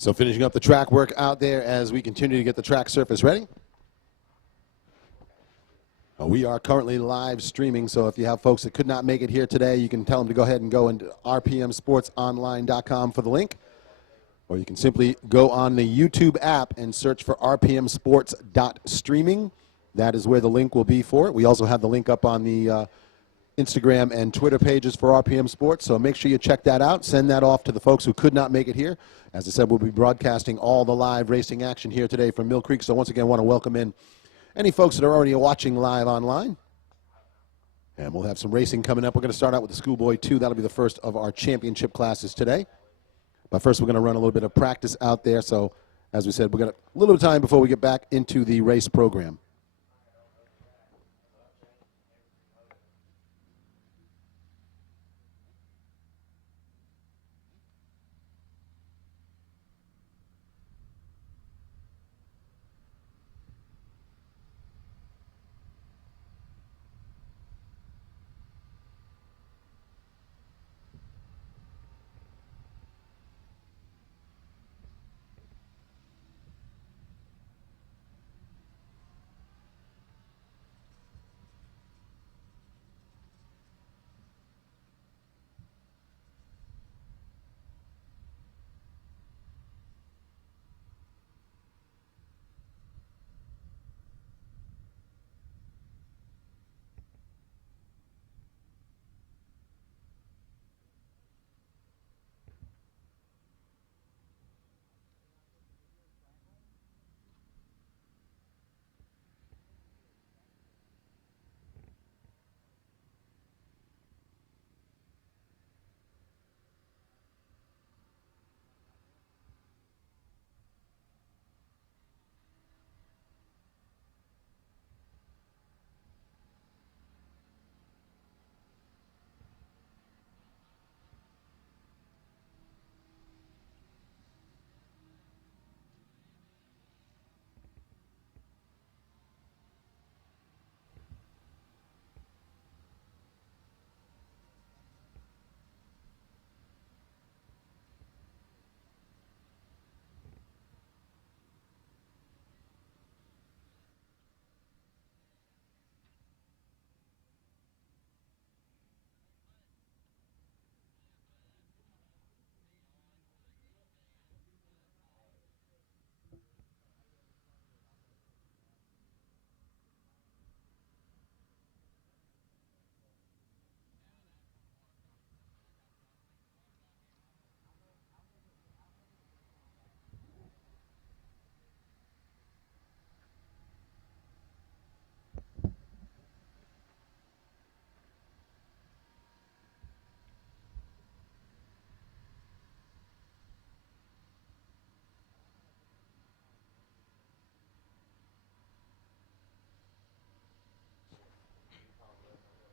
So finishing up the track work out there as we continue to get the track surface ready. We are currently live streaming, so if you have folks that could not make it here today, you can tell them to go ahead and go into rpmsportsonline.com for the link. Or you can simply go on the YouTube app and search for rpmsports.streaming. That is where the link will be for it. We also have the link up on the Instagram and Twitter pages for RPM Sports, so make sure you check that out. Send that off to the folks who could not make it here. As I said, we'll be broadcasting all the live racing action here today from Mill Creek, so once again, I want to welcome in any folks that are already watching live online. And we'll have some racing coming up. We're going to start out with the Schoolboy 2. That'll be the first of our championship classes today. But first, we're going to run a little bit of practice out there. So, as we said, we're going to a little bit of time before we get back into the race program.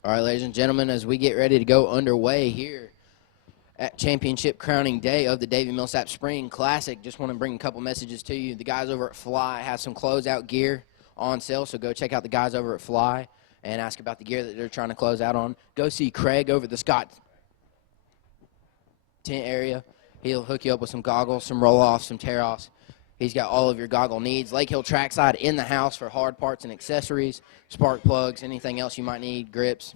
All right, ladies and gentlemen, as we get ready to go underway here at Championship Crowning Day of the Davi MIllsaps Spring Classic, just want to bring a couple messages to you. The guys over at Fly have some closeout gear on sale, so go check out the guys over at Fly and ask about the gear that they're trying to close out on. Go see Craig over at the Scott tent area. He'll hook you up with some goggles, some roll-offs, some tear-offs. He's got all of your goggle needs. Lake Hill Trackside in the house for hard parts and accessories, spark plugs, anything else you might need, grips.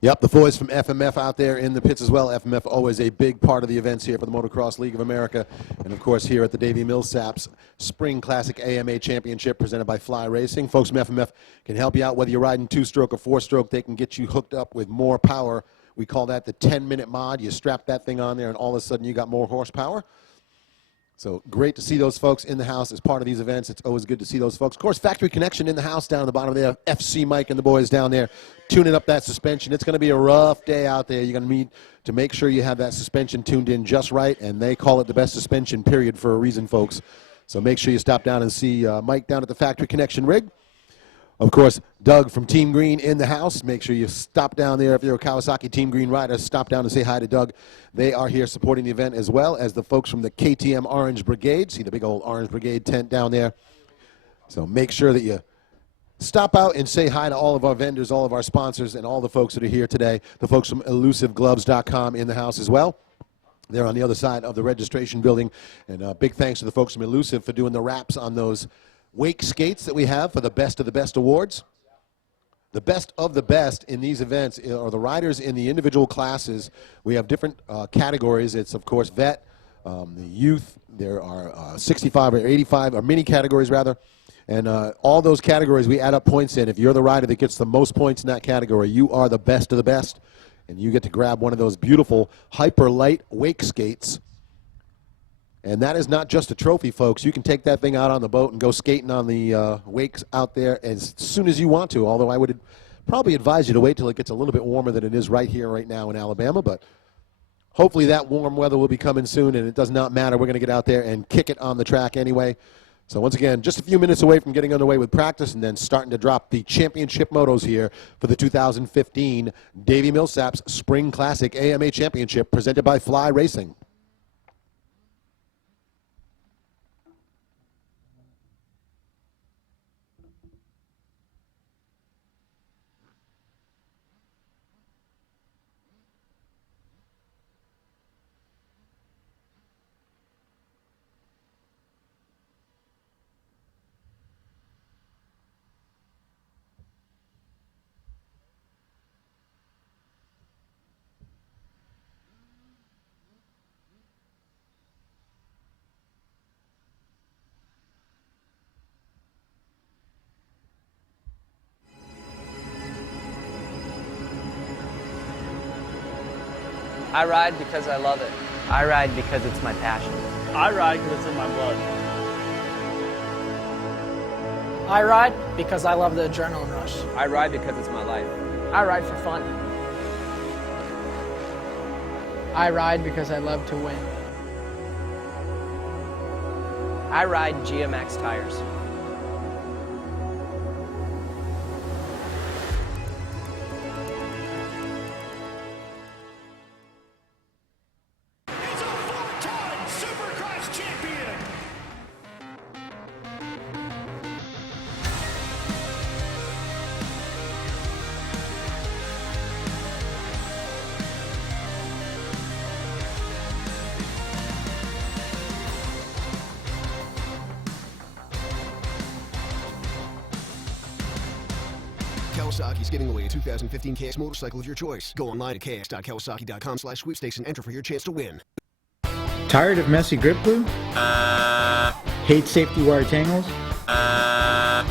Yep, the boys from FMF out there in the pits as well. FMF always a big part of the events here for the Motocross League of America. And, of course, here at the Davi MIllsaps Spring Classic AMA Championship presented by Fly Racing. Folks from FMF can help you out whether you're riding two-stroke or four-stroke. They can get you hooked up with more power. We call that the 10-minute mod. You strap that thing on there, and all of a sudden you got more horsepower. So great to see those folks in the house as part of these events. It's always good to see those folks. Of course, Factory Connection in the house down at the bottom there. FC Mike and the boys down there tuning up that suspension. It's going to be a rough day out there. You're going to need to make sure you have that suspension tuned in just right, and they call it the best suspension, period, for a reason, folks. So make sure you stop down and see Mike down at the Factory Connection rig. Of course, Doug from Team Green in the house. Make sure you stop down there. If you're a Kawasaki Team Green rider, stop down and say hi to Doug. They are here supporting the event as well as the folks from the KTM Orange Brigade. See the big old Orange Brigade tent down there. So make sure that you stop out and say hi to all of our vendors, all of our sponsors, and all the folks that are here today. The folks from ElusiveGloves.com in the house as well. there on the other side of the registration building. And big thanks to the folks from Elusive for doing the wraps on those wake skates that we have for the Best of the Best awards. The best of the best in these events are the riders in the individual classes. We have different categories. It's, of course, vet, the youth. There are 65 or 85, or mini categories, rather. And all those categories, we add up points in. If you're the rider that gets the most points in that category, you are the best of the best. And you get to grab one of those beautiful hyper light wake skates. And that is not just a trophy, folks. You can take that thing out on the boat and go skating on the wakes out there as soon as you want to, although I would probably advise you to wait till it gets a little bit warmer than it is right here, right now in Alabama. But hopefully that warm weather will be coming soon, and it does not matter. We're going to get out there and kick it on the track anyway. So once again, just a few minutes away from getting underway with practice and then starting to drop the championship motos here for the 2015 Davi MIllsaps Spring Classic AMA Championship presented by Fly Racing. I ride because I love it. I ride because it's my passion. I ride because it's in my blood. I ride because I love the adrenaline rush. I ride because it's my life. I ride for fun. I ride because I love to win. I ride GMX tires. Kawasaki's giving away a 2015 KX motorcycle of your choice. Go online at kx.kawasaki.com/sweepstakes and enter for your chance to win. Tired of messy grip glue? Hate safety wire tangles?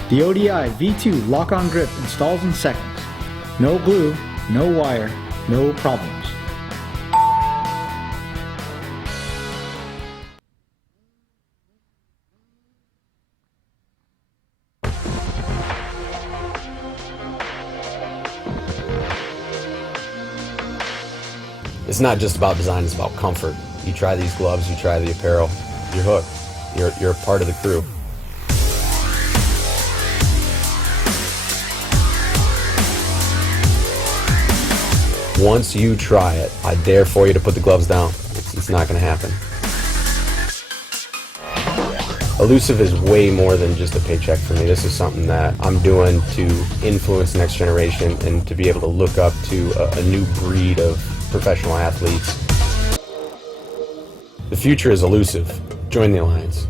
The ODI V2 lock-on grip installs in seconds. No glue, no wire, no problems. It's not just about design, it's about comfort. You try these gloves, you try the apparel, you're hooked. You're a part of the crew. Once you try it, I dare for you to put the gloves down. It's not going to happen. Elusive is way more than just a paycheck for me. This is something that I'm doing to influence the next generation and to be able to look up to a new breed of professional athletes. The future is Elusive. Join the Alliance.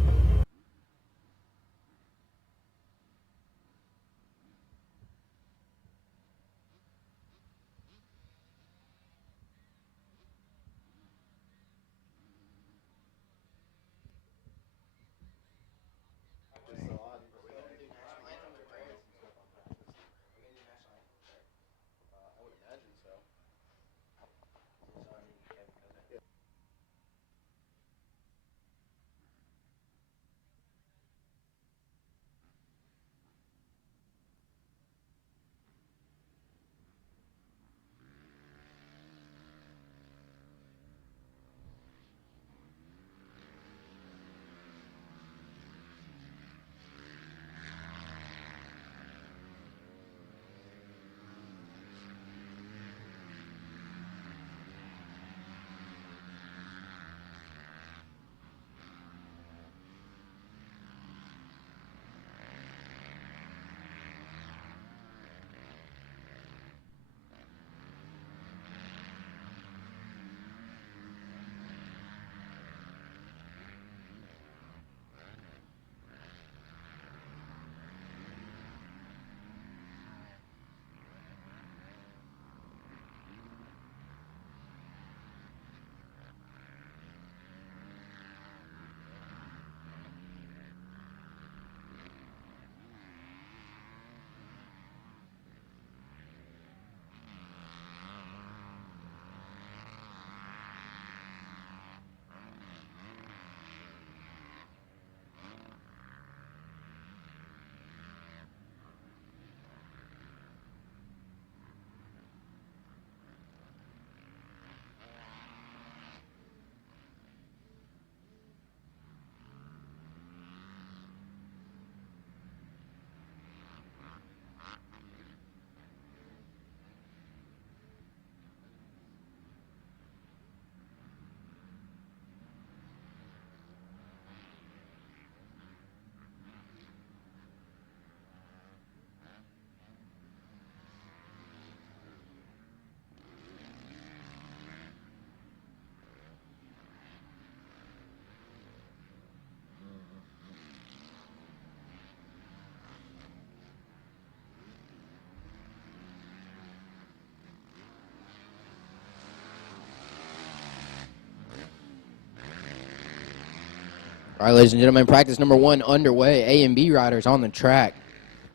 All right, ladies and gentlemen, practice number 1 underway. A and B riders on the track.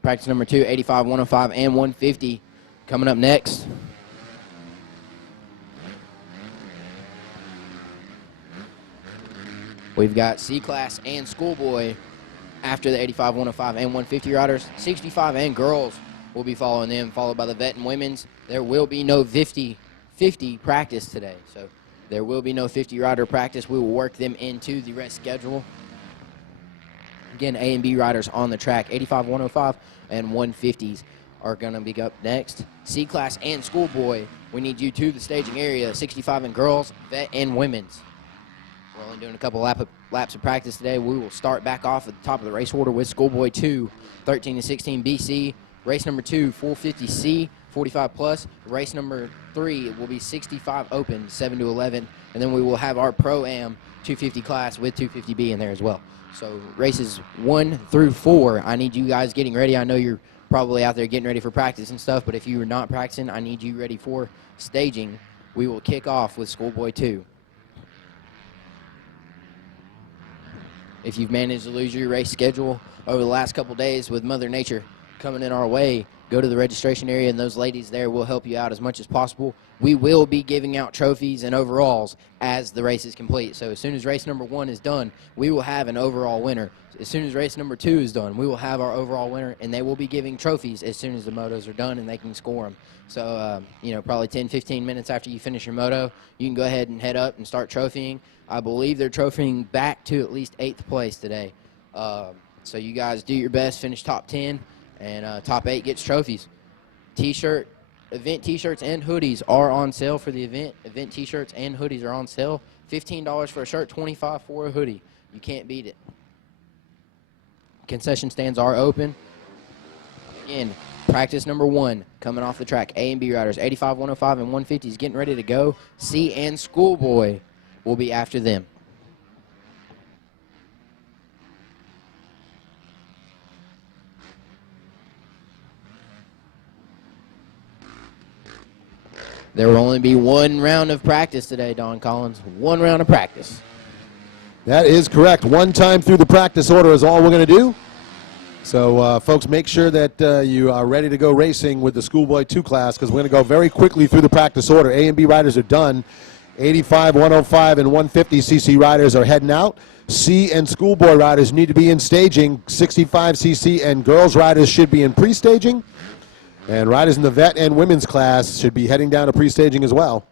Practice number 2, 85, 105, and 150 coming up next. We've got C-Class and Schoolboy after the 85, 105, and 150 riders. 65 and girls will be following them, followed by the vet and women's. There will be no 50 practice today, so there will be no 50 rider practice. We will work them into the rest schedule. Again, A and B riders on the track. 85, 105, and 150s are going to be up next. C-Class and Schoolboy, we need you to the staging area. 65 and girls, vet and women's. We're only doing a couple laps of practice today. We will start back off at the top of the race order with Schoolboy 2, 13 to 16 BC. Race number 2, 450C, 45 plus. Race number 3 will be 65 open, 7 to 11. And then we will have our Pro-Am 250 class with 250B in there as well. So races 1 through 4, I need you guys getting ready. I know you're probably out there getting ready for practice and stuff, but if you are not practicing, I need you ready for staging. We will kick off with Schoolboy 2. If you've managed to lose your race schedule over the last couple days with Mother Nature coming in our way, go to the registration area, and those ladies there will help you out as much as possible. We will be giving out trophies and overalls as the race is complete. So as soon as race number 1 is done, we will have an overall winner. As soon as race number 2 is done, we will have our overall winner, and they will be giving trophies as soon as the motos are done and they can score them. So, probably 10, 15 minutes after you finish your moto, you can go ahead and head up and start trophying. I believe they're trophying back to at least 8th place today. So you guys do your best, finish top 10, and top 8 gets trophies. Event T-shirts and hoodies are on sale for the event. Event T-shirts and hoodies are on sale. $15 for a shirt, $25 for a hoodie. You can't beat it. Concession stands are open. Again, practice number 1 coming off the track. A and B riders, 85, 105, and 150s getting ready to go. C and Schoolboy will be after them. There will only be 1 round of practice today, Don Collins. 1 round of practice. That is correct. 1 time through the practice order is all we're going to do. So, folks, make sure that you are ready to go racing with the Schoolboy 2 class, because we're going to go very quickly through the practice order. A and B riders are done. 85, 105, and 150cc riders are heading out. C and Schoolboy riders need to be in staging. 65cc and girls riders should be in pre-staging. And riders in the vet and women's class should be heading down to pre-staging as well.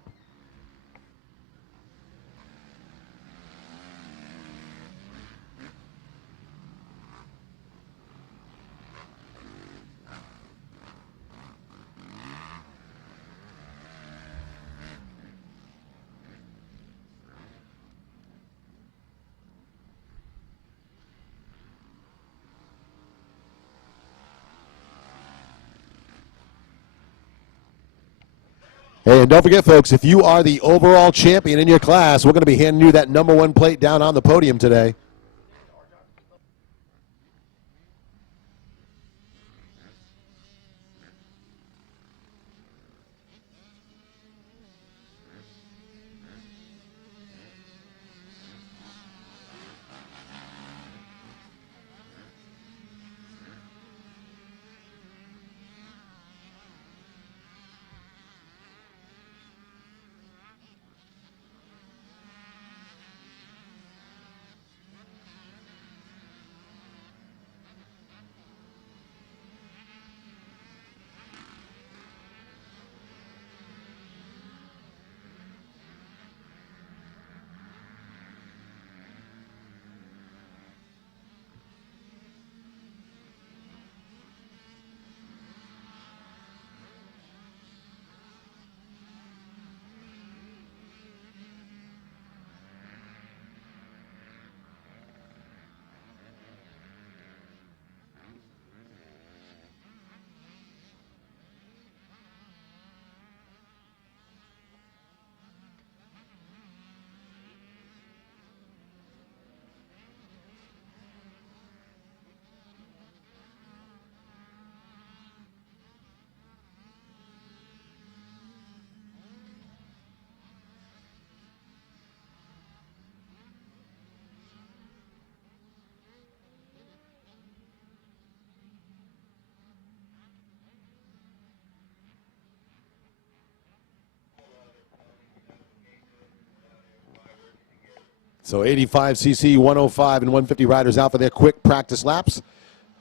Hey, and don't forget, folks, if you are the overall champion in your class, we're going to be handing you that #1 plate down on the podium today. So 85cc, 105, and 150 riders out for their quick practice laps.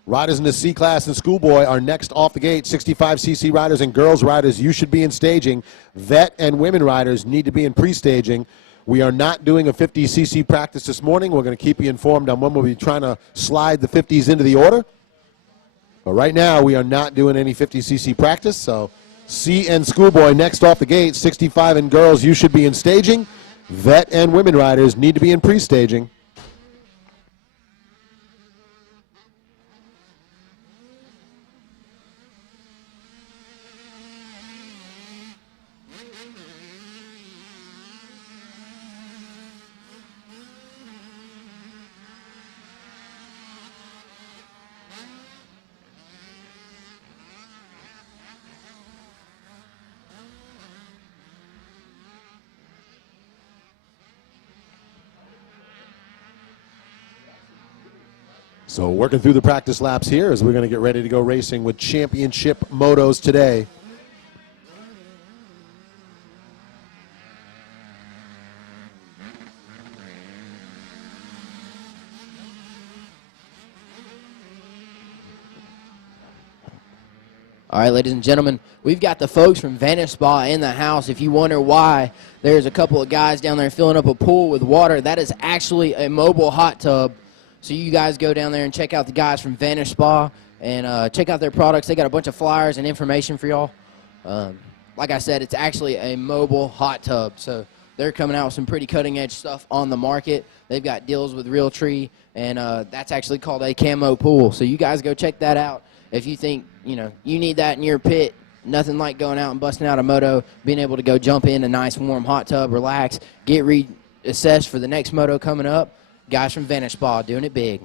Riders in the C-Class and Schoolboy are next off the gate. 65cc riders and girls riders, you should be in staging. Vet and women riders need to be in pre-staging. We are not doing a 50cc practice this morning. We're going to keep you informed on when we'll be trying to slide the 50s into the order. But right now, we are not doing any 50cc practice. So C and Schoolboy next off the gate. 65 and girls, you should be in staging. Vet and women riders need to be in pre-staging. So working through the practice laps here as we're going to get ready to go racing with championship motos today. All right, ladies and gentlemen, we've got the folks from Vanish Spa in the house. If you wonder why there's a couple of guys down there filling up a pool with water, that is actually a mobile hot tub. So you guys go down there and check out the guys from Vanish Spa and check out their products. They got a bunch of flyers and information for y'all. Like I said, it's actually a mobile hot tub. So they're coming out with some pretty cutting-edge stuff on the market. They've got deals with Realtree, and that's actually called a camo pool. So you guys go check that out. If you think, you need that in your pit, nothing like going out and busting out a moto, being able to go jump in a nice warm hot tub, relax, get reassessed for the next moto coming up. Guys from Vanish Spa doing it big.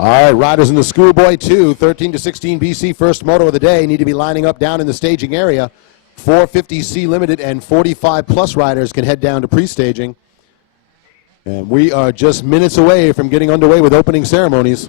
All right, riders in the Schoolboy 2, 13 to 16 BC, first moto of the day, need to be lining up down in the staging area. 450C limited and 45-plus riders can head down to pre-staging. And we are just minutes away from getting underway with opening ceremonies.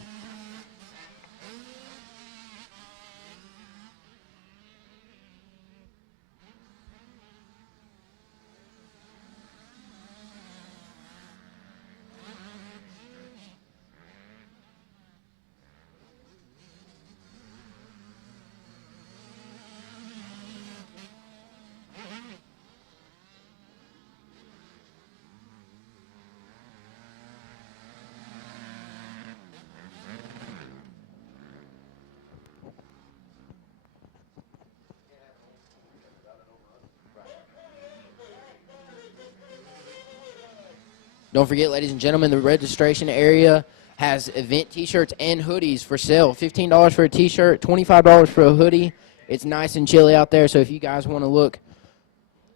Don't forget, ladies and gentlemen, the registration area has event T-shirts and hoodies for sale. $15 for a T-shirt, $25 for a hoodie. It's nice and chilly out there, so if you guys want to look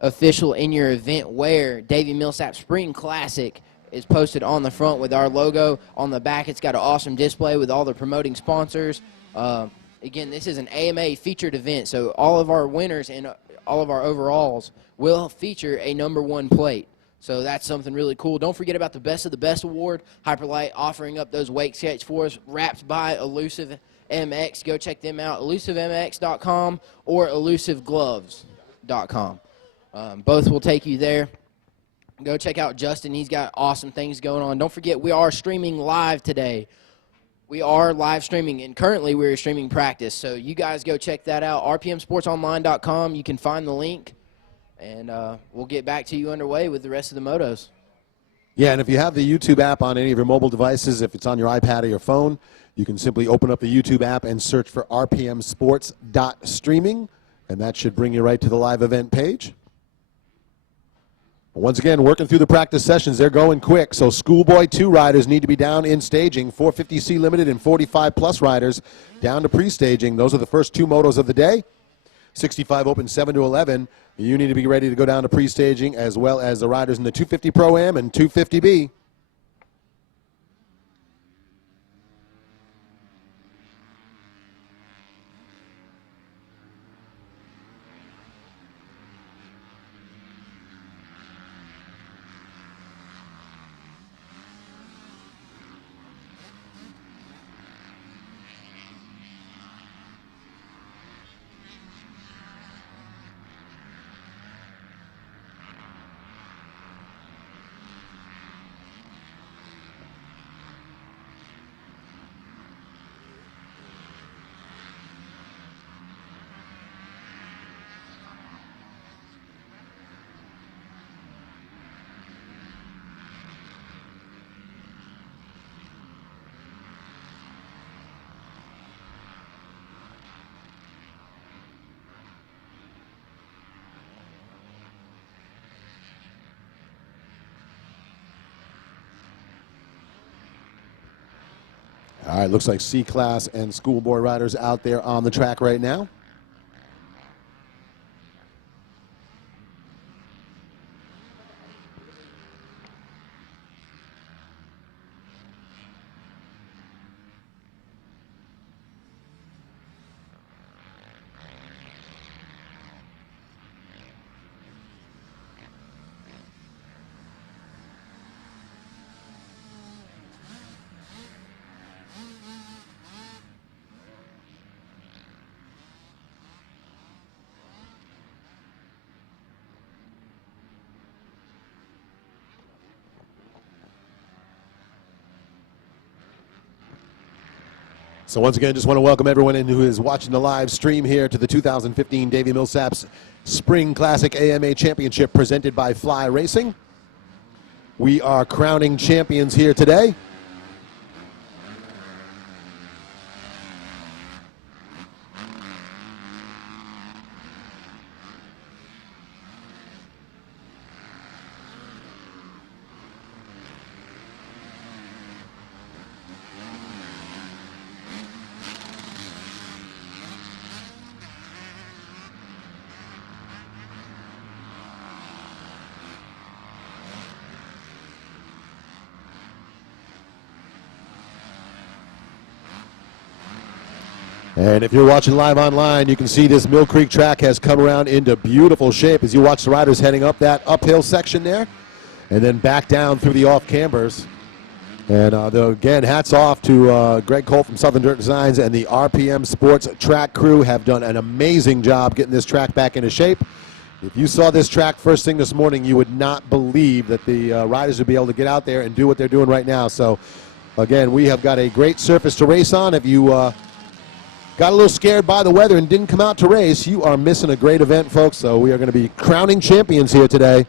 official in your event wear, Davi MIllsaps Spring Classic is posted on the front with our logo. On the back, it's got an awesome display with all the promoting sponsors. Again, this is an AMA featured event, so all of our winners and all of our overalls will feature a #1 plate. So that's something really cool. Don't forget about the Best of the Best Award. Hyperlight offering up those wake sketch for us, wrapped by Elusive MX. Go check them out, elusivemx.com or elusivegloves.com. Both will take you there. Go check out Justin. He's got awesome things going on. Don't forget, we are streaming live today. We are live streaming, and currently we're streaming practice. So you guys go check that out, rpmsportsonline.com. You can find the link. And we'll get back to you underway with the rest of the motos. Yeah, and if you have the YouTube app on any of your mobile devices, if it's on your iPad or your phone, you can simply open up the YouTube app and search for rpmsports.streaming, and that should bring you right to the live event page. Once again, working through the practice sessions, they're going quick. So Schoolboy 2 riders need to be down in staging. 450C limited and 45-plus riders down to pre-staging. Those are the first two motos of the day. 65 open 7 to 11. You need to be ready to go down to pre-staging, as well as the riders in the 250 Pro-Am and 250B. All right, looks like C-Class and Schoolboy riders out there on the track right now. So once again, just want to welcome everyone in who is watching the live stream here to the 2015 Davi MIllsaps Spring Classic AMA Championship presented by Fly Racing. We are crowning champions here today. And if you're watching live online, you can see this Mill Creek track has come around into beautiful shape as you watch the riders heading up that uphill section there and then back down through the off cambers. And again, hats off to Greg Cole from Southern Dirt Designs and the RPM Sports track crew have done an amazing job getting this track back into shape. If you saw this track first thing this morning, you would not believe that the riders would be able to get out there and do what they're doing right now. So, again, we have got a great surface to race on. If you got a little scared by the weather and didn't come out to race, you are missing a great event, folks. So we are going to be crowning champions here today.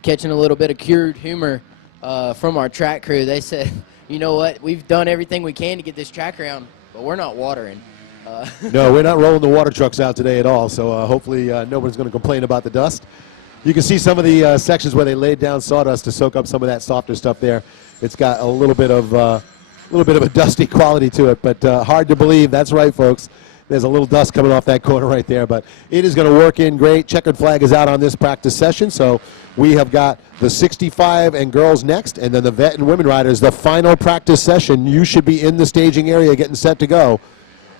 Catching a little bit of cured humor from our track crew. They said, you know what, we've done everything we can to get this track around, but we're not watering. No, we're not rolling the water trucks out today at all, so hopefully nobody's going to complain about the dust. You can see some of the sections where they laid down sawdust to soak up some of that softer stuff there. It's got a little bit of a dusty quality to it, but hard to believe. That's right, folks. There's a little dust coming off that corner right there, but it is going to work in great. Checkered flag is out on this practice session, so we have got the 65 and girls next, and then the vet and women riders, the final practice session. You should be in the staging area getting set to go.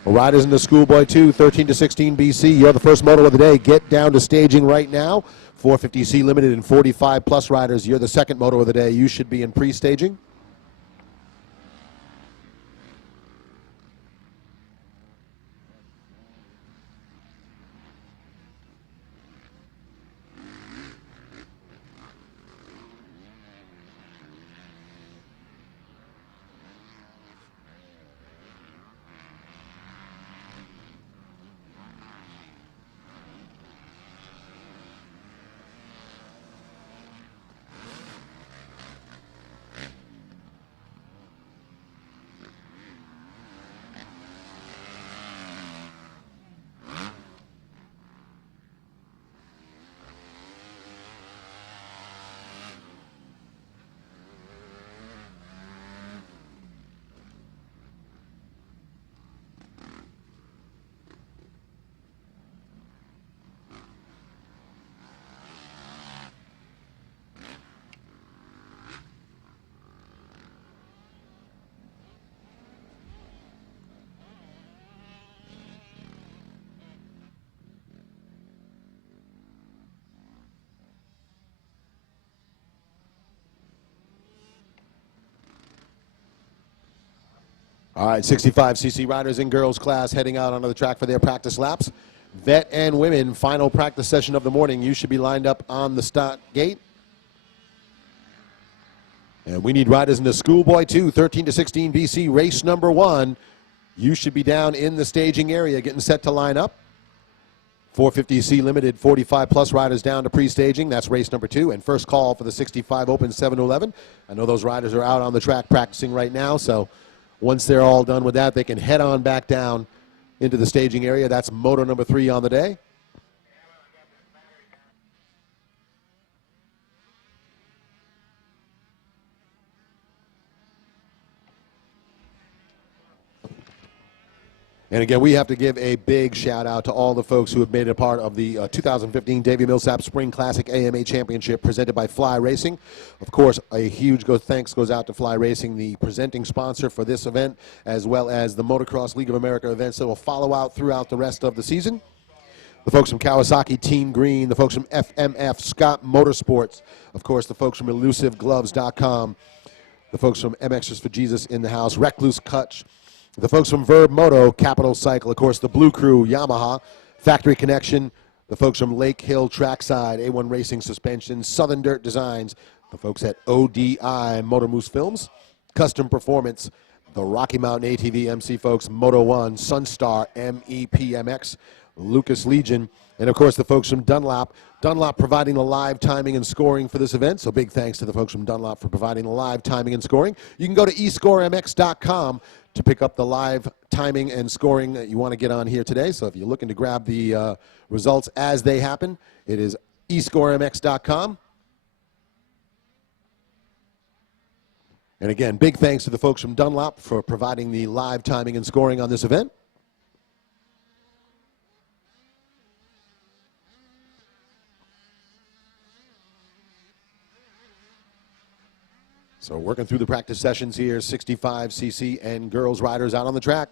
Riders in the Schoolboy 2, 13 to 16 BC. You're the first moto of the day. Get down to staging right now. 450C limited and 45 plus riders. You're the second moto of the day. You should be in pre-staging. All right, 65cc riders in girls class heading out onto the track for their practice laps. Vet and women, final practice session of the morning. You should be lined up on the start gate. And we need riders in the Schoolboy 2, 13 to 16 BC, race number 1. You should be down in the staging area getting set to line up. 450C limited, 45 plus riders down to pre-staging. That's race number 2. And first call for the 65 Open 7-11. I know those riders are out on the track practicing right now, so once they're all done with that, they can head on back down into the staging area. That's moto number 3 on the day. And again, we have to give a big shout out to all the folks who have made it a part of the 2015 Davi MIllsaps Spring Classic AMA Championship presented by Fly Racing. Of course, a huge thanks goes out to Fly Racing, the presenting sponsor for this event, as well as the Motocross League of America events that will follow out throughout the rest of the season. The folks from Kawasaki Team Green, the folks from FMF Scott Motorsports, of course, the folks from ElusiveGloves.com, the folks from MXers for Jesus in the house, Recluse Kutch, the folks from Verb Moto, Capital Cycle, of course, the Blue Crew, Yamaha, Factory Connection, the folks from Lake Hill Trackside, A1 Racing Suspension, Southern Dirt Designs, the folks at ODI Motor Moose Films, Custom Performance, the Rocky Mountain ATV MC folks, Moto One, Sunstar, MEPMX, Lucas Legion, and of course the folks from Dunlop. Dunlop providing the live timing and scoring for this event, so big thanks to the folks from Dunlop for providing the live timing and scoring. You can go to escoremx.com to pick up the live timing and scoring that you want to get on here today. So if you're looking to grab the results as they happen, it is escoremx.com. And again, big thanks to the folks from Dunlop for providing the live timing and scoring on this event. So working through the practice sessions here, 65cc and girls riders out on the track.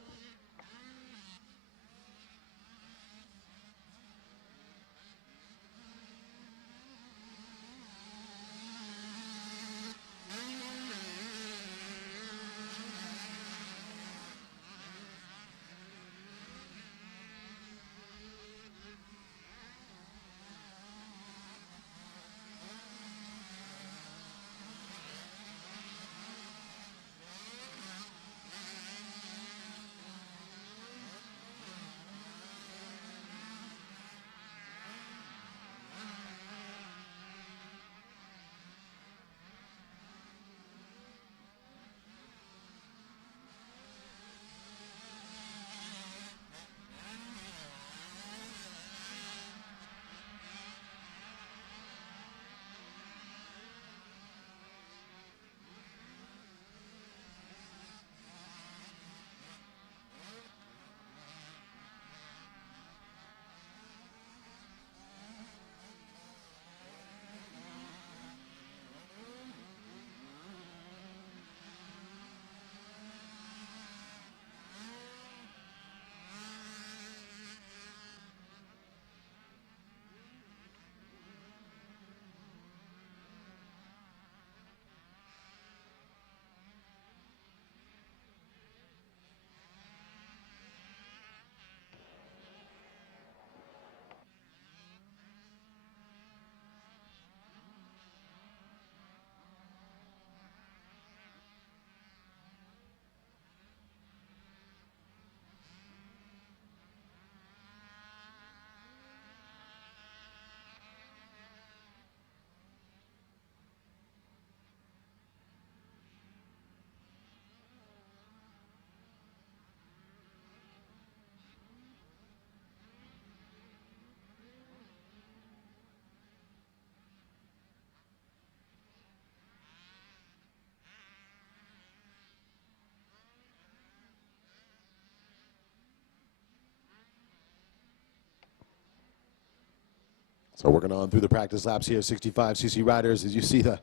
So working on through the practice laps here, 65cc riders, as you see the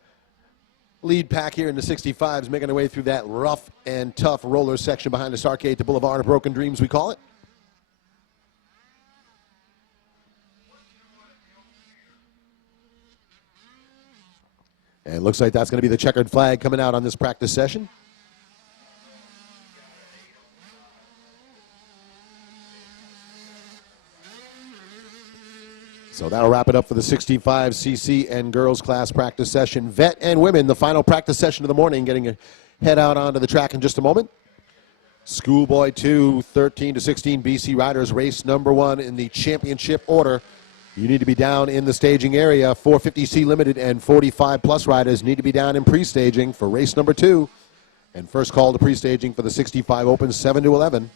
lead pack here in the 65s making their way through that rough and tough roller section behind the Starcade to Boulevard of Broken Dreams, we call it. And it looks like that's going to be the checkered flag coming out on this practice session. So that'll wrap it up for the 65cc and girls class practice session. Vet and women, the final practice session of the morning, getting a head out onto the track in just a moment. Schoolboy 2, 13 to 16 BC riders, race number 1 in the championship order. You need to be down in the staging area. 450C limited and 45 plus riders need to be down in pre-staging for race number 2. And first call to pre-staging for the 65 Open, 7 to 11.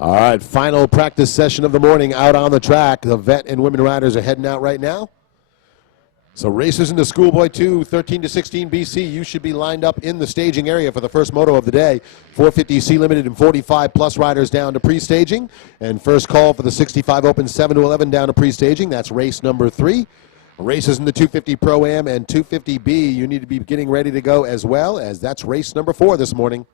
All right, final practice session of the morning out on the track. The vet and women riders are heading out right now. So racers into Schoolboy 2, 13 to 16 BC. You should be lined up in the staging area for the first moto of the day. 450C limited and 45 plus riders down to pre-staging. And first call for the 65 Open, 7 to 11 down to pre-staging. That's race number 3. Races in the 250 Pro-Am and 250B. You need to be getting ready to go as well, as that's race number 4 this morning.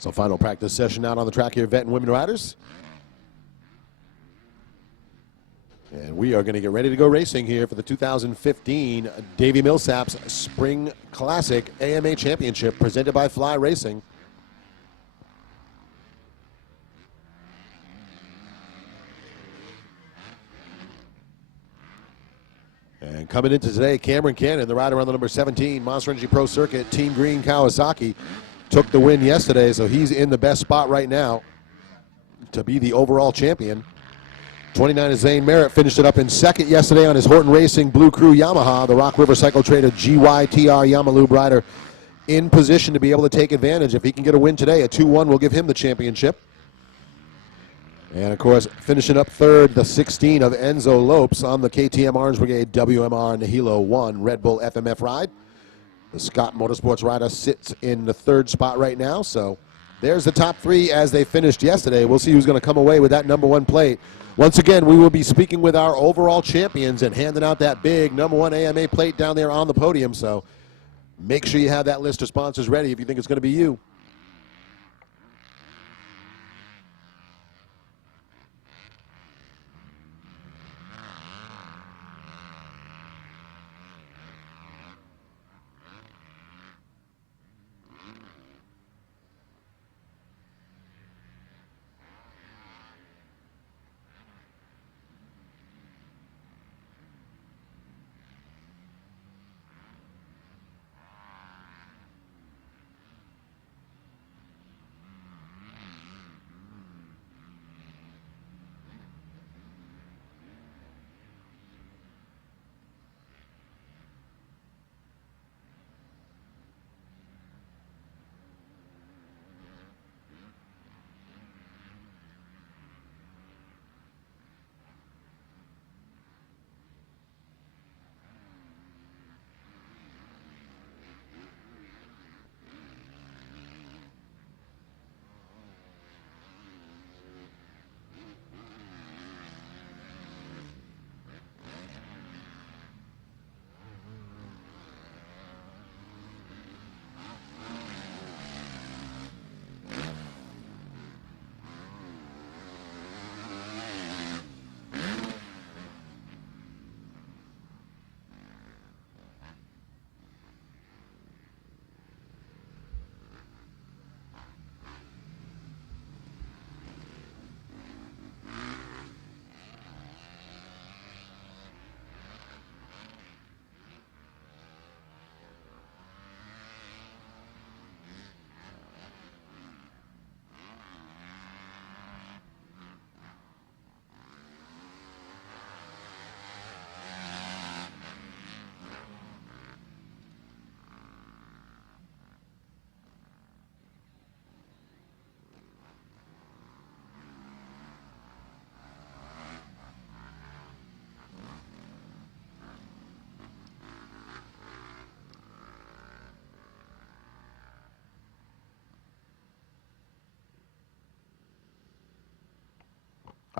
So final practice session out on the track here, vet and women riders. And we are going to get ready to go racing here for the 2015 Davi MIllsaps Spring Classic AMA Championship presented by Fly Racing. And coming into today, Cameron Cannon, the rider on the number 17 Monster Energy Pro Circuit, Team Green Kawasaki, took the win yesterday, so he's in the best spot right now to be the overall champion. 29 is Zane Merritt, finished it up in second yesterday on his Horton Racing Blue Crew Yamaha. The Rock River Cycle Trader GYTR Yamalube rider in position to be able to take advantage. If he can get a win today, a 2-1 will give him the championship. And, of course, finishing up third, the 16 of Enzo Lopes on the KTM Orange Brigade WMR Nihilo 1 Red Bull FMF ride. The Scott Motorsports rider sits in the third spot right now. So there's the top three as they finished yesterday. We'll see who's going to come away with that number one plate. Once again, we will be speaking with our overall champions and handing out that big number one AMA plate down there on the podium. So make sure you have that list of sponsors ready if you think it's going to be you.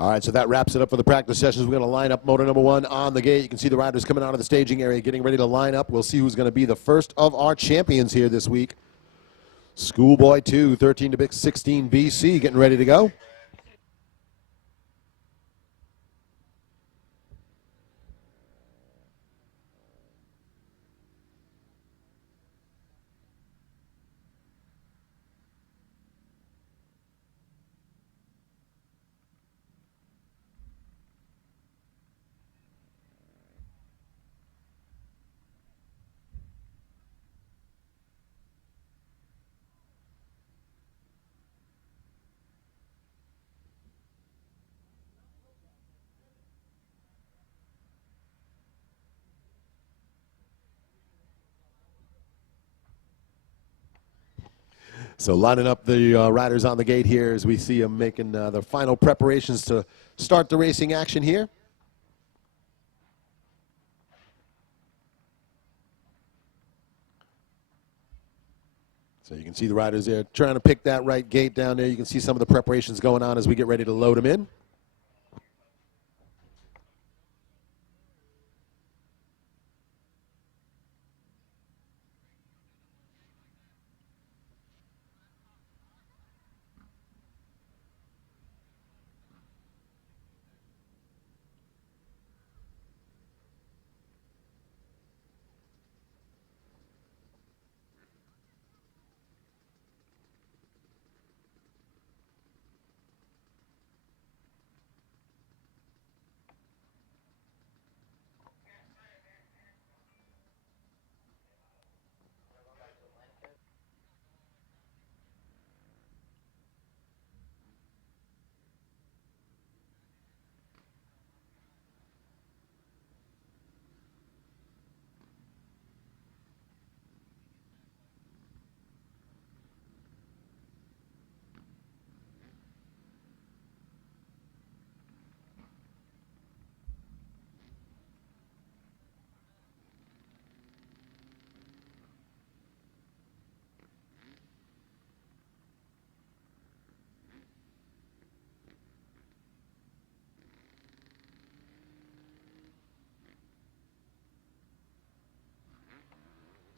All right, so that wraps it up for the practice sessions. We're going to line up motor number one on the gate. You can see the riders coming out of the staging area, getting ready to line up. We'll see who's going to be the first of our champions here this week. Schoolboy 2, 13 to 16 BC, getting ready to go. So lining up the riders on the gate here as we see them making the final preparations to start the racing action here. So you can see the riders there trying to pick that right gate down there. You can see some of the preparations going on as we get ready to load them in.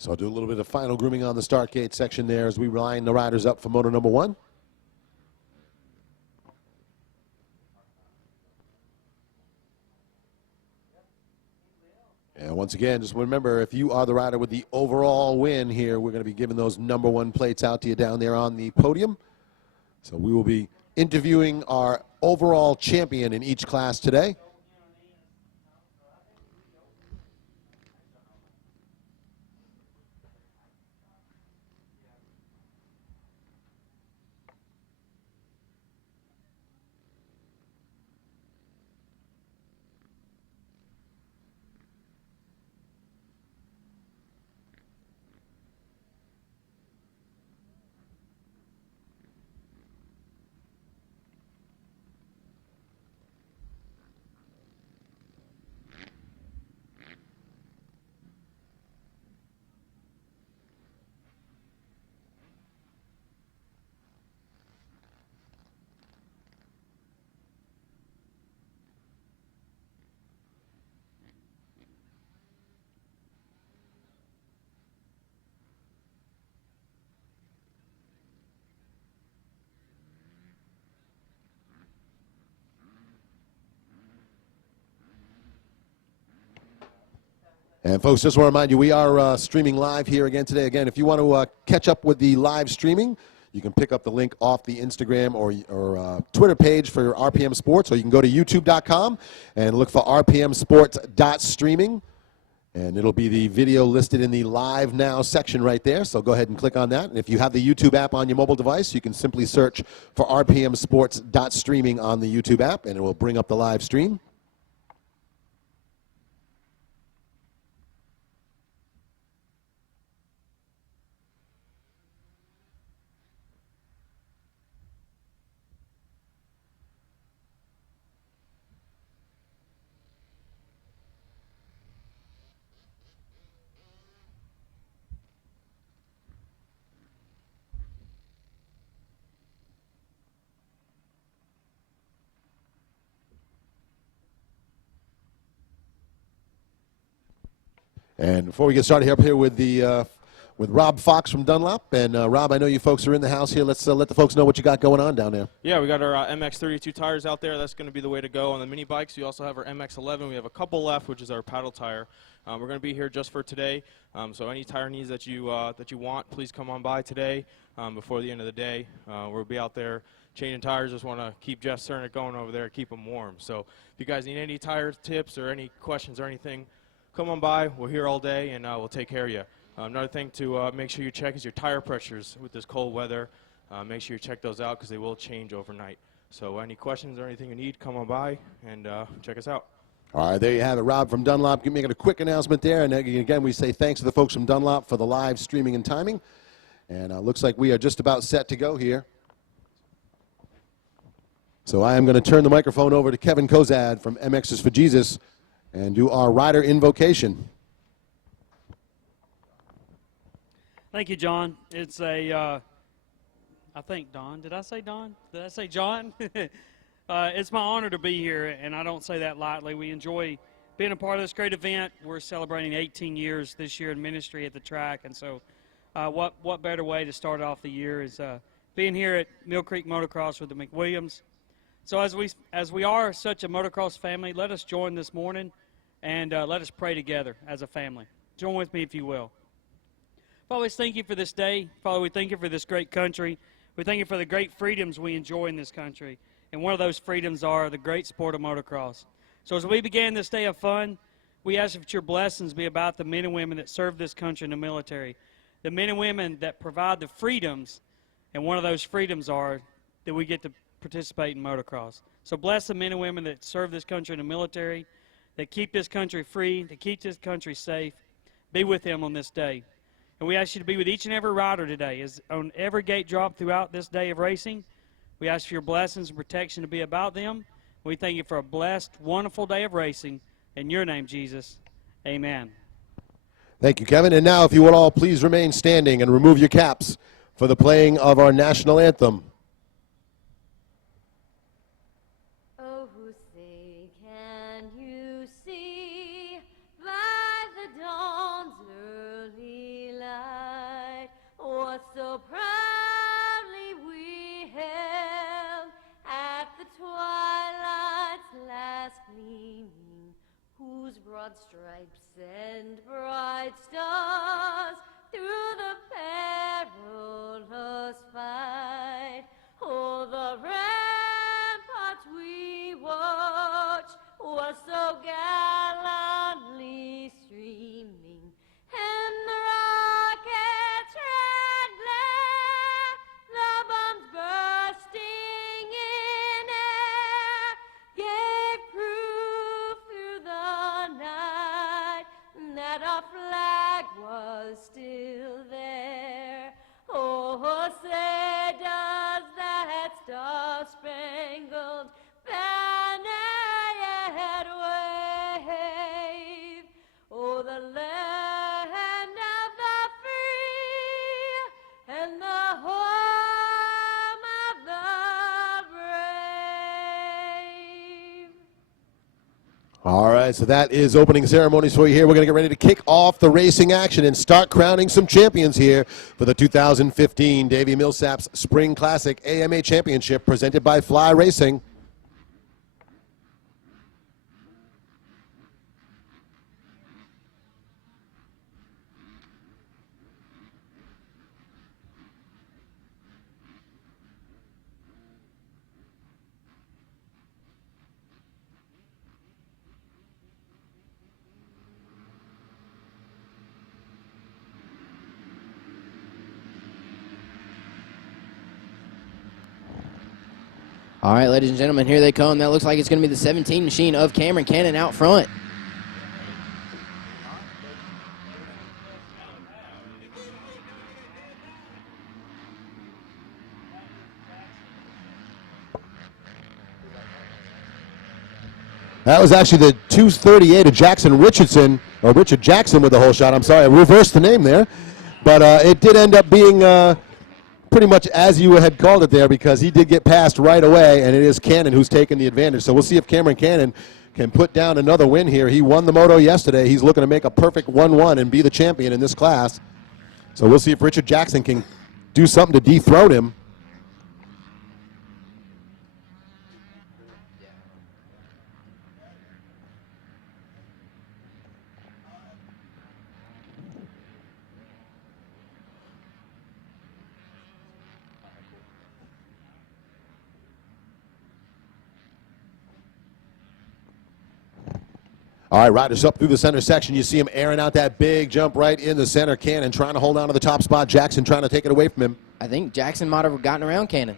So I'll do a little bit of final grooming on the start gate section there as we line the riders up for moto number 1. And once again, just remember, if you are the rider with the overall win here, we're going to be giving those number 1 plates out to you down there on the podium. So we will be interviewing our overall champion in each class today. And folks, just want to remind you, we are streaming live here again today. Again, if you want to catch up with the live streaming, you can pick up the link off the Instagram or Twitter page for RPM Sports, or you can go to youtube.com and look for rpmsports.streaming. And it'll be the video listed in the Live Now section right there, so go ahead and click on that. And if you have the YouTube app on your mobile device, you can simply search for rpmsports.streaming on the YouTube app, and it will bring up the live stream. And before we get started up here with with Rob Fox from Dunlop, and Rob, I know you folks are in the house here. Let's let the folks know what you got going on down there. Yeah, we got our MX32 tires out there. That's going to be the way to go on the mini bikes. We also have our MX11. We have a couple left, which is our paddle tire. We're going to be here just for today. So any tire needs that you want, please come on by today before the end of the day. We'll be out there changing tires. Just want to keep Jeff Cernick going over there, keep them warm. So if you guys need any tire tips or any questions or anything, come on by. We're here all day, and we'll take care of you. Another thing to make sure you check is your tire pressures with this cold weather. Make sure you check those out because they will change overnight. So any questions or anything you need, come on by and check us out. All right, there you have it, Rob from Dunlop. Making a quick announcement there. And again, we say thanks to the folks from Dunlop for the live streaming and timing. And looks like we are just about set to go here. So I am going to turn the microphone over to Kevin Kozad from MX's for Jesus and do our rider invocation. Thank you, John. It's I think Don. Did I say Don? Did I say John? It's my honor to be here, and I don't say that lightly. We enjoy being a part of this great event. We're celebrating 18 years this year in ministry at the track, and so what better way to start off the year is being here at Mill Creek Motocross with the McWilliams. So as we are such a motocross family, let us join this morning and let us pray together as a family. Join with me if you will. Father, we thank you for this day. Father, we thank you for this great country. We thank you for the great freedoms we enjoy in this country. And one of those freedoms are the great sport of motocross. So as we begin this day of fun, we ask that your blessings be about the men and women that serve this country in the military, the men and women that provide the freedoms, and one of those freedoms are that we get to participate in motocross. So bless the men and women that serve this country in the military, that keep this country free, that keep this country safe. Be with them on this day. And we ask you to be with each and every rider today. As on every gate drop throughout this day of racing, we ask for your blessings and protection to be about them. We thank you for a blessed, wonderful day of racing. In your name, Jesus, amen. Thank you, Kevin. And now, if you would all please remain standing and remove your caps for the playing of our national anthem. Oh, who say, can you see by the dawn's early Send bright stars through the perilous fight. Oh, the ramparts we watched were so gallantly streaming, and the rockets' red glare, the bombs bursting in air, gave proof through the night that our flag was still there. Oh, say does that star-spangled banner yet wave? Oh, the land of the free and the home of the brave. All right, so that is opening ceremonies for you here. We're going to get ready to kick off the racing action and start crowning some champions here for the 2015 Davi MIllsaps Spring Classic AMA Championship presented by Fly Racing. All right, ladies and gentlemen, here they come. That looks like it's going to be the 17 machine of Cameron Cannon out front. That was actually the 238 of Jackson Richardson, or Richard Jackson with the whole shot. I'm sorry, I reversed the name there. But it did end up being pretty much as you had called it there, because he did get past right away, and it is Cannon who's taken the advantage. So we'll see if Cameron Cannon can put down another win here. He won the moto yesterday. He's looking to make a perfect 1-1 and be the champion in this class. So we'll see if Richard Jackson can do something to dethrone him. All right, riders up through the center section. You see him airing out that big jump right in the center. Cannon trying to hold on to the top spot. Jackson trying to take it away from him. I think Jackson might have gotten around Cannon.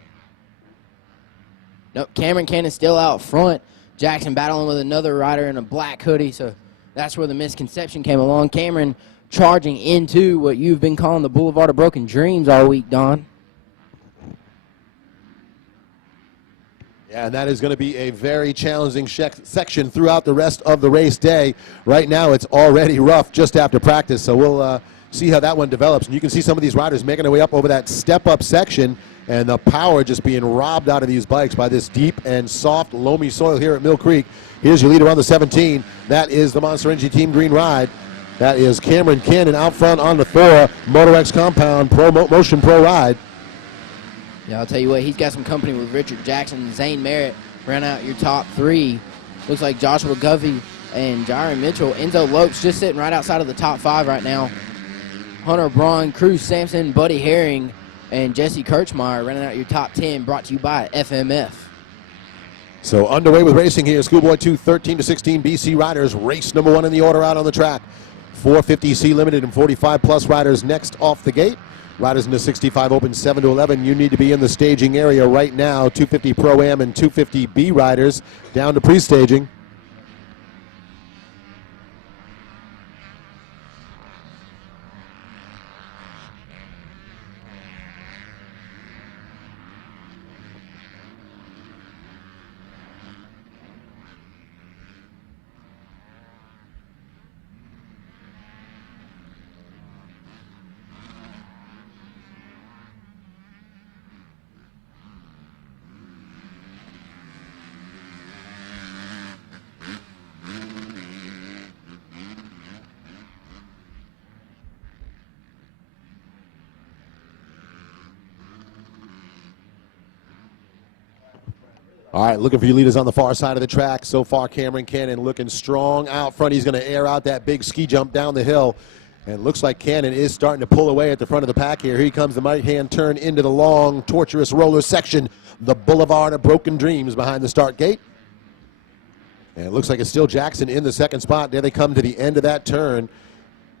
Nope, Cameron Cannon still out front. Jackson battling with another rider in a black hoodie, so that's where the misconception came along. Cameron charging into what you've been calling the Boulevard of Broken Dreams all week, Don. Yeah, and that is going to be a very challenging section throughout the rest of the race day. Right now, it's already rough just after practice, so we'll see how that one develops. And you can see some of these riders making their way up over that step-up section, and the power just being robbed out of these bikes by this deep and soft, loamy soil here at Mill Creek. Here's your leader on the 17. That is the Monster Energy Team Green Ride. That is Cameron Cannon out front on the Thor Moto X Compound Promotion Pro Ride. Yeah, I'll tell you what, he's got some company with Richard Jackson and Zane Merritt. Ran out your top three. Looks like Joshua Govey and Jaron Mitchell. Enzo Lopes just sitting right outside of the top 5 right now. Hunter Braun, Cruz Sampson, Buddy Herring, and Jesse Kirchmeyer running out your top 10, brought to you by FMF. So underway with racing here. Schoolboy 2, 13 to 16 BC riders. Race number 1 in the order out on the track. 450C limited and 45 plus riders next off the gate. Riders in the 65 Open 7 to 11. You need to be in the staging area right now. 250 Pro-Am and 250B riders down to pre-staging. All right, looking for your leaders on the far side of the track. So far, Cameron Cannon looking strong out front. He's going to air out that big ski jump down the hill. And it looks like Cannon is starting to pull away at the front of the pack here. Here comes the right-hand turn into the long, tortuous roller section. The Boulevard of Broken Dreams behind the start gate. And it looks like it's still Jackson in the second spot. There they come to the end of that turn.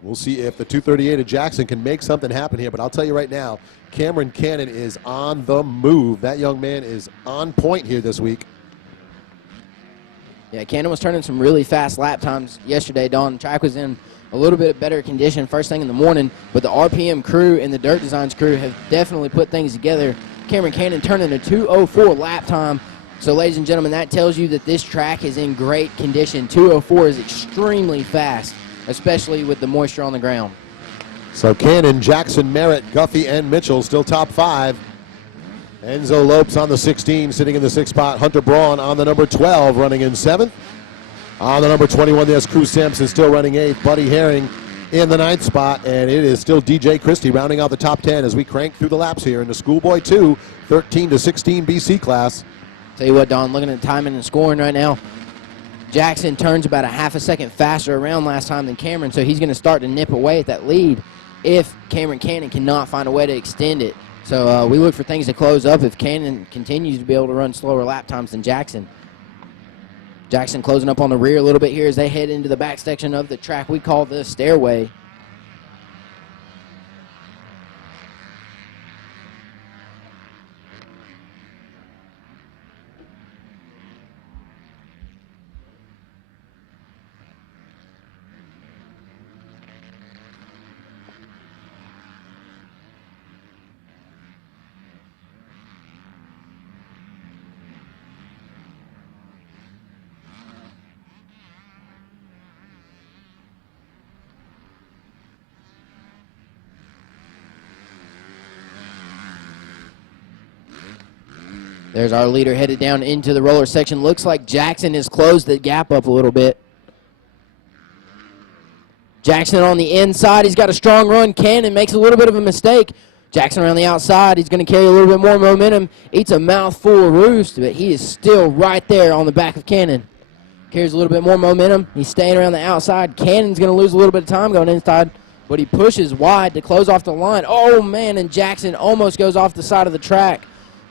We'll see if the 238 of Jackson can make something happen here. But I'll tell you right now, Cameron Cannon is on the move. That young man is on point here this week. Yeah, Cannon was turning some really fast lap times yesterday, Don. The track was in a little bit better condition first thing in the morning, but the RPM crew and the Dirt Designs crew have definitely put things together. Cameron Cannon turning a 2:04 lap time. So, ladies and gentlemen, that tells you that this track is in great condition. 2:04 is extremely fast, especially with the moisture on the ground. So Cannon, Jackson, Merritt, Guffey, and Mitchell still top 5. Enzo Lopes on the 16, sitting in the 6th spot. Hunter Braun on the number 12, running in 7th. On the number 21, there's Cruz Sampson still running 8th. Buddy Herring in the 9th spot, and it is still DJ Christie rounding out the top 10 as we crank through the laps here in the Schoolboy 2 13 to 16 BC class. Tell you what, Don, looking at the timing and scoring right now, Jackson turns about a half a second faster around last time than Cameron, so he's going to start to nip away at that lead if Cameron Cannon cannot find a way to extend it. So we look for things to close up if Cannon continues to be able to run slower lap times than Jackson. Jackson closing up on the rear a little bit here as they head into the back section of the track we call the stairway. There's our leader headed down into the roller section. Looks like Jackson has closed the gap up a little bit. Jackson on the inside. He's got a strong run. Cannon makes a little bit of a mistake. Jackson around the outside. He's going to carry a little bit more momentum. Eats a mouthful of roost, but he is still right there on the back of Cannon. Carries a little bit more momentum. He's staying around the outside. Cannon's going to lose a little bit of time going inside, but he pushes wide to close off the line. Oh, man, and Jackson almost goes off the side of the track.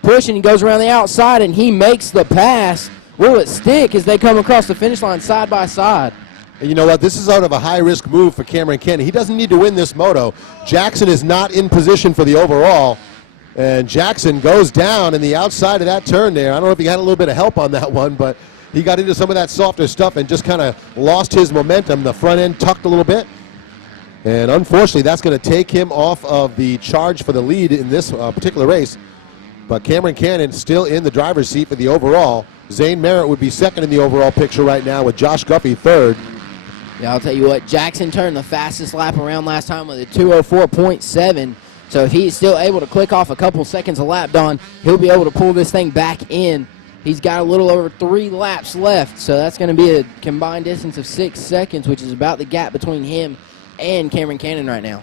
Pushing, he goes around the outside, and he makes the pass. Will it stick as they come across the finish line side by side? And you know what? This is out of a high-risk move for Cameron Cannon. He doesn't need to win this moto. Jackson is not in position for the overall, and Jackson goes down in the outside of that turn there. I don't know if he had a little bit of help on that one, but he got into some of that softer stuff and just kind of lost his momentum. The front end tucked a little bit, and unfortunately, that's going to take him off of the charge for the lead in this particular race. But Cameron Cannon still in the driver's seat for the overall. Zane Merritt would be second in the overall picture right now with Josh Guffey third. Yeah, I'll tell you what, Jackson turned the fastest lap around last time with a 2:04.7. So if he's still able to click off a couple seconds a lap, Don, he'll be able to pull this thing back in. He's got a little over 3 laps left, so that's going to be a combined distance of 6 seconds, which is about the gap between him and Cameron Cannon right now.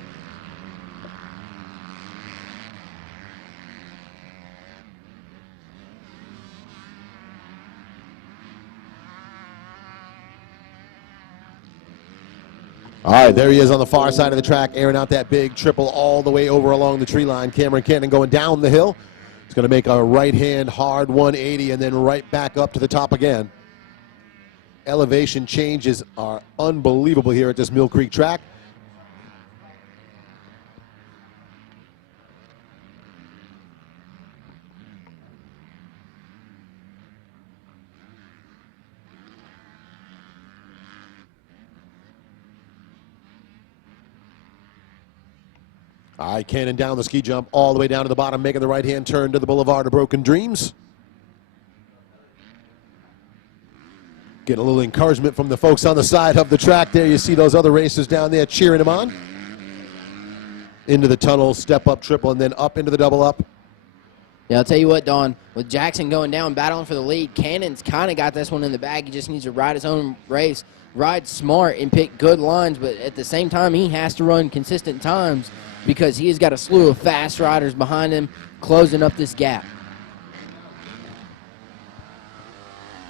All right, there he is on the far side of the track, airing out that big triple all the way over along the tree line. Cameron Cannon going down the hill. He's going to make a right-hand hard 180 and then right back up to the top again. Elevation changes are unbelievable here at this Mill Creek track. All right, Cannon down the ski jump all the way down to the bottom, making the right-hand turn to the Boulevard of Broken Dreams. Get a little encouragement from the folks on the side of the track there. You see those other racers down there cheering him on. Into the tunnel, step up, triple, and then up into the double up. Yeah, I'll tell you what, Don, with Jackson going down, battling for the lead, Cannon's kind of got this one in the bag. He just needs to ride his own race, ride smart, and pick good lines, but at the same time, he has to run consistent times because he has got a slew of fast riders behind him closing up this gap.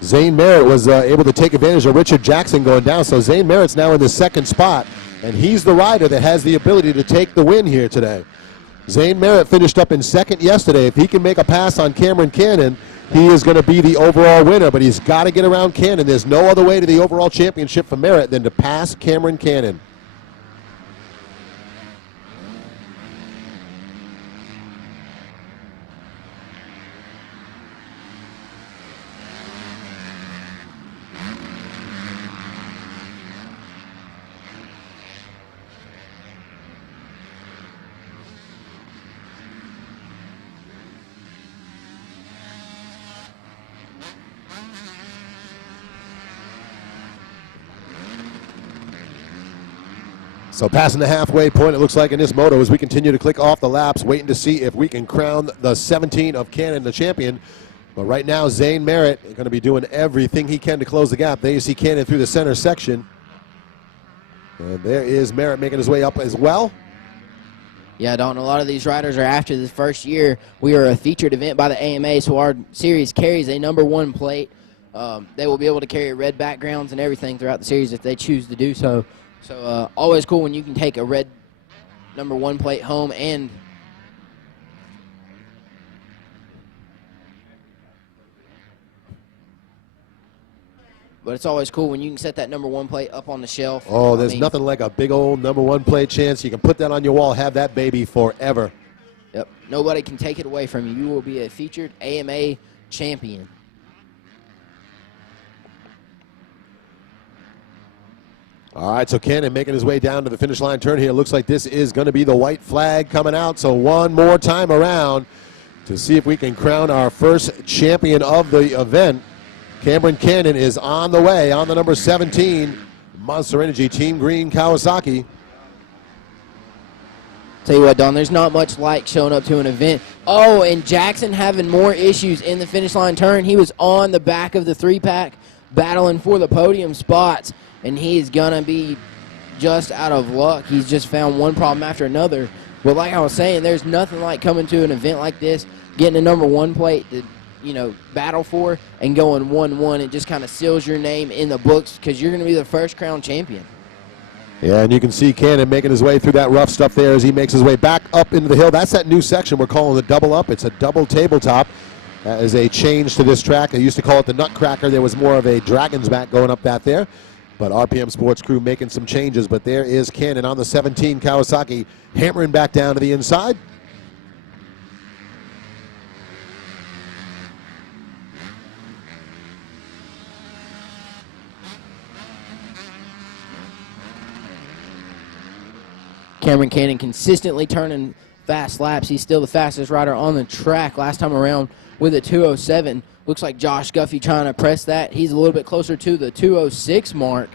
Zane Merritt was able to take advantage of Richard Jackson going down. So Zane Merritt's now in the second spot, and he's the rider that has the ability to take the win here today. Zane Merritt finished up in second yesterday. If he can make a pass on Cameron Cannon, he is going to be the overall winner, but he's got to get around Cannon. There's no other way to the overall championship for Merritt than to pass Cameron Cannon. So passing the halfway point, it looks like in this moto as we continue to click off the laps, waiting to see if we can crown the 17 of Cannon the champion. But right now, Zane Merritt is going to be doing everything he can to close the gap. There you see Cannon through the center section. And there is Merritt making his way up as well. Yeah, Dalton, a lot of these riders are after the first year. We are a featured event by the AMA, so our series carries a #1 plate. They will be able to carry red backgrounds and everything throughout the series if they choose to do so. So always cool when you can take a red #1 plate home but it's always cool when you can set that #1 plate up on the shelf. Oh, there's nothing like a big old #1 plate chance. You can put that on your wall, have that baby forever. Yep. Nobody can take it away from you. You will be a featured AMA champion. All right, so Cannon making his way down to the finish line turn here. Looks like this is going to be the white flag coming out. So one more time around to see if we can crown our first champion of the event. Cameron Cannon is on the way on the number 17 Monster Energy Team Green Kawasaki. Tell you what, Don, there's not much like showing up to an event. Oh, and Jackson having more issues in the finish line turn. He was on the back of the 3-pack battling for the podium spots, and he's going to be just out of luck. He's just found one problem after another. But like I was saying, there's nothing like coming to an event like this, getting a #1 plate to, battle for, and going 1-1. It just kind of seals your name in the books because you're going to be the first crown champion. Yeah, and you can see Cannon making his way through that rough stuff there as he makes his way back up into the hill. That's that new section we're calling the double up. It's a double tabletop. That is a change to this track. I used to call it the Nutcracker. There was more of a Dragon's Back going up that there. But RPM Sports Crew making some changes. But there is Cannon on the 17 Kawasaki, hammering back down to the inside. Cameron Cannon consistently turning fast laps. He's still the fastest rider on the track last time around with a 2:07. Looks like Josh Guffey trying to press that. He's a little bit closer to the 2:06 mark.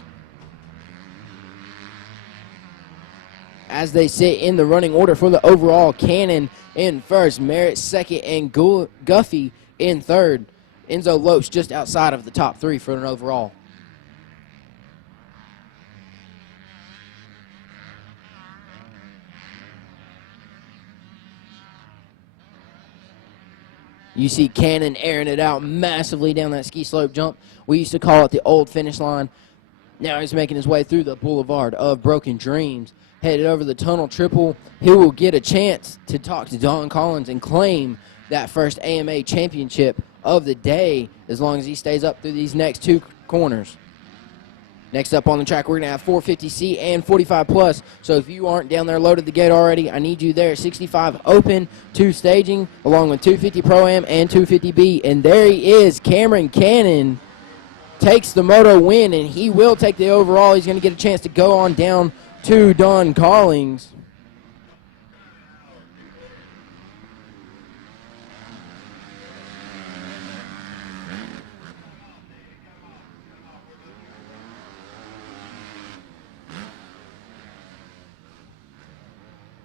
As they sit in the running order for the overall, Cannon in first, Merritt second, and Guffey in third. Enzo Lopes just outside of the top 3 for an overall. You see Cannon airing it out massively down that ski slope jump. We used to call it the old finish line. Now he's making his way through the boulevard of broken dreams. Headed over the tunnel triple. He will get a chance to talk to Don Collins and claim that first AMA championship of the day as long as he stays up through these next 2 corners. Next up on the track, we're going to have 450C and 45 plus. So if you aren't down there loaded the gate already, I need you there. 65 open, 2 staging, along with 250 ProAm and 250B. And there he is. Cameron Cannon takes the moto win, and he will take the overall. He's going to get a chance to go on down to Don Collins.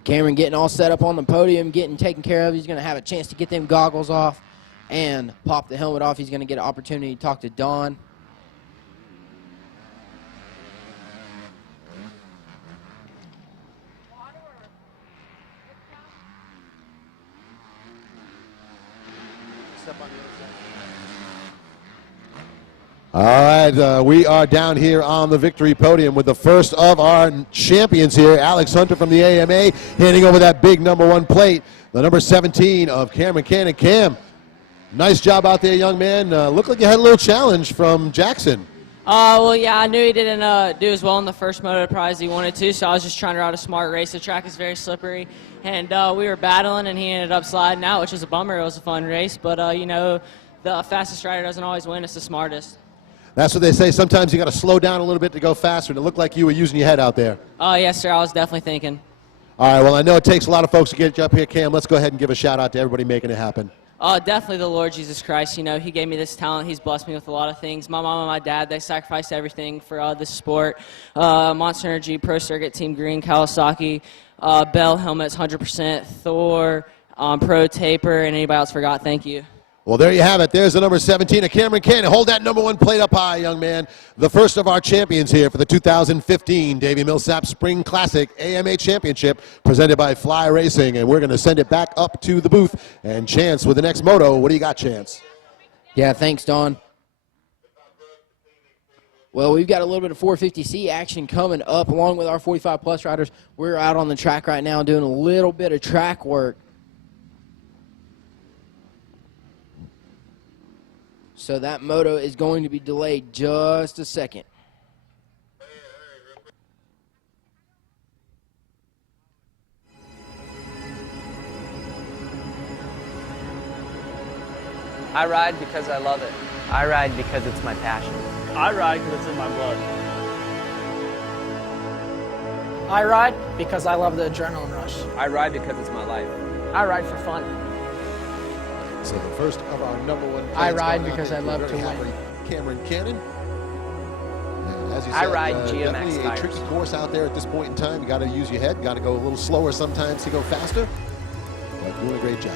Cameron getting all set up on the podium, getting taken care of. He's going to have a chance to get them goggles off and pop the helmet off. He's going to get an opportunity to talk to Don. All right, we are down here on the victory podium with the first of our champions here, Alex Hunter from the AMA, handing over that big #1 plate, the number 17 of Cameron Cannon. Cam, nice job out there, young man. Looked like you had a little challenge from Jackson. Well, yeah, I knew he didn't do as well in the first moto prize he wanted to, so I was just trying to ride a smart race. The track is very slippery, and we were battling, and he ended up sliding out, which was a bummer. It was a fun race, but, you know, the fastest rider doesn't always win. It's the smartest. That's what they say. Sometimes you got to slow down a little bit to go faster, and it looked like you were using your head out there. Oh, yes, sir. I was definitely thinking. All right, well, I know it takes a lot of folks to get you up here, Cam. Let's go ahead and give a shout-out to everybody making it happen. Definitely the Lord Jesus Christ. You know, he gave me this talent. He's blessed me with a lot of things. My mom and my dad, they sacrificed everything for this sport. Monster Energy, Pro Circuit, Team Green, Kawasaki, Bell Helmets, 100%, Thor, Pro Taper, and anybody else forgot, thank you. Well, there you have it. There's the number 17 of Cameron Cannon. Hold that #1 plate up high, young man. The first of our champions here for the 2015 Davi MIllsaps Spring Classic AMA Championship presented by Fly Racing. And we're going to send it back up to the booth. And Chance with the next moto. What do you got, Chance? Yeah, thanks, Don. Well, we've got a little bit of 450C action coming up along with our 45-plus riders. We're out on the track right now doing a little bit of track work. So that moto is going to be delayed just a second. I ride because I love it. I ride because it's my passion. I ride because it's in my blood. I ride because I love the adrenaline rush. I ride because it's my life. I ride for fun. So the first of our #1 I plates ride going out because there I love very to win. happily, Cameron Cannon. And as you I said, ride GMX definitely a tires. tricky course out there at this point in time. You got to use your head. Got to go a little slower sometimes to go faster. But doing a great job.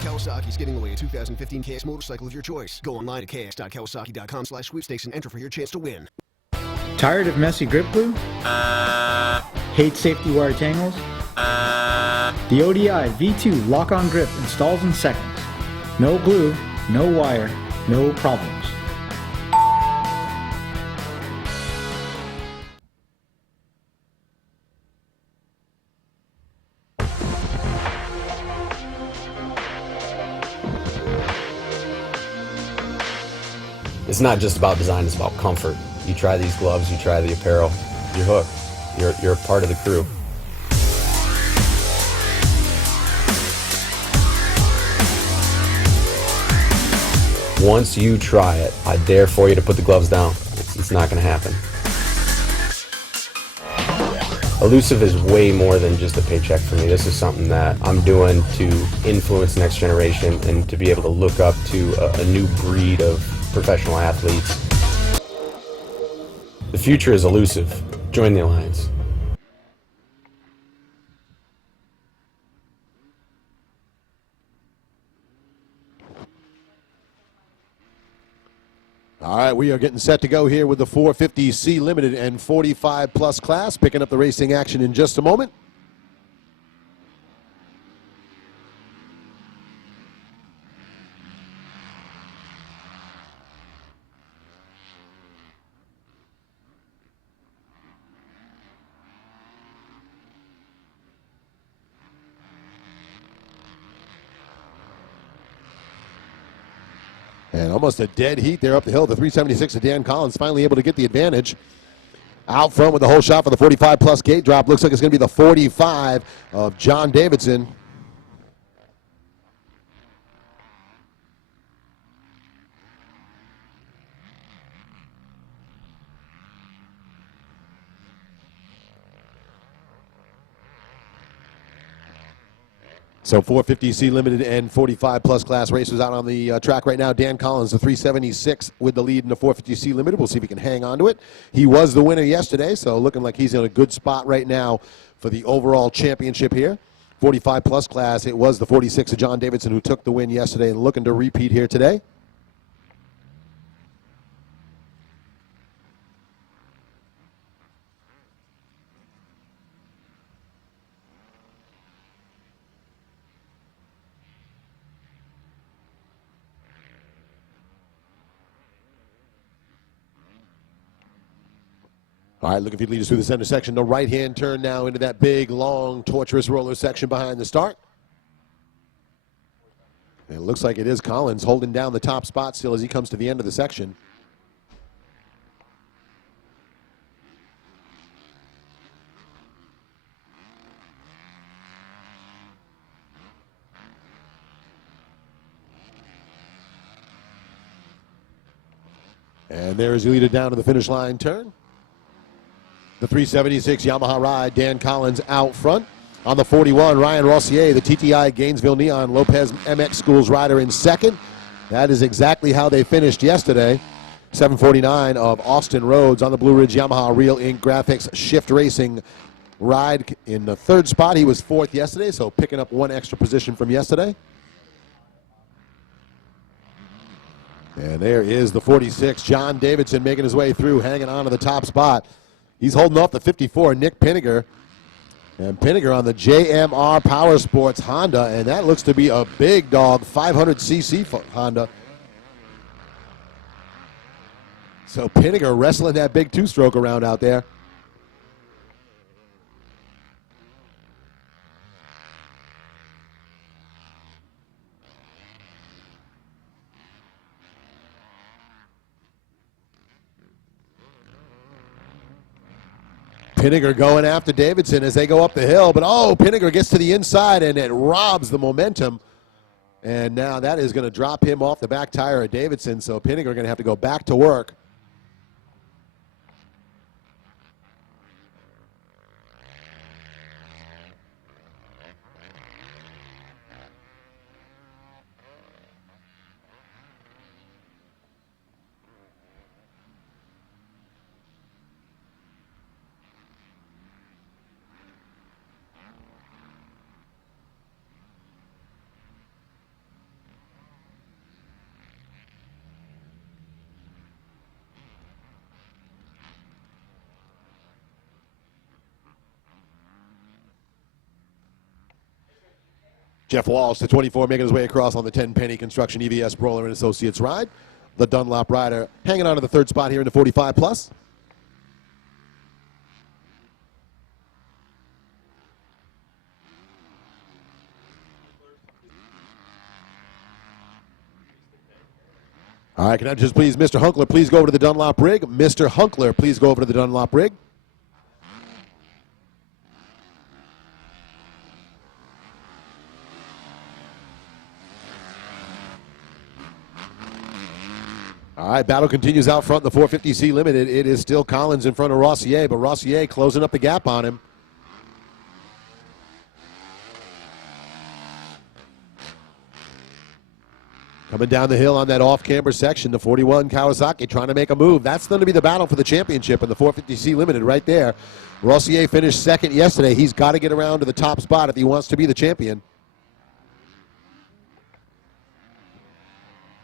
Kawasaki's giving away a 2015 KS motorcycle of your choice. Go online at ks.kawasaki.com/sweepstakes and enter for your chance to win. Tired of messy grip glue? Hate safety wire tangles? The ODI V2 lock-on grip installs in seconds. No glue, no wire, no problems. It's not just about design, it's about comfort. You try these gloves, you try the apparel, you're hooked. You're a part of the crew. Once you try it, I dare for you to put the gloves down. It's not going to happen. Elusive is way more than just a paycheck for me. This is something that I'm doing to influence the next generation and to be able to look up to a new breed of professional athletes. The future is elusive. Join the alliance. All right, we are getting set to go here with the 450C Limited and 45-plus class. Picking up the racing action in just a moment. And almost a dead heat there up the hill. The 376 of Dan Collins finally able to get the advantage. Out front with the whole shot for the 45-plus gate drop. Looks like it's going to be the 45 of John Davidson. So So 450C Limited and 45-plus class racers out on the track right now. Dan Collins, the 376 with the lead in the 450C Limited. We'll see if he can hang on to it. He was the winner yesterday, so looking like he's in a good spot right now for the overall championship here. 45-plus class, it was the 46 of John Davidson who took the win yesterday and looking to repeat here today. All right, looking for you to lead us through the center section. The right-hand turn now into that big, long, torturous roller section behind the start. And it looks like it is Collins holding down the top spot still as he comes to the end of the section. And there's your leader down to the finish line turn. The 376 Yamaha ride, Dan Collins out front. On the 41, Ryan Rossier, the TTI Gainesville Neon Lopez MX Schools rider in second. That is exactly how they finished yesterday. 749 of Austin Rhodes on the Blue Ridge Yamaha Real Ink Graphics Shift Racing ride in the third spot. He was fourth yesterday, so picking up one extra position from yesterday. And there is the 46, John Davidson, making his way through, hanging on to the top spot. He's holding off the 54, Nick Pinniger. And Pinniger on the JMR Power Sports Honda, and that looks to be a big dog, 500cc Honda. So Pinniger wrestling that big two-stroke around out there. Pinniger going after Davidson as they go up the hill, but Pinniger gets to the inside and it robs the momentum. And now that is going to drop him off the back tire of Davidson, so Pinniger going to have to go back to work. Jeff Walsh, the 24, making his way across on the 10-penny Construction EVS Broiler and Associates ride. The Dunlop rider hanging on to the third spot here in the 45-plus. All right, can I just please, Mr. Hunkler, please go over to the Dunlop rig. Mr. Hunkler, please go over to the Dunlop rig. All right, battle continues out front in the 450C Limited. It is still Collins in front of Rossier, but Rossier closing up the gap on him. Coming down the hill on that off-camber section, the 41 Kawasaki trying to make a move. That's going to be the battle for the championship in the 450C Limited right there. Rossier finished second yesterday. He's got to get around to the top spot if he wants to be the champion.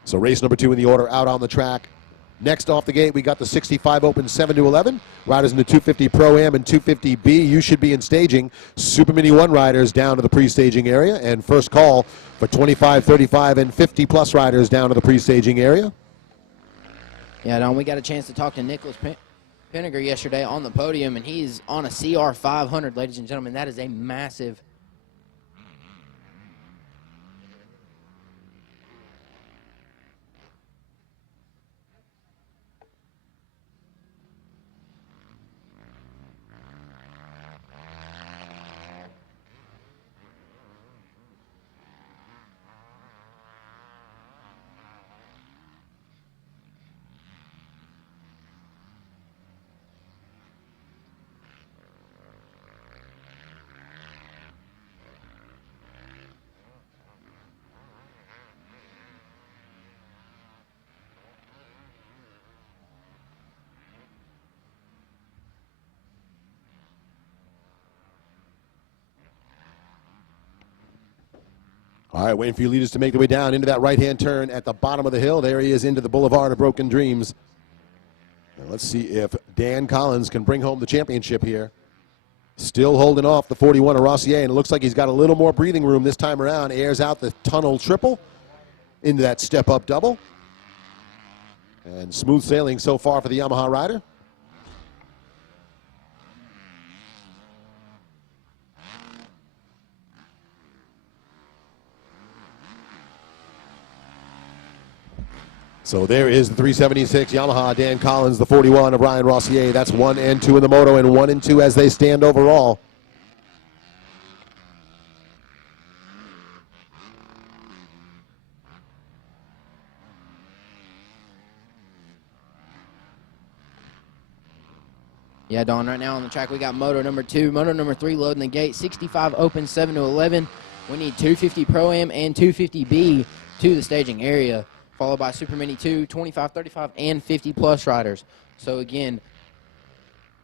So race number 2 in the order out on the track. Next off the gate, we got the 65 Open 7-11. Riders in the 250 Pro-Am and 250B. You should be in staging. Super Mini 1 riders down to the pre-staging area. And first call for 25, 35, and 50-plus riders down to the pre-staging area. Yeah, Don, we got a chance to talk to Nicholas Pinniger yesterday on the podium, and he's on a CR 500, ladies and gentlemen. That is a massive All right, waiting for your leaders to make their way down into that right-hand turn at the bottom of the hill. There he is into the Boulevard of Broken Dreams. And let's see if Dan Collins can bring home the championship here. Still holding off the 41 of Rossier, and it looks like he's got a little more breathing room this time around. Airs out the tunnel triple into that step-up double. And smooth sailing so far for the Yamaha rider. So there is the 376 Yamaha, Dan Collins, the 41 of Ryan Rossier. That's 1 and 2 in the moto, and 1 and 2 as they stand overall. Yeah, Don, right now on the track we got moto number 2, moto number 3 loading the gate, 65 open, 7 to 11. We need 250 Pro-Am and 250B to the staging area, followed by Super Mini 2, 25, 35, and 50-plus riders. So, again,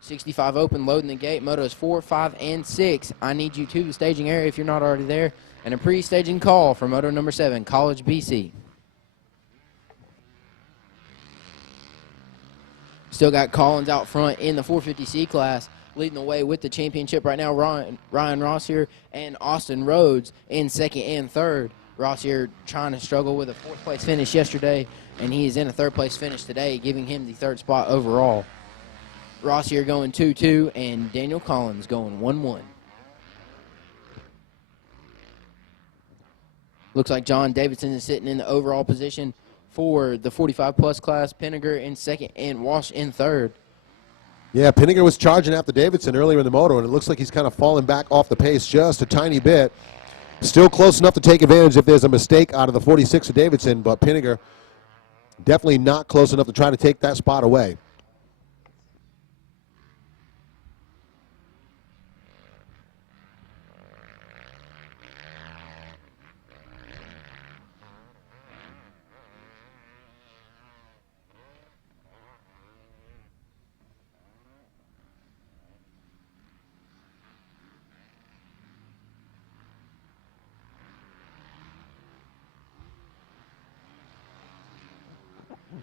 65 open, loading the gate, motos 4, 5, and 6. I need you to the staging area if you're not already there. And a pre-staging call for moto number 7, College BC. Still got Collins out front in the 450C class, leading the way with the championship right now. Ryan Rossier and Austin Rhodes in second and third. Rossier trying to struggle with a fourth-place finish yesterday, and he is in a third-place finish today, giving him the third spot overall. Rossier going 2-2, and Daniel Collins going 1-1. Looks like John Davidson is sitting in the overall position for the 45-plus class. Pinniger in second and Walsh in third. Yeah, Pinniger was charging after Davidson earlier in the moto, and it looks like he's kind of falling back off the pace just a tiny bit. Still close enough to take advantage if there's a mistake out of the 46 of Davidson, but Pinniger definitely not close enough to try to take that spot away.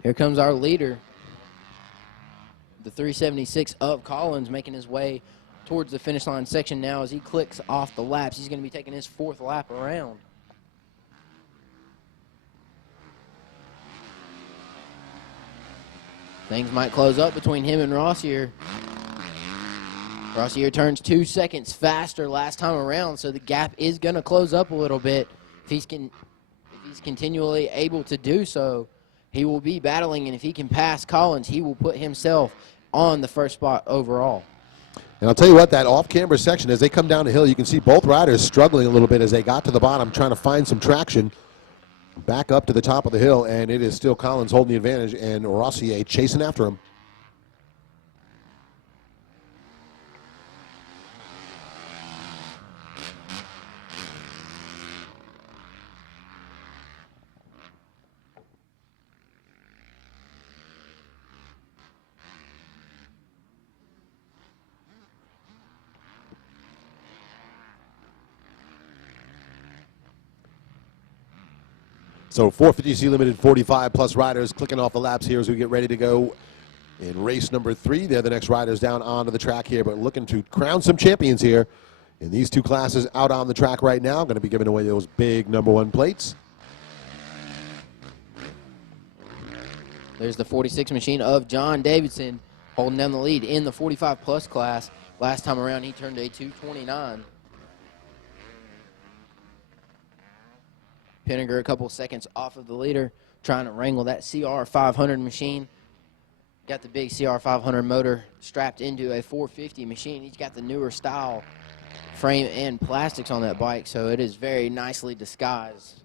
Here comes our leader, the 376 of Collins, making his way towards the finish line section now as he clicks off the laps. He's going to be taking his fourth lap around. Things might close up between him and Rossier. Rossier turns 2 seconds faster last time around, so the gap is going to close up a little bit. If he's continually able to do so, he will be battling, and if he can pass Collins, he will put himself on the first spot overall. And I'll tell you what, that off-camera section, as they come down the hill, you can see both riders struggling a little bit as they got to the bottom, trying to find some traction back up to the top of the hill, and it is still Collins holding the advantage, and Rossier chasing after him. So 450C Limited 45-plus riders clicking off the laps here as we get ready to go in race number 3. They're the next riders down onto the track here, but looking to crown some champions here in these two classes out on the track right now. Going to be giving away those big #1 plates. There's the 46 machine of John Davidson holding down the lead in the 45-plus class. Last time around, he turned a 229. Pinniger a couple seconds off of the leader, trying to wrangle that CR500 machine. Got the big CR500 motor strapped into a 450 machine. He's got the newer style frame and plastics on that bike, so it is very nicely disguised.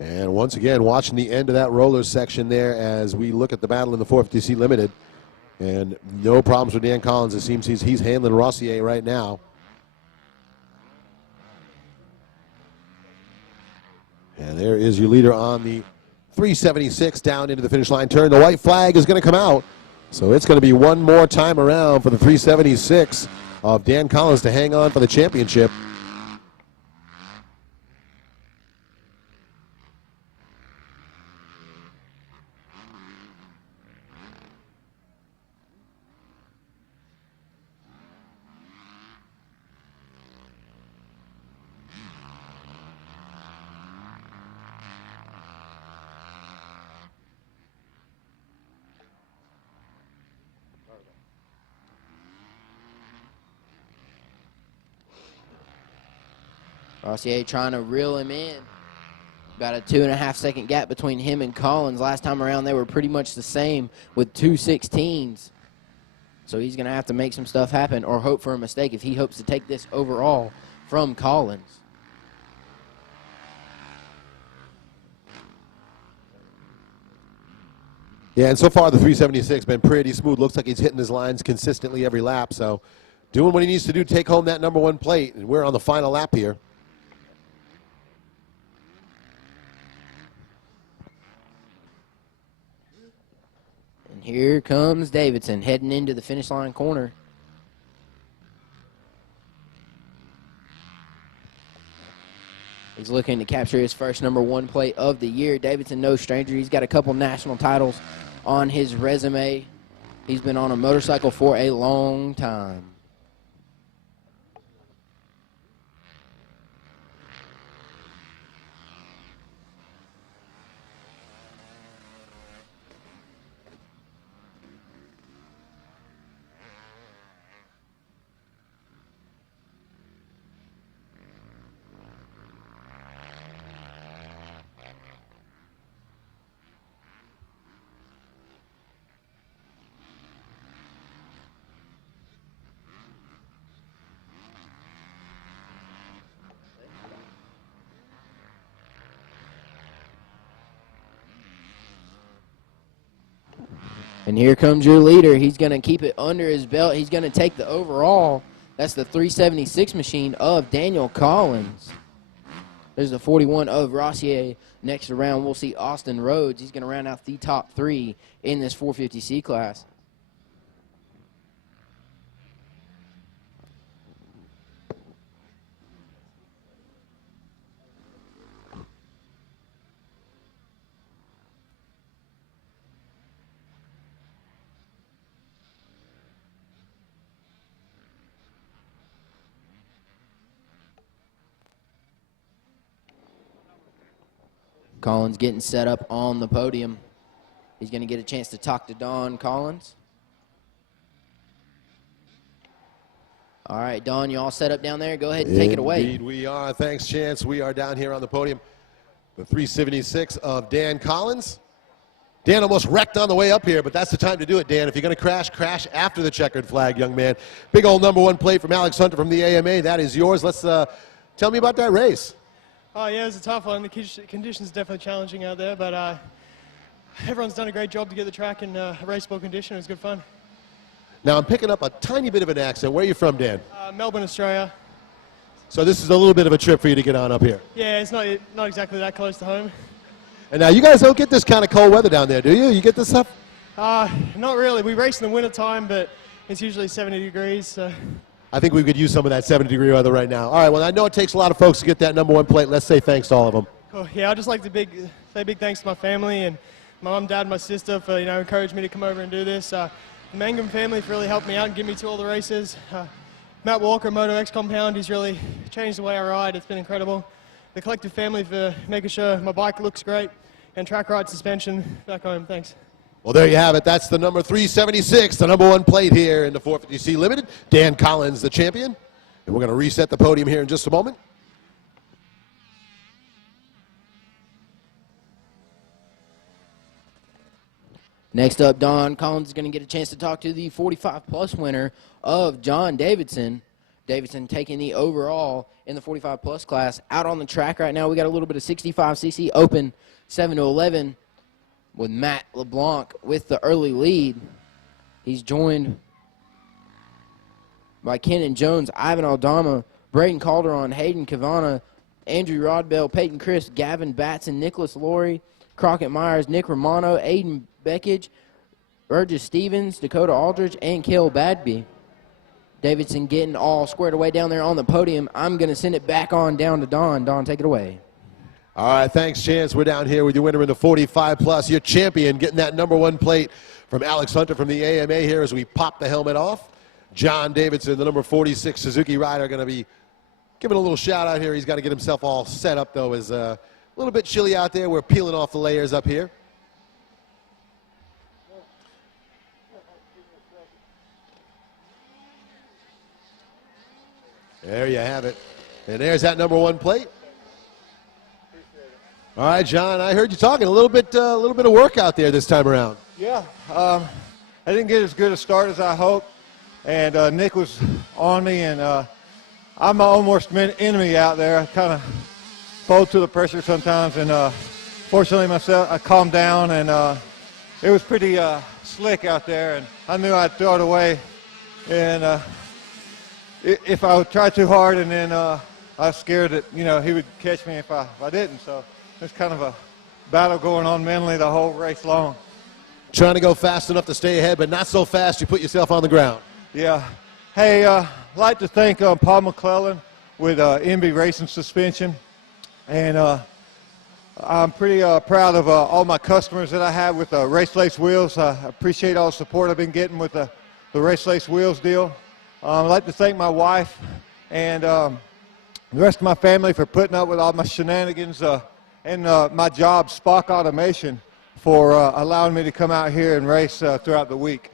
And once again, watching the end of that roller section there as we look at the battle in the 450C Limited. And no problems with Dan Collins. It seems he's handling Rossier right now. And there is your leader on the 376 down into the finish line turn. The white flag is going to come out. So it's going to be one more time around for the 376 of Dan Collins to hang on for the championship. Rossier trying to reel him in. About a 2.5 second gap between him and Collins. Last time around, they were pretty much the same with 2:16s. So he's going to have to make some stuff happen or hope for a mistake if he hopes to take this overall from Collins. Yeah, and so far the 376 been pretty smooth. Looks like he's hitting his lines consistently every lap. So doing what he needs to do to take home that #1 plate. And we're on the final lap here. And here comes Davidson heading into the finish line corner. He's looking to capture his first #1 plate of the year. Davidson, no stranger. He's got a couple national titles on his resume. He's been on a motorcycle for a long time. And here comes your leader. He's going to keep it under his belt. He's going to take the overall. That's the 376 machine of Daniel Collins. There's the 41 of Rossier. Next round, we'll see Austin Rhodes. He's going to round out the top 3 in this 450C class. Collins getting set up on the podium. He's going to get a chance to talk to Don Collins. All right, Don, you all set up down there? Go ahead and take it away. Indeed we are. Thanks, Chance. We are down here on the podium. The 376 of Dan Collins. Dan almost wrecked on the way up here, but that's the time to do it, Dan. If you're going to crash, crash after the checkered flag, young man. Big old #1 plate from Alex Hunter from the AMA. That is yours. Let's tell me about that race. Oh, yeah, it was a tough one. The conditions definitely challenging out there, but everyone's done a great job to get the track in raceable condition. It was good fun. Now, I'm picking up a tiny bit of an accent. Where are you from, Dan? Melbourne, Australia. So this is a little bit of a trip for you to get on up here. Yeah, it's not exactly that close to home. And now, you guys don't get this kind of cold weather down there, do you? You get this stuff? Not really. We race in the winter time, but it's usually 70 degrees. So. I think we could use some of that 70-degree weather right now. All right, well, I know it takes a lot of folks to get that #1 plate. Let's say thanks to all of them. Cool. Yeah, I'd just like to say big thanks to my family and my mom, dad, and my sister for encouraging me to come over and do this. The Mangum family for really helped me out and get me to all the races. Matt Walker, Moto X Compound, he's really changed the way I ride. It's been incredible. The collective family for making sure my bike looks great, and track ride suspension back home. Thanks. Well, there you have it. That's the number 376, the #1 plate here in the 450C Limited. Dan Collins, the champion. And we're going to reset the podium here in just a moment. Next up, Don Collins is going to get a chance to talk to the 45-plus winner of John Davidson. Davidson taking the overall in the 45-plus class. Out on the track right now, we got a little bit of 65cc open, 7-11. With Matt LeBlanc with the early lead. He's joined by Kenan Jones, Ivan Aldama, Braden Calderon, Hayden Cavana, Andrew Rodbell, Peyton Crisp, Gavin Batson, Nicholas Laurie, Crockett Myers, Nick Romano, Aiden Beckage, Burgess Stevens, Dakota Aldridge, and Cale Badby. Davidson getting all squared away down there on the podium. I'm going to send it back on down to Don. Don, take it away. All right, thanks, Chance. We're down here with your winner in the 45+, your champion, getting that #1 plate from Alex Hunter from the AMA here as we pop the helmet off. John Davidson, the number 46 Suzuki rider, going to be giving a little shout out here. He's got to get himself all set up, though. It's a little bit chilly out there. We're peeling off the layers up here. There you have it. And there's that #1 plate. All right, John, I heard you talking a little bit of work out there this time around. Yeah, I didn't get as good a start as I hoped, and Nick was on me, and I'm my own worst enemy out there. I kind of fold to the pressure sometimes, and fortunately myself, I calmed down, and it was pretty slick out there, and I knew I'd throw it away, and if I would try too hard, and then I was scared that he would catch me if I didn't. So there's kind of a battle going on mentally the whole race long. Trying to go fast enough to stay ahead, but not so fast you put yourself on the ground. Yeah. Hey, I'd like to thank Paul McClellan with MB Racing Suspension, and I'm pretty proud of all my customers that I have with Race Lace Wheels. I appreciate all the support I've been getting with the Race Lace Wheels deal. I'd like to thank my wife and the rest of my family for putting up with all my shenanigans and my job, Spock Automation, for allowing me to come out here and race throughout the week.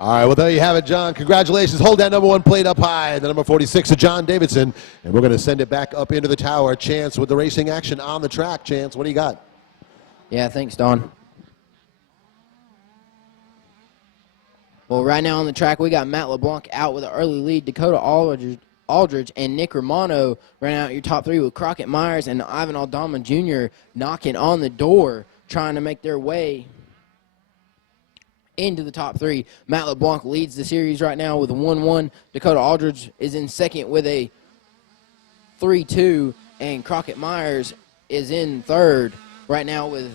All right, well, there you have it, John. Congratulations. Hold that #1 plate up high, the number 46 of John Davidson, and we're going to send it back up into the tower. Chance with the racing action on the track. Chance, what do you got? Yeah, thanks, Don. Well, right now on the track, we got Matt LeBlanc out with an early lead. Dakota Aldridge and Nick Romano ran out your top 3 with Crockett Myers and Ivan Aldama Jr. knocking on the door, trying to make their way into the top 3. Matt LeBlanc leads the series right now with a 1-1. Dakota Aldridge is in second with a 3-2, and Crockett Myers is in third right now with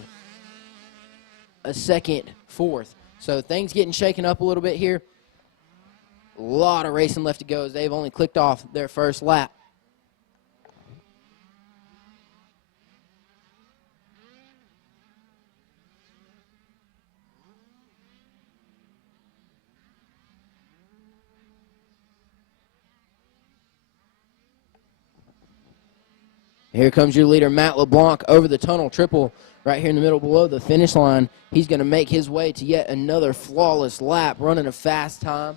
a second, fourth. So things getting shaken up a little bit here. A lot of racing left to go as they've only clicked off their first lap. Here comes your leader, Matt LeBlanc, over the tunnel triple right here in the middle below the finish line. He's going to make his way to yet another flawless lap, running a fast time.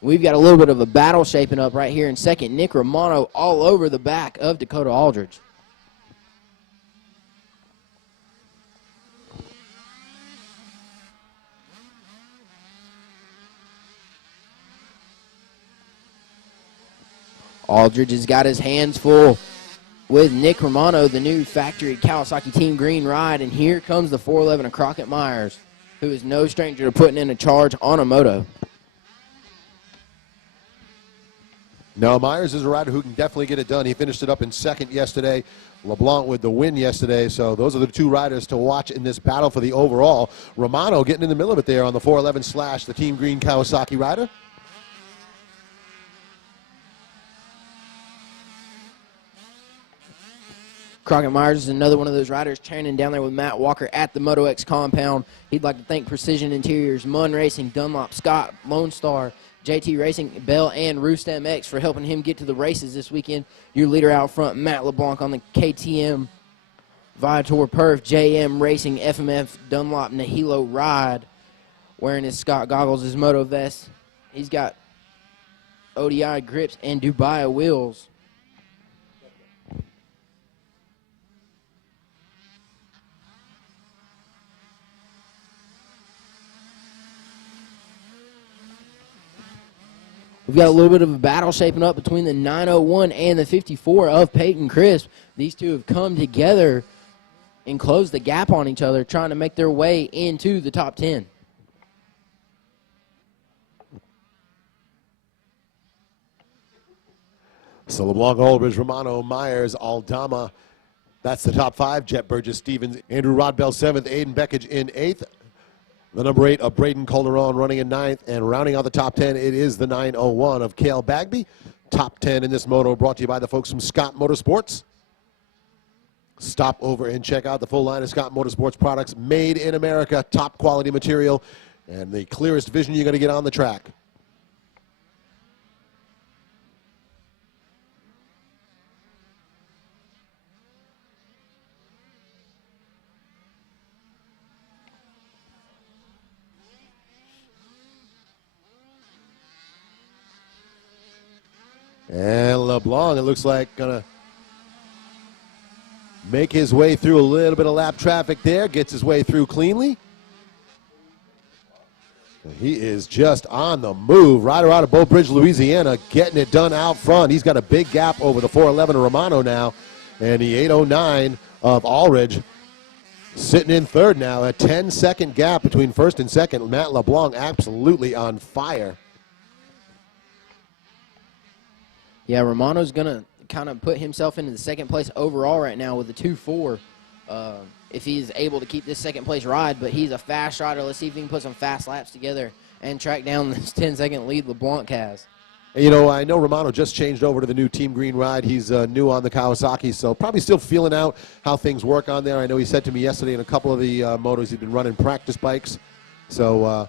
We've got a little bit of a battle shaping up right here in second. Nick Romano all over the back of Dakota Aldridge. Aldridge has got his hands full with Nick Romano, the new factory Kawasaki Team Green ride. And here comes the 411 of Crockett Myers, who is no stranger to putting in a charge on a moto. No, Myers is a rider who can definitely get it done. He finished it up in second yesterday. LeBlanc with the win yesterday. So those are the 2 riders to watch in this battle for the overall. Romano getting in the middle of it there on the 411 / the Team Green Kawasaki rider. Crockett Myers is another one of those riders training down there with Matt Walker at the Moto X compound. He'd like to thank Precision Interiors, Munn Racing, Dunlop, Scott, Lone Star, JT Racing, Bell, and Roostem X for helping him get to the races this weekend. Your leader out front, Matt LeBlanc on the KTM, Viator Perf, JM Racing, FMF, Dunlop, Nahilo ride, wearing his Scott goggles, his moto vest. He's got ODI grips and Dubai wheels. We've got a little bit of a battle shaping up between the 901 and the 54 of Peyton Crisp. These two have come together and closed the gap on each other, trying to make their way into the top 10. So LeBlanc, Aldridge, Romano, Myers, Aldama. That's the top 5. Jet Burgess, Stevens, Andrew Rodbell 7th, Aiden Beckage in 8th. The number 8 of Braden Calderon running in 9th. And rounding out the top 10, it is the 901 of Cale Bagby. Top 10 in this moto brought to you by the folks from Scott Motorsports. Stop over and check out the full line of Scott Motorsports products, made in America, top quality material, and the clearest vision you're going to get on the track. And LeBlanc, it looks like, going to make his way through a little bit of lap traffic there, gets his way through cleanly. He is just on the move. Rider out of Bow Bridge, Louisiana, getting it done out front. He's got a big gap over the 411 of Romano now, and the 809 of Aldridge sitting in third now. A 10-second gap between first and second. Matt LeBlanc absolutely on fire. Yeah, Romano's going to kind of put himself into the second place overall right now with a 2-4 if he's able to keep this second place ride. But he's a fast rider. Let's see if he can put some fast laps together and track down this 10-second lead LeBlanc has. You know, I know Romano just changed over to the new Team Green ride. He's new on the Kawasaki, so probably still feeling out how things work on there. I know he said to me yesterday in a couple of the motos he'd been running practice bikes. So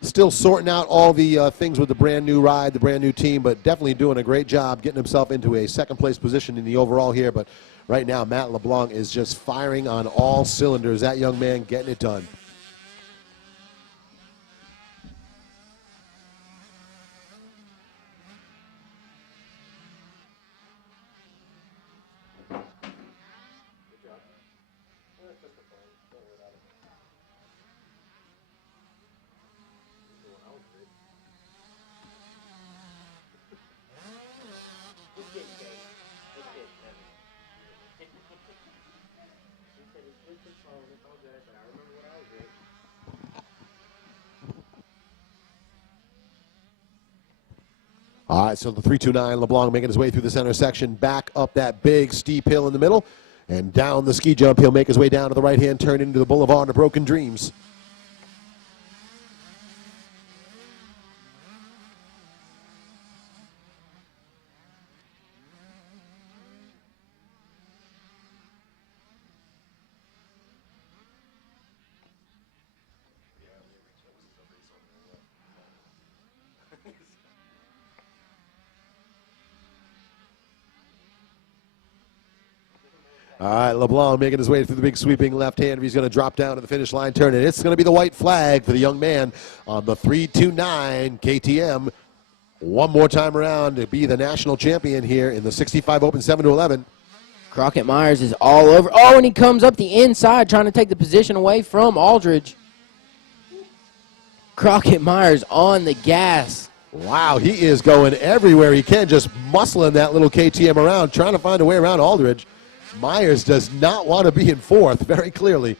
still sorting out all the things with the brand new ride, the brand new team, but definitely doing a great job getting himself into a second place position in the overall here. But right now, Matt LeBlanc is just firing on all cylinders. That young man getting it done. All right, so the 329 LeBlanc making his way through the center section, back up that big steep hill in the middle, and down the ski jump. He'll make his way down to the right-hand turn into the Boulevard of Broken Dreams. All right, LeBlanc making his way through the big sweeping left-hander. He's going to drop down to the finish line turn, and it's going to be the white flag for the young man on the 329 KTM. One more time around to be the national champion here in the 65 Open 7-11. Crockett Myers is all over. Oh, and he comes up the inside trying to take the position away from Aldridge. Crockett Myers on the gas. Wow, he is going everywhere he can, just muscling that little KTM around, trying to find a way around Aldridge. Myers does not want to be in fourth, very clearly.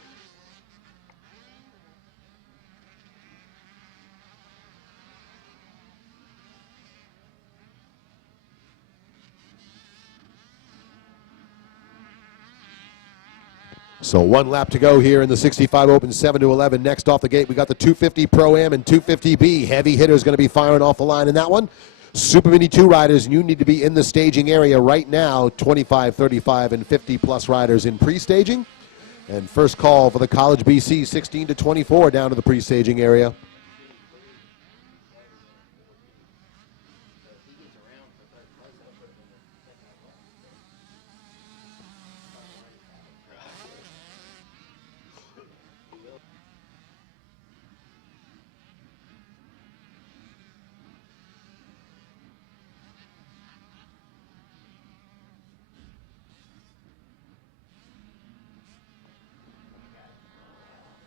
So one lap to go here in the 65 Open 7-11. Next off the gate, we got the 250 Pro-Am and 250B. Heavy hitters going to be firing off the line in that one. Super Mini 2 riders, and you need to be in the staging area right now. 25, 35, and 50-plus riders in pre-staging. And first call for the College BC, 16 to 24 down to the pre-staging area.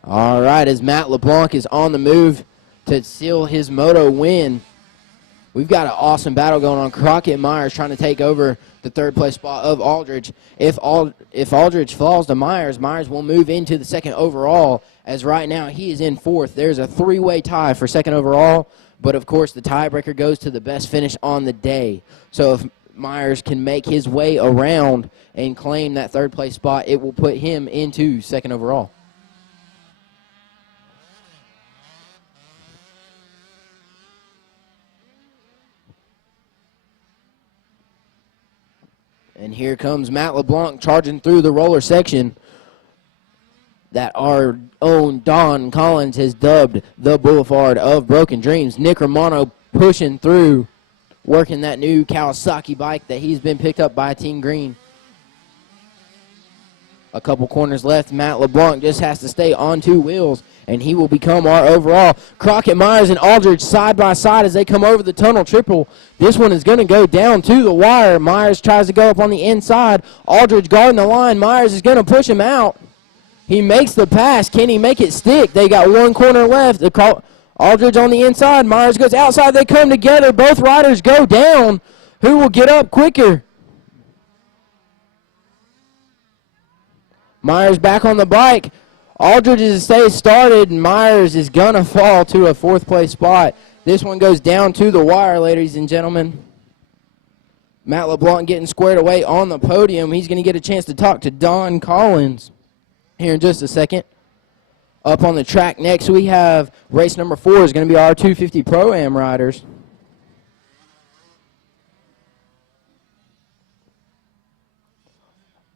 All right, as Matt LeBlanc is on the move to seal his moto win, we've got an awesome battle going on. Crockett Myers trying to take over the third place spot of Aldridge. If Aldridge falls to Myers, Myers will move into the second overall, as right now he is in fourth. There's a three-way tie for second overall, but of course the tiebreaker goes to the best finish on the day. So if Myers can make his way around and claim that third place spot, it will put him into second overall. And here comes Matt LeBlanc charging through the roller section that our own Don Collins has dubbed the Boulevard of Broken Dreams. Nick Romano pushing through, working that new Kawasaki bike that he's been picked up by Team Green. A couple corners left. Matt LeBlanc just has to stay on two wheels, and he will become our overall. Crockett, Myers, and Aldridge side by side as they come over the tunnel triple. This one is going to go down to the wire. Myers tries to go up on the inside. Aldridge guarding the line. Myers is going to push him out. He makes the pass. Can he make it stick? They got one corner left. Aldridge on the inside. Myers goes outside. They come together. Both riders go down. Who will get up quicker? Myers back on the bike. Aldridge is stays started, and Myers is going to fall to a fourth place spot. This one goes down to the wire, ladies and gentlemen. Matt LeBlanc getting squared away on the podium. He's going to get a chance to talk to Don Collins here in just a second. Up on the track next, we have race number 4 is going to be our 250 Pro-Am riders.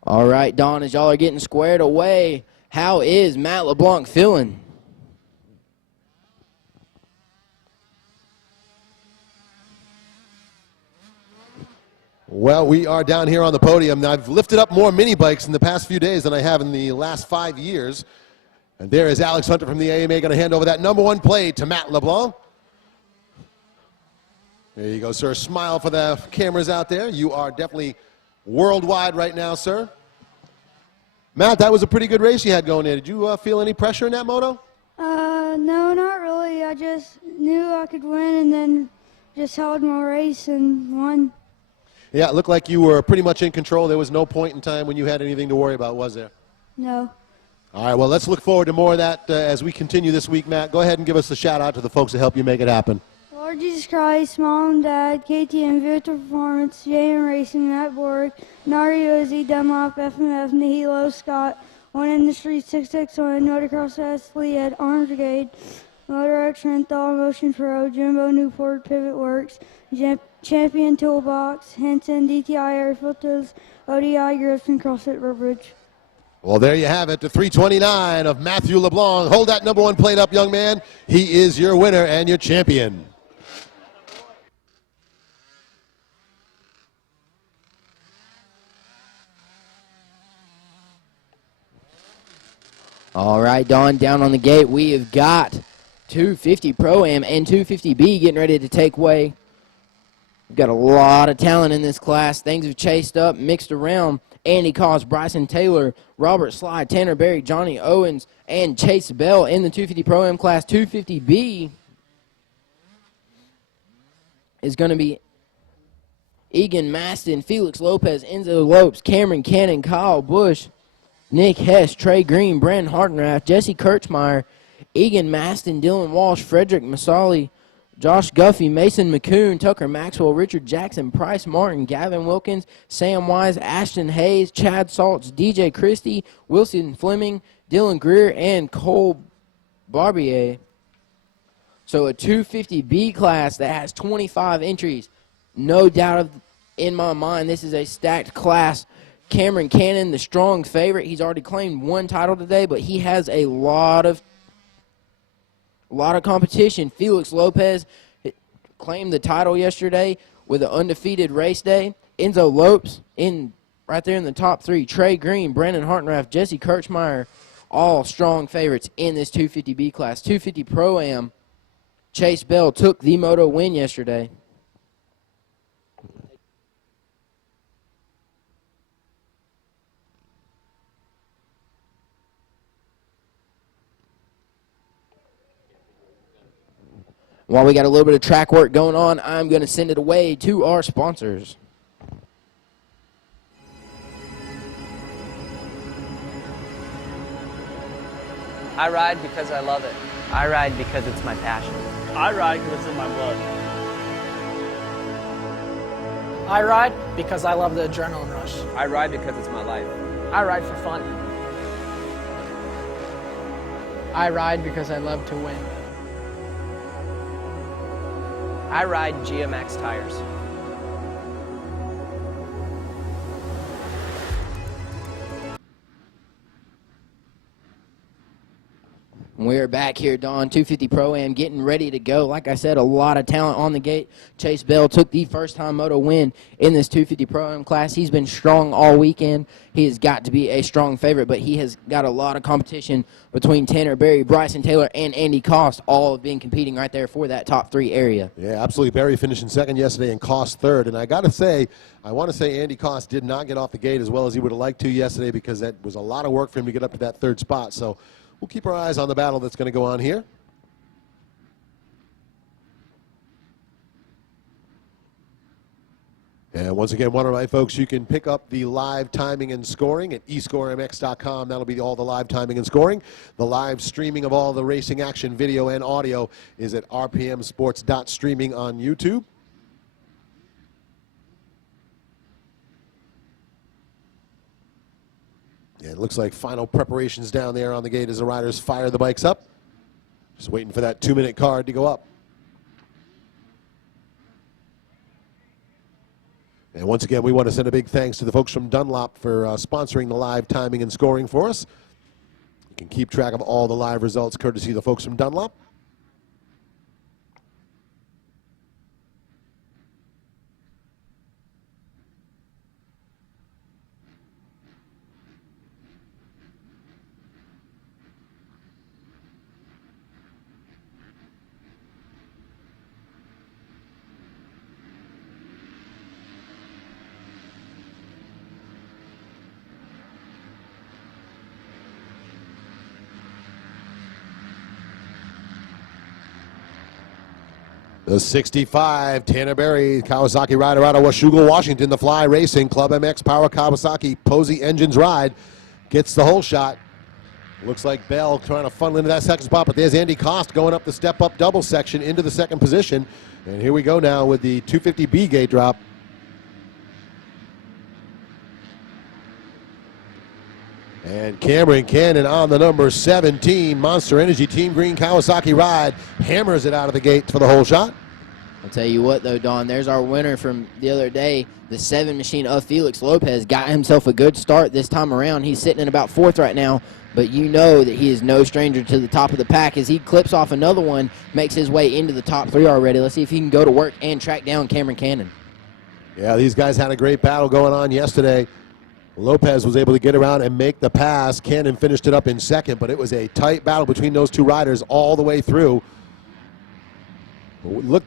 All right, Don, as y'all are getting squared away, how is Matt LeBlanc feeling? Well, we are down here on the podium. Now, I've lifted up more mini bikes in the past few days than I have in the last 5 years. And there is Alex Hunter from the AMA going to hand over that number 1 plate to Matt LeBlanc. There you go, sir. Smile for the cameras out there. You are definitely worldwide right now, sir. Matt, that was a pretty good race you had going in. Did you feel any pressure in that moto? No, not really. I just knew I could win and then just held my race and won. Yeah, it looked like you were pretty much in control. There was no point in time when you had anything to worry about, was there? No. All right, well, let's look forward to more of that as we continue this week, Matt. Go ahead and give us a shout-out to the folks that help you make it happen. Lord Jesus Christ, Mom, Dad, KTM, Virtual Performance, JM Racing, Matt Borg, Nari Ozzy, Dunlop, FMF, Nihilo, Scott, One Industry, 661, Motocross Athlete at Arms Brigade, MotorX, Renthal, Motion Pro, Jimbo, Newport, Pivot Works, Champion Toolbox, Henson, DTI Air Filters, ODI Grips, and CrossFit Burbridge. Well, there you have it, the 329 of Matthew LeBlanc. Hold that number 1 plate up, young man. He is your winner and your champion. All right, Don, down on the gate, we have got 250 Pro-Am and 250B getting ready to take way. We've got a lot of talent in this class. Things have chased up, mixed around. Andy Cos, Bryson Taylor, Robert Sly, Tanner Berry, Johnny Owens, and Chase Bell in the 250 Pro-Am class. 250B is going to be Egan Maston, Felix Lopez, Enzo Lopes, Cameron Cannon, Kyle Bush, Nick Hess, Trey Green, Brandon Hartenrath, Jesse Kirchmeyer, Egan Maston, Dylan Walsh, Frederick Masali, Josh Guffey, Mason McCoon, Tucker Maxwell, Richard Jackson, Price Martin, Gavin Wilkins, Sam Wise, Ashton Hayes, Chad Saltz, DJ Christie, Wilson Fleming, Dylan Greer, and Cole Barbier. So a 250B class that has 25 entries. No doubt in my mind this is a stacked class. Cameron Cannon, the strong favorite. He's already claimed 1 title today, but he has a lot of competition. Felix Lopez claimed the title yesterday with an undefeated race day. Enzo Lopes right there in the top 3. Trey Green, Brandon Hartenrath, Jesse Kirchmeyer, all strong favorites in this 250B class. 250 Pro-Am, Chase Bell took the moto win yesterday. While we got a little bit of track work going on, I'm going to send it away to our sponsors. I ride because I love it. I ride because it's my passion. I ride because it's in my blood. I ride because I love the adrenaline rush. I ride because it's my life. I ride for fun. I ride because I love to win. I ride GMX tires. We're back here, Don. 250 Pro-Am getting ready to go. Like I said, a lot of talent on the gate. Chase Bell took the first-time moto win in this 250 Pro-Am class. He's been strong all weekend. He has got to be a strong favorite, but he has got a lot of competition between Tanner Berry, Bryson Taylor, and Andy Cost, all have been competing right there for that top 3 area. Yeah, absolutely. Berry finishing second yesterday and Cost third. And I got to say, I want to say Andy Cost did not get off the gate as well as he would have liked to yesterday because that was a lot of work for him to get up to that third spot. So we'll keep our eyes on the battle that's going to go on here. And once again, one of my folks, you can pick up the live timing and scoring at escoremx.com. That'll be all the live timing and scoring. The live streaming of all the racing action, video and audio is at rpmsports.streaming on YouTube. Yeah, it looks like final preparations down there on the gate as the riders fire the bikes up. Just waiting for that 2-minute card to go up. And once again, we want to send a big thanks to the folks from Dunlop for sponsoring the live timing and scoring for us. You can keep track of all the live results courtesy of the folks from Dunlop. The 65, Tanner Berry, Kawasaki rider out of Washougal, Washington, the Fly Racing, Club MX, Power Kawasaki, Posey Engines ride, gets the whole shot. Looks like Bell trying to funnel into that second spot, but there's Andy Cost going up the step-up double section into the second position. And here we go now with the 250B gate drop. And Cameron Cannon on the number 17 Monster Energy Team Green Kawasaki ride hammers it out of the gate for the whole shot. I'll tell you what, though, Don, there's our winner from the other day. The 7 machine of Felix Lopez got himself a good start this time around. He's sitting in about 4th right now, but you know that he is no stranger to the top of the pack as he clips off another one, makes his way into the top 3 already. Let's see if he can go to work and track down Cameron Cannon. Yeah, these guys had a great battle going on yesterday. Lopez was able to get around and make the pass. Cannon finished it up in second, but it was a tight battle between those two riders all the way through.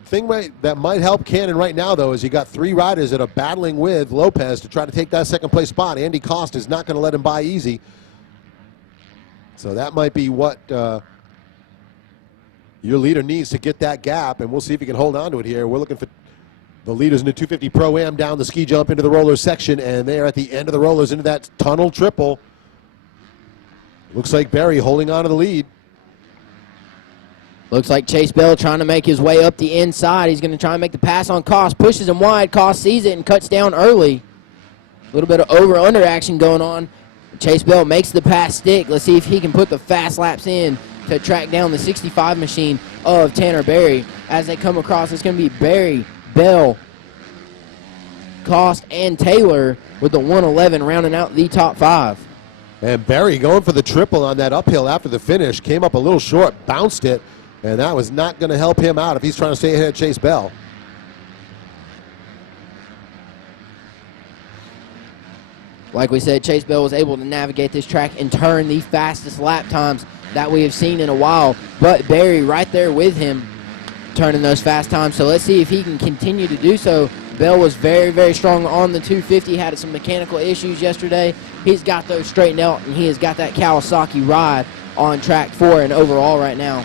Thing that might help Cannon right now, though, is you got 3 riders that are battling with Lopez to try to take that second place spot. Andy Cost is not going to let him by easy. So that might be what your leader needs to get that gap, and we'll see if he can hold on to it here. We're looking for the leaders in the 250 Pro-Am down the ski jump into the rollers section, and they're at the end of the rollers into that tunnel triple. Looks like Berry holding on to the lead. Looks like Chase Bell trying to make his way up the inside. He's going to try and make the pass on Cost. Pushes him wide. Cost sees it and cuts down early. A little bit of over-under action going on. Chase Bell makes the pass stick. Let's see if he can put the fast laps in to track down the 65 machine of Tanner Berry. As they come across, it's going to be Berry, Bell, Cost, and Taylor with the 111 rounding out the top 5. And Berry going for the triple on that uphill after the finish. Came up a little short, bounced it, and that was not going to help him out if he's trying to stay ahead of Chase Bell. Like we said, Chase Bell was able to navigate this track and turn the fastest lap times that we have seen in a while. But Berry right there with him turning those fast times. So let's see if he can continue to do so. Bell was very, very strong on the 250. Had some mechanical issues yesterday. He's got those straightened out, and he has got that Kawasaki ride on track 4 and overall right now.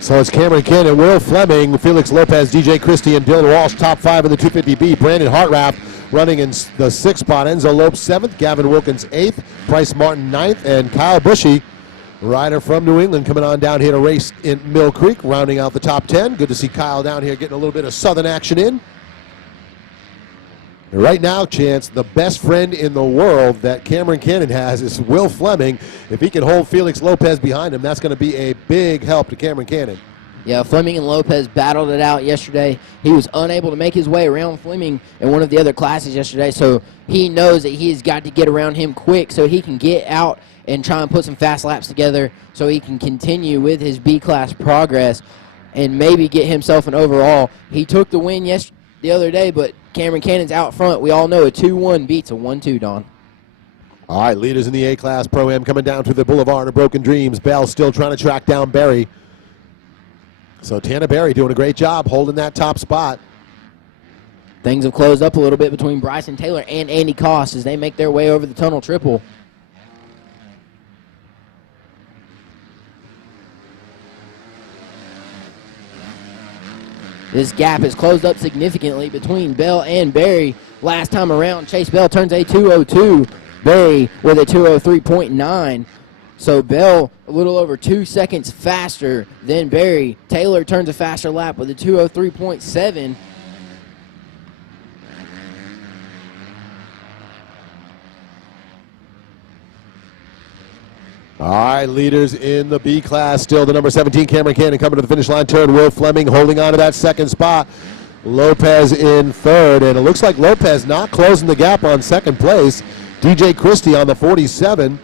So it's Cameron Cannon, Will Fleming, Felix Lopez, DJ Christie, and Dylan Walsh, top 5 in the 250B. Brandon Hartraff running in the 6th spot. Enzo Lopes 7th, Gavin Wilkins 8th, Bryce Martin 9th, and Kyle Bushy, rider from New England, coming on down here to race in Mill Creek, rounding out the top 10. Good to see Kyle down here getting a little bit of southern action in. Right now, Chance, the best friend in the world that Cameron Cannon has is Will Fleming. If he can hold Felix Lopez behind him, that's going to be a big help to Cameron Cannon. Yeah, Fleming and Lopez battled it out yesterday. He was unable to make his way around Fleming in one of the other classes yesterday, so he knows that he's got to get around him quick so he can get out and try and put some fast laps together so he can continue with his B-class progress and maybe get himself an overall. He took the win the other day, but Cameron Cannon's out front. We all know a 2-1 beats a 1-2, Don. All right, leaders in the A-Class Pro-Am coming down to the Boulevard of Broken Dreams. Bell still trying to track down Berry. So Tanner Berry doing a great job holding that top spot. Things have closed up a little bit between Bryson Taylor and Andy Koss as they make their way over the tunnel triple. This gap has closed up significantly between Bell and Berry. Last time around, Chase Bell turns a 2:02. Berry with a 2:03.9. So Bell a little over 2 seconds faster than Berry. Taylor turns a faster lap with a 2:03.7. All right, leaders in the B class. Still the number 17, Cameron Cannon, coming to the finish line turn. Will Fleming holding on to that second spot. Lopez in third, and it looks like Lopez not closing the gap on second place. DJ Christie on the 47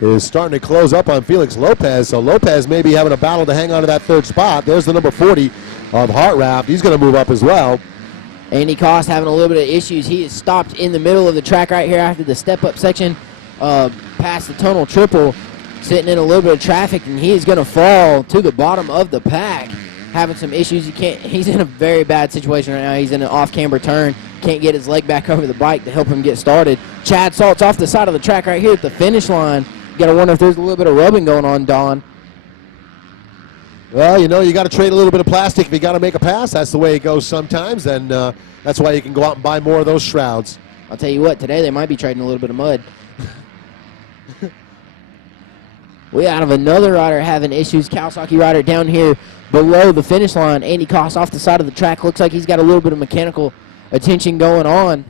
is starting to close up on Felix Lopez, so Lopez may be having a battle to hang on to that third spot. There's the number 40 of Hartraft. He's going to move up as well. Andy Koss having a little bit of issues. He is stopped in the middle of the track right here after the step-up section past the tunnel triple, sitting in a little bit of traffic, and he is going to fall to the bottom of the pack, having some issues. He's in a very bad situation right now. He's in an off-camber turn. Can't get his leg back over the bike to help him get started. Chad Salt's off the side of the track right here at the finish line. You got to wonder if there's a little bit of rubbing going on, Don. Well, you know, you got to trade a little bit of plastic if you got to make a pass. That's the way it goes sometimes, and that's why you can go out and buy more of those shrouds. I'll tell you what, today they might be trading a little bit of mud. We have another rider having issues. Kawasaki rider down here below the finish line. Andy Koss off the side of the track. Looks like he's got a little bit of mechanical attention going on.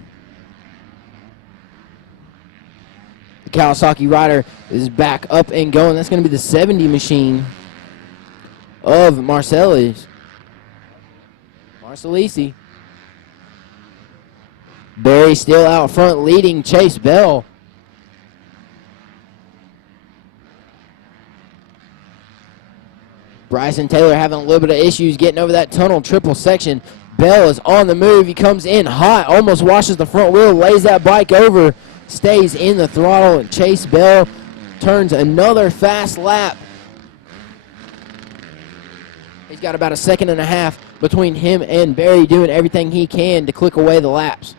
The Kawasaki rider is back up and going. That's going to be the 70 machine of Marcellisi. Barry still out front leading Chase Bell. Bryson Taylor having a little bit of issues getting over that tunnel triple section. Bell is on the move. He comes in hot, almost washes the front wheel, lays that bike over, stays in the throttle, and Chase Bell turns another fast lap. He's got about a second and a half between him and Barry doing everything he can to click away the laps.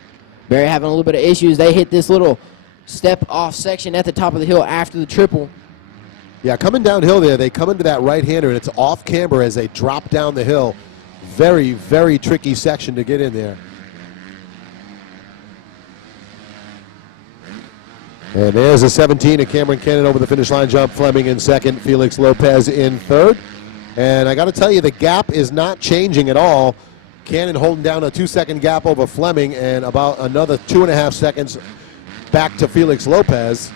Barry having a little bit of issues. They hit this little step-off section at the top of the hill after the triple. Yeah, coming downhill there, they come into that right-hander, and it's off camber as they drop down the hill. Very, very tricky section to get in there. And there's a 17 of Cameron Cannon over the finish line jump. Fleming in second, Felix Lopez in third. And I got to tell you, the gap is not changing at all. Cannon holding down a 2-second gap over Fleming and about another 2.5 seconds back to Felix Lopez.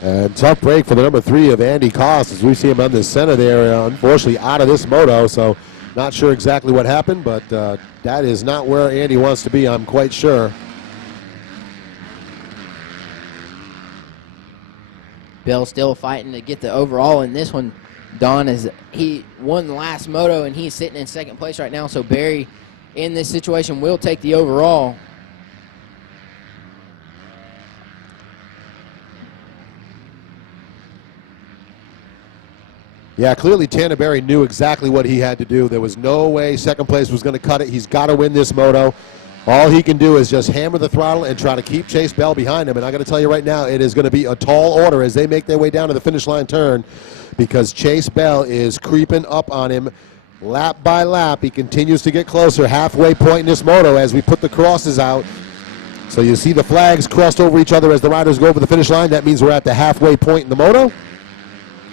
And tough break for the number 3 of Andy Koss as we see him on the center there, unfortunately out of this moto, so not sure exactly what happened, but that is not where Andy wants to be, I'm quite sure. Bell still fighting to get the overall in this one. Don, he won the last moto, and he's sitting in second place right now, so Barry in this situation will take the overall. Yeah, clearly Tanner Berry knew exactly what he had to do. There was no way second place was going to cut it. He's got to win this moto. All he can do is just hammer the throttle and try to keep Chase Bell behind him. And I got to tell you right now, it is going to be a tall order as they make their way down to the finish line turn, because Chase Bell is creeping up on him lap by lap. He continues to get closer, halfway point in this moto as we put the crosses out. So you see the flags crossed over each other as the riders go over the finish line. That means we're at the halfway point in the moto.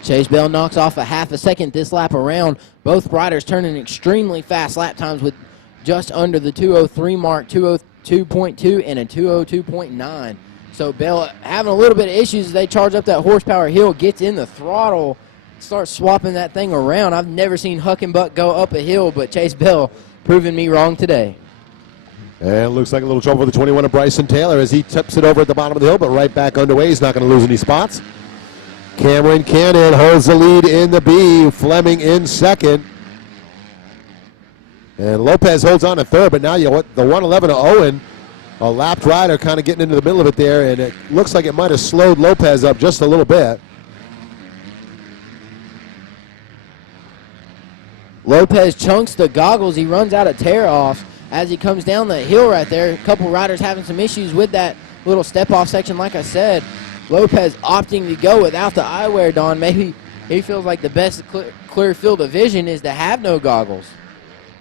Chase Bell knocks off a half a second this lap around. Both riders turning extremely fast lap times with just under the 2:03 mark, 2:02.2 and a 2:02.9. So Bell having a little bit of issues as they charge up that horsepower hill, gets in the throttle, starts swapping that thing around. I've never seen Huckenbuck go up a hill, but Chase Bell proving me wrong today. And it looks like a little trouble for the 21 of Bryson Taylor as he tips it over at the bottom of the hill, but right back underway. He's not going to lose any spots. Cameron Cannon holds the lead in the B. Fleming in second. And Lopez holds on to third, but now the 111 of Owen, a lapped rider, kind of getting into the middle of it there, and it looks like it might have slowed Lopez up just a little bit. Lopez chunks the goggles. He runs out of tear-offs as he comes down the hill right there. A couple riders having some issues with that little step-off section, like I said. Lopez opting to go without the eyewear, Don. Maybe he feels like the best clear field of vision is to have no goggles.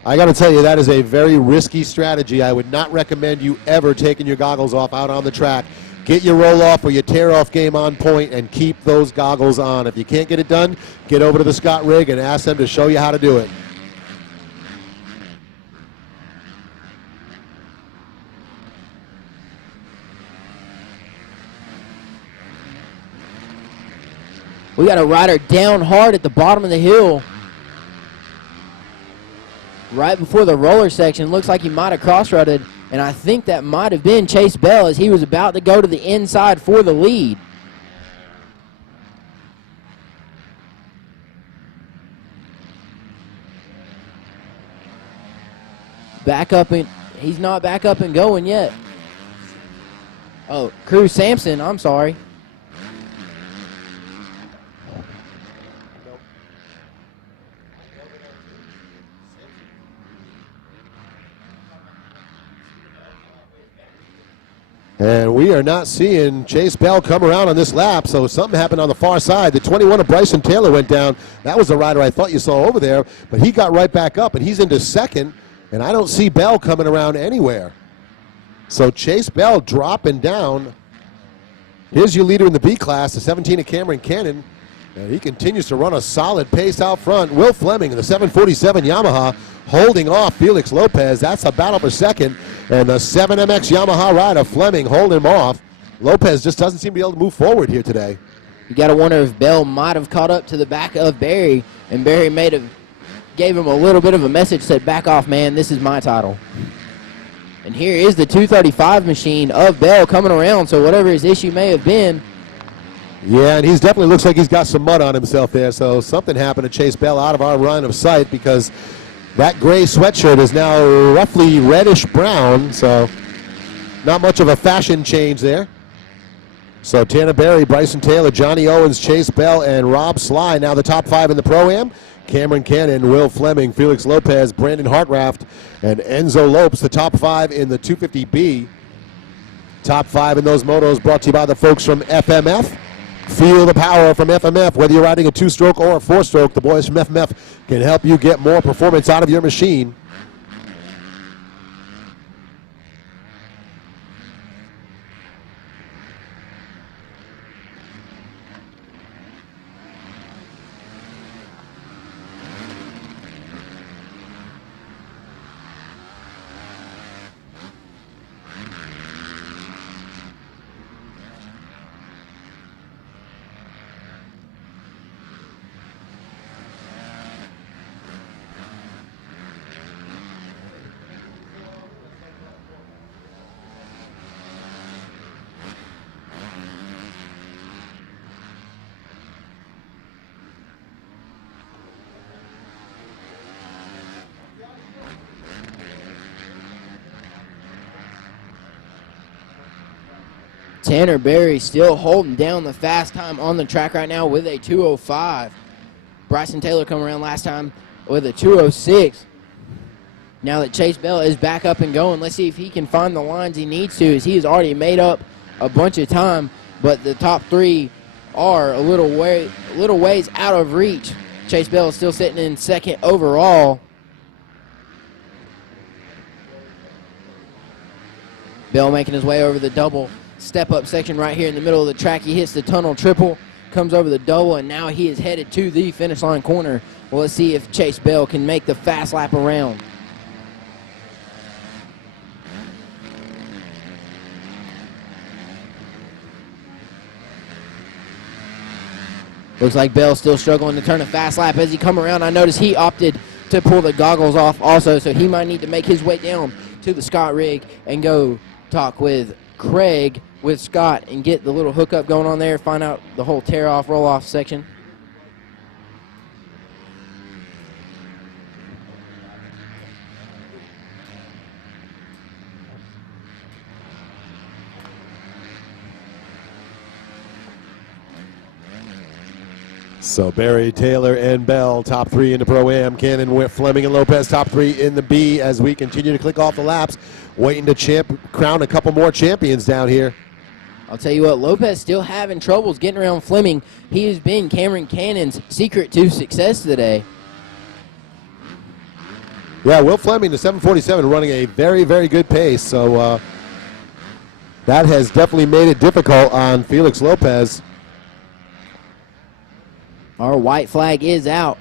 I got to tell you, that is a very risky strategy. I would not recommend you ever taking your goggles off out on the track. Get your roll-off or your tear-off game on point and keep those goggles on. If you can't get it done, get over to the Scott rig and ask them to show you how to do it. We got a rider down hard at the bottom of the hill. Right before the roller section, looks like he might have cross-rutted, and I think that might have been Chase Bell as he was about to go to the inside for the lead. Back up, and he's not back up and going yet. Oh, Cruz Sampson, I'm sorry. And we are not seeing Chase Bell come around on this lap, so something happened on the far side. The 21 of Bryson Taylor went down. That was the rider I thought you saw over there, but he got right back up, and he's into second, and I don't see Bell coming around anywhere. So Chase Bell dropping down. Here's your leader in the B class, the 17 of Cameron Cannon, and he continues to run a solid pace out front. Will Fleming in the 747 Yamaha holding off Felix Lopez. That's a battle for second. And the 7MX Yamaha rider, Fleming, holding him off. Lopez just doesn't seem to be able to move forward here today. You got to wonder if Bell might have caught up to the back of Barry, and Barry gave him a little bit of a message, said, back off, man, this is my title. And here is the 235 machine of Bell coming around, so whatever his issue may have been. Yeah, and he's definitely looks like he's got some mud on himself there, so something happened to Chase Bell out of our line of sight, because that gray sweatshirt is now roughly reddish-brown, so not much of a fashion change there. So Tanner Berry, Bryson Taylor, Johnny Owens, Chase Bell, and Rob Sly now the top five in the Pro-Am. Cameron Cannon, Will Fleming, Felix Lopez, Brandon Hartraft, and Enzo Lopes, the top five in the 250B. Top five in those motos brought to you by the folks from FMF. Feel the power from FMF. Whether you're riding a two-stroke or a four-stroke, the boys from FMF can help you get more performance out of your machine. Tanner Berry still holding down the fast time on the track right now with a 2:05. Bryson Taylor coming around last time with a 2:06. Now that Chase Bell is back up and going, let's see if he can find the lines he needs to, as he has already made up a bunch of time, but the top three are a little ways out of reach. Chase Bell is still sitting in second overall. Bell making his way over the double step-up section right here in the middle of the track. He hits the tunnel triple, comes over the double, and now he is headed to the finish line corner. Well, let's see if Chase Bell can make the fast lap around. Looks like Bell's still struggling to turn a fast lap. As he come around, I noticed he opted to pull the goggles off also, so he might need to make his way down to the Scott rig and go talk with Craig with Scott and get the little hookup going on there, find out the whole tear-off, roll-off section. So Barry, Taylor, and Bell, top three in the Pro-Am. Cannon, Fleming, and Lopez, top three in the B as we continue to click off the laps, waiting to crown a couple more champions down here. I'll tell you what, Lopez still having troubles getting around Fleming. He has been Cameron Cannon's secret to success today. Yeah, Will Fleming, the 747, running a very, very good pace. So that has definitely made it difficult on Felix Lopez. Our white flag is out.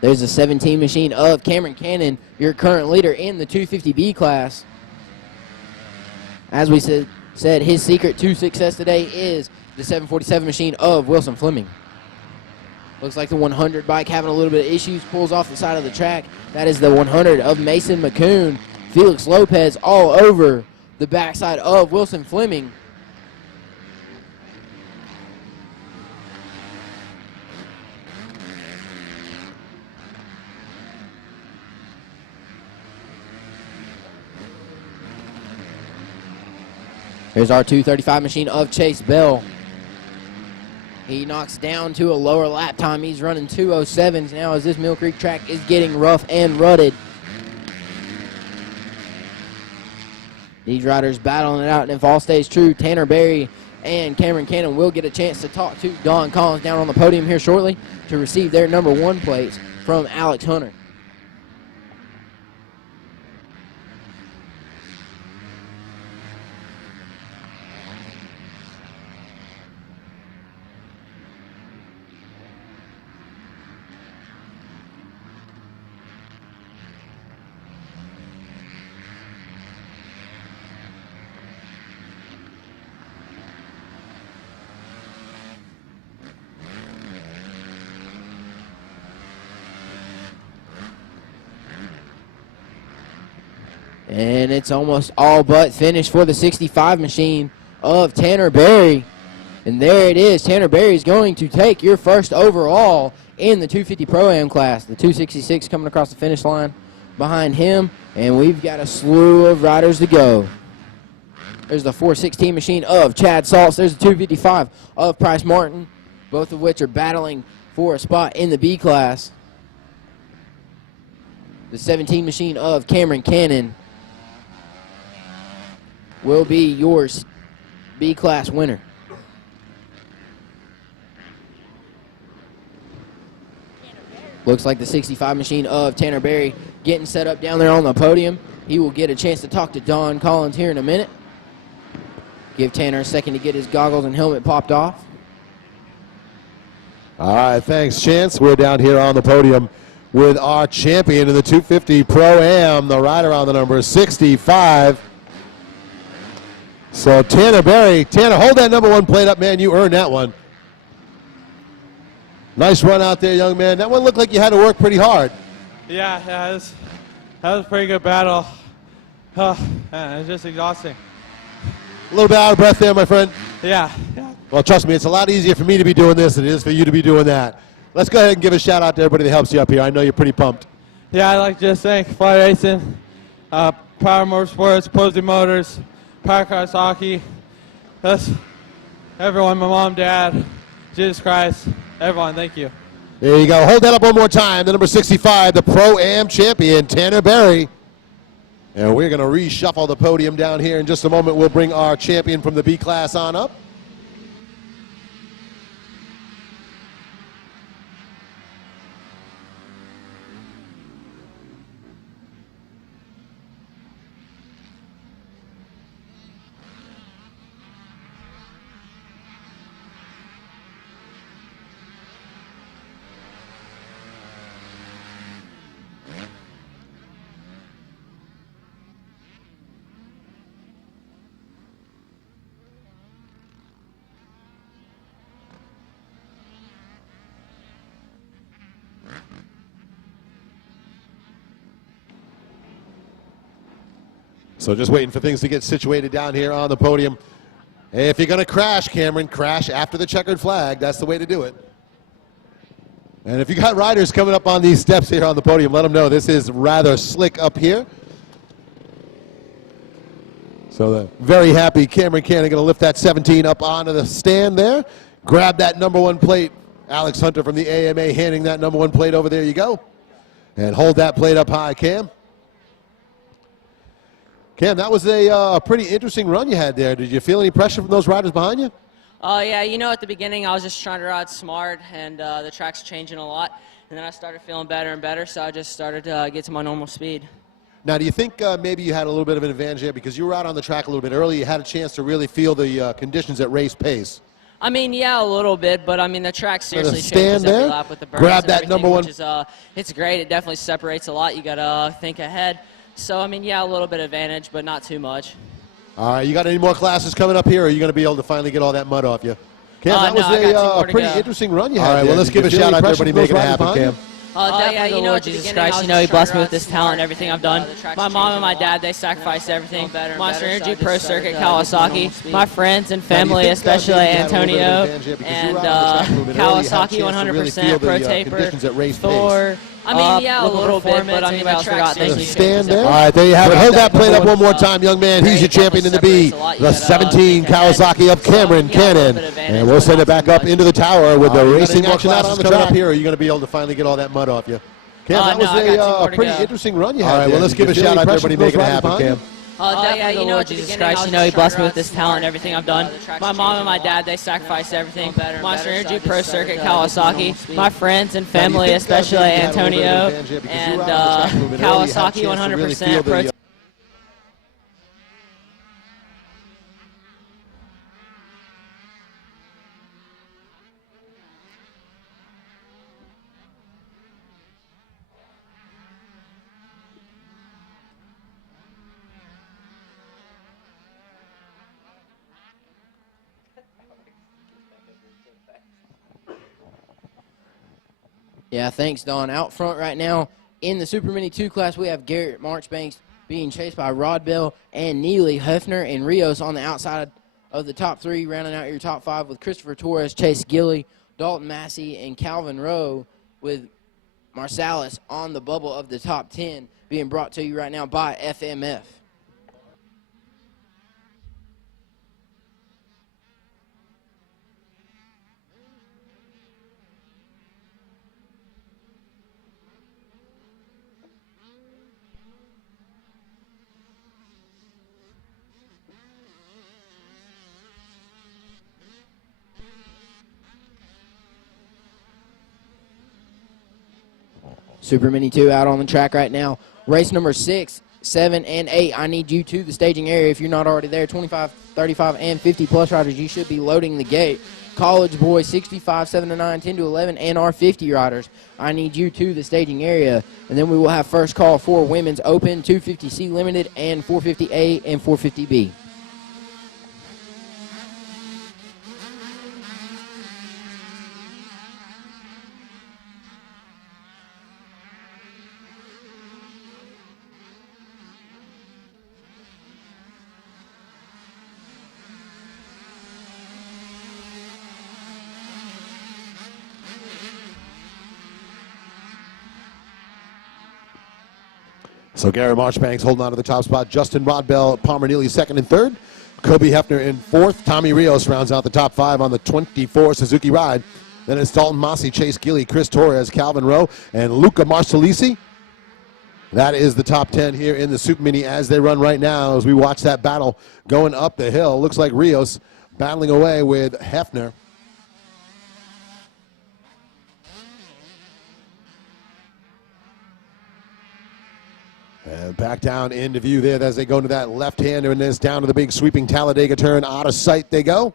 There's a 17 machine of Cameron Cannon, your current leader in the 250B class. As we said, his secret to success today is the 747 machine of Wilson Fleming. Looks like the 100 bike having a little bit of issues, pulls off the side of the track. That is the 100 of Mason McCoon. Felix Lopez all over the backside of Wilson Fleming. Here's our 235 machine of Chase Bell. He knocks down to a lower lap time. He's running 2:07s now as this Mill Creek track is getting rough and rutted. These riders battling it out, and if all stays true, Tanner Berry and Cameron Cannon will get a chance to talk to Don Collins down on the podium here shortly to receive their #1 plates from Alex Hunter. And it's almost all but finished for the 65 machine of Tanner Berry. And there it is. Tanner Berry is going to take your first overall in the 250 Pro-Am class. The 266 coming across the finish line behind him. And we've got a slew of riders to go. There's the 416 machine of Chad Saltz. There's the 255 of Price Martin, both of which are battling for a spot in the B class. The 17 machine of Cameron Cannon will be your B-class winner. Looks like the 65 machine of Tanner Berry getting set up down there on the podium. He will get a chance to talk to Don Collins here in a minute. Give Tanner a second to get his goggles and helmet popped off. All right, thanks, Chance. We're down here on the podium with our champion in the 250 Pro-Am, the rider on the number 65. So Tanner Berry, Tanner, hold that #1 plate up, man. You earned that one. Nice run out there, young man. That one looked like you had to work pretty hard. Yeah, that was a pretty good battle. Man, it was just exhausting. A little bit out of breath there, my friend. Yeah. Well, trust me, it's a lot easier for me to be doing this than it is for you to be doing that. Let's go ahead and give a shout out to everybody that helps you up here. I know you're pretty pumped. Yeah, I'd like to just thank Fly Racing, Power Motorsports, Posey Motors, Power Cars Hockey, that's everyone, my mom, dad, Jesus Christ, everyone, thank you. There you go. Hold that up one more time. The number 65, the Pro-Am champion, Tanner Berry. And we're going to reshuffle the podium down here in just a moment. We'll bring our champion from the B class on up. So just waiting for things to get situated down here on the podium. If you're going to crash, Cameron, crash after the checkered flag. That's the way to do it. And if you got riders coming up on these steps here on the podium, let them know this is rather slick up here. So the very happy Cameron Cannon going to lift that 17 up onto the stand there. Grab that number 1 plate. Alex Hunter from the AMA handing that number 1 plate over. There you go. And hold that plate up high, Cam. Cam, that was a pretty interesting run you had there. Did you feel any pressure from those riders behind you? Yeah, you know, at the beginning I was just trying to ride smart, and the track's changing a lot. And then I started feeling better and better, so I just started to get to my normal speed. Now, do you think maybe you had a little bit of an advantage there because you were out on the track a little bit early? You had a chance to really feel the conditions at race pace. I mean, yeah, a little bit, but I mean the track seriously stand changes every there, lap with the berms grab and that everything, number 1. which is, it's great. It definitely separates a lot. You got to think ahead. So, I mean, yeah, a little bit of advantage, but not too much. All right, you got any more classes coming up here, or are you going to be able to finally get all that mud off you? Cam, that was a pretty interesting run you had. All right, well, let's give a shout out to everybody making it happen, Cam. Yeah, you know, Jesus Christ, you know, He blessed me with this talent and everything I've done. My mom and my dad, they sacrificed everything. Monster Energy, Pro Circuit, Kawasaki, my friends and family, especially Antonio, and Kawasaki 100%, Pro Taper, Thor. I mean, yeah, a little bit, but I mean, I forgot. Thank you. Stand there. All right, there you have it. Hold that plate up one more time, young man. He's your champion in the B. The 17 Kawasaki of Cameron Cannon. And we'll send it back up into the tower with the racing action out on the track. Here, or are you going to be able to finally get all that mud off you? Cam, that was a pretty interesting run you had. All right, well, let's give a shout out to everybody making it happen, Cam. Yeah, you know, Jesus Christ, you know, He blessed me with this talent and everything I've done. My mom and my dad, they sacrificed everything. Monster Energy, Pro Circuit, Kawasaki, my friends and family, especially Antonio, and Kawasaki 100%, Pro. Yeah, thanks, Don. Out front right now in the Super Mini 2 class, we have Garrett Marchbanks being chased by Rod Bell and Neely Hefner and Rios on the outside of the top 3, rounding out your top 5 with Christopher Torres, Chase Gilley, Dalton Massey, and Calvin Rowe, with Marsalis on the bubble of the top 10, being brought to you right now by FMF. Super Mini 2 out on the track right now. Race number 6, 7, and 8. I need you to the staging area. If you're not already there, 25, 35, and 50 plus riders, you should be loading the gate. College boys, 65, 7 to 9, 10 to 11, and our 50 riders. I need you to the staging area. And then we will have first call for women's open, 250C limited, and 450A and 450B. So Gary Marchbanks holding on to the top spot. Justin Rodbell, Palmer Neely second and third. Kobe Hefner in fourth. Tommy Rios rounds out the top 5 on the 24 Suzuki ride. Then it's Dalton Mossy, Chase Gilly, Chris Torres, Calvin Rowe, and Luca Marcellisi. That is the top 10 here in the Super Mini as they run right now as we watch that battle going up the hill. Looks like Rios battling away with Hefner. And back down into view there as they go into that left-hander and this down to the big sweeping Talladega turn. Out of sight they go.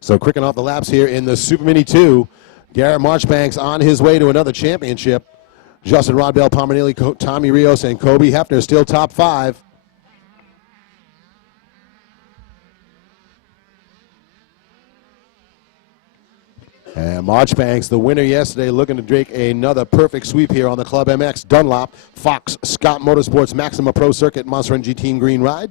So quicking off the laps here in the Super Mini 2. Garrett Marchbanks on his way to another championship. Justin Rodbell, Palmer Neely, Tommy Rios, and Kobe Hefner still top 5. And Marchbanks, the winner yesterday, looking to take another perfect sweep here on the Club MX, Dunlop, Fox, Scott Motorsports, Maxima Pro Circuit, Monster Energy Team Green Ride.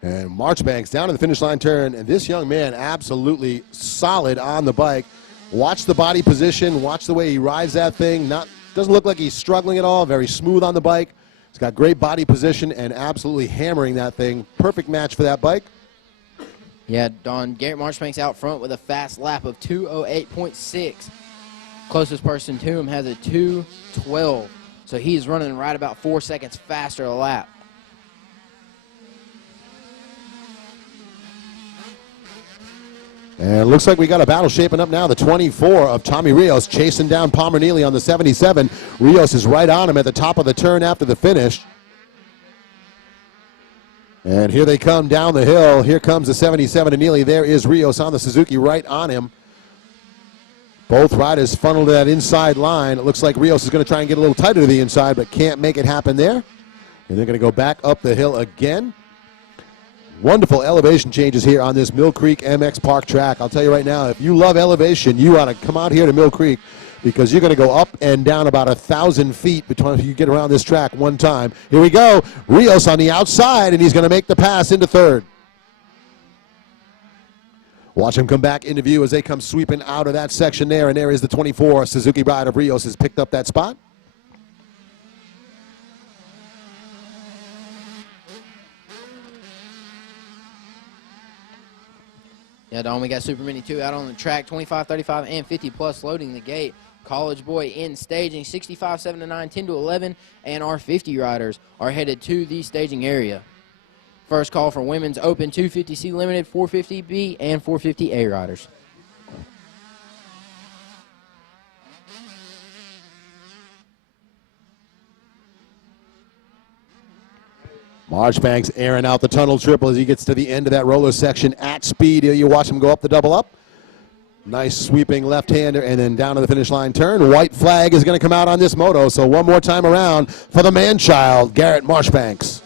And Marchbanks down to the finish line turn, and this young man absolutely solid on the bike. Watch the body position, watch the way he rides that thing. Doesn't look like he's struggling at all, very smooth on the bike. He's got great body position and absolutely hammering that thing. Perfect match for that bike. Yeah, Don, Garrett Marchbanks out front with a fast lap of 2:08.6. Closest person to him has a 2:12, so he's running right about 4 seconds faster a lap. And it looks like we got a battle shaping up now. The 24 of Tommy Rios chasing down Palmer Neely on the 77. Rios is right on him at the top of the turn after the finish. And here they come down the hill. Here comes the 77 of Neely. There is Rios on the Suzuki right on him. Both riders funneled to that inside line. It looks like Rios is going to try and get a little tighter to the inside, but can't make it happen there. And they're going to go back up the hill again. Wonderful elevation changes here on this Mill Creek MX Park track. I'll tell you right now, if you love elevation, you ought to come out here to Mill Creek because you're going to go up and down about 1,000 feet between you get around this track one time. Here we go. Rios on the outside, and he's going to make the pass into third. Watch him come back into view as they come sweeping out of that section there, and there is the 24 Suzuki ride of Rios has picked up that spot. Yeah, Don, we got Super Mini 2 out on the track, 25, 35, and 50 plus loading the gate. College Boy in staging, 65, 7 to 9, 10 to 11, and our 50 riders are headed to the staging area. First call for women's open 250C limited, 450B, and 450A riders. Marchbanks airing out the tunnel triple as he gets to the end of that roller section at speed. You watch him go up the double up. Nice sweeping left-hander and then down to the finish line turn. White flag is going to come out on this moto, so one more time around for the man-child, Garrett Marchbanks.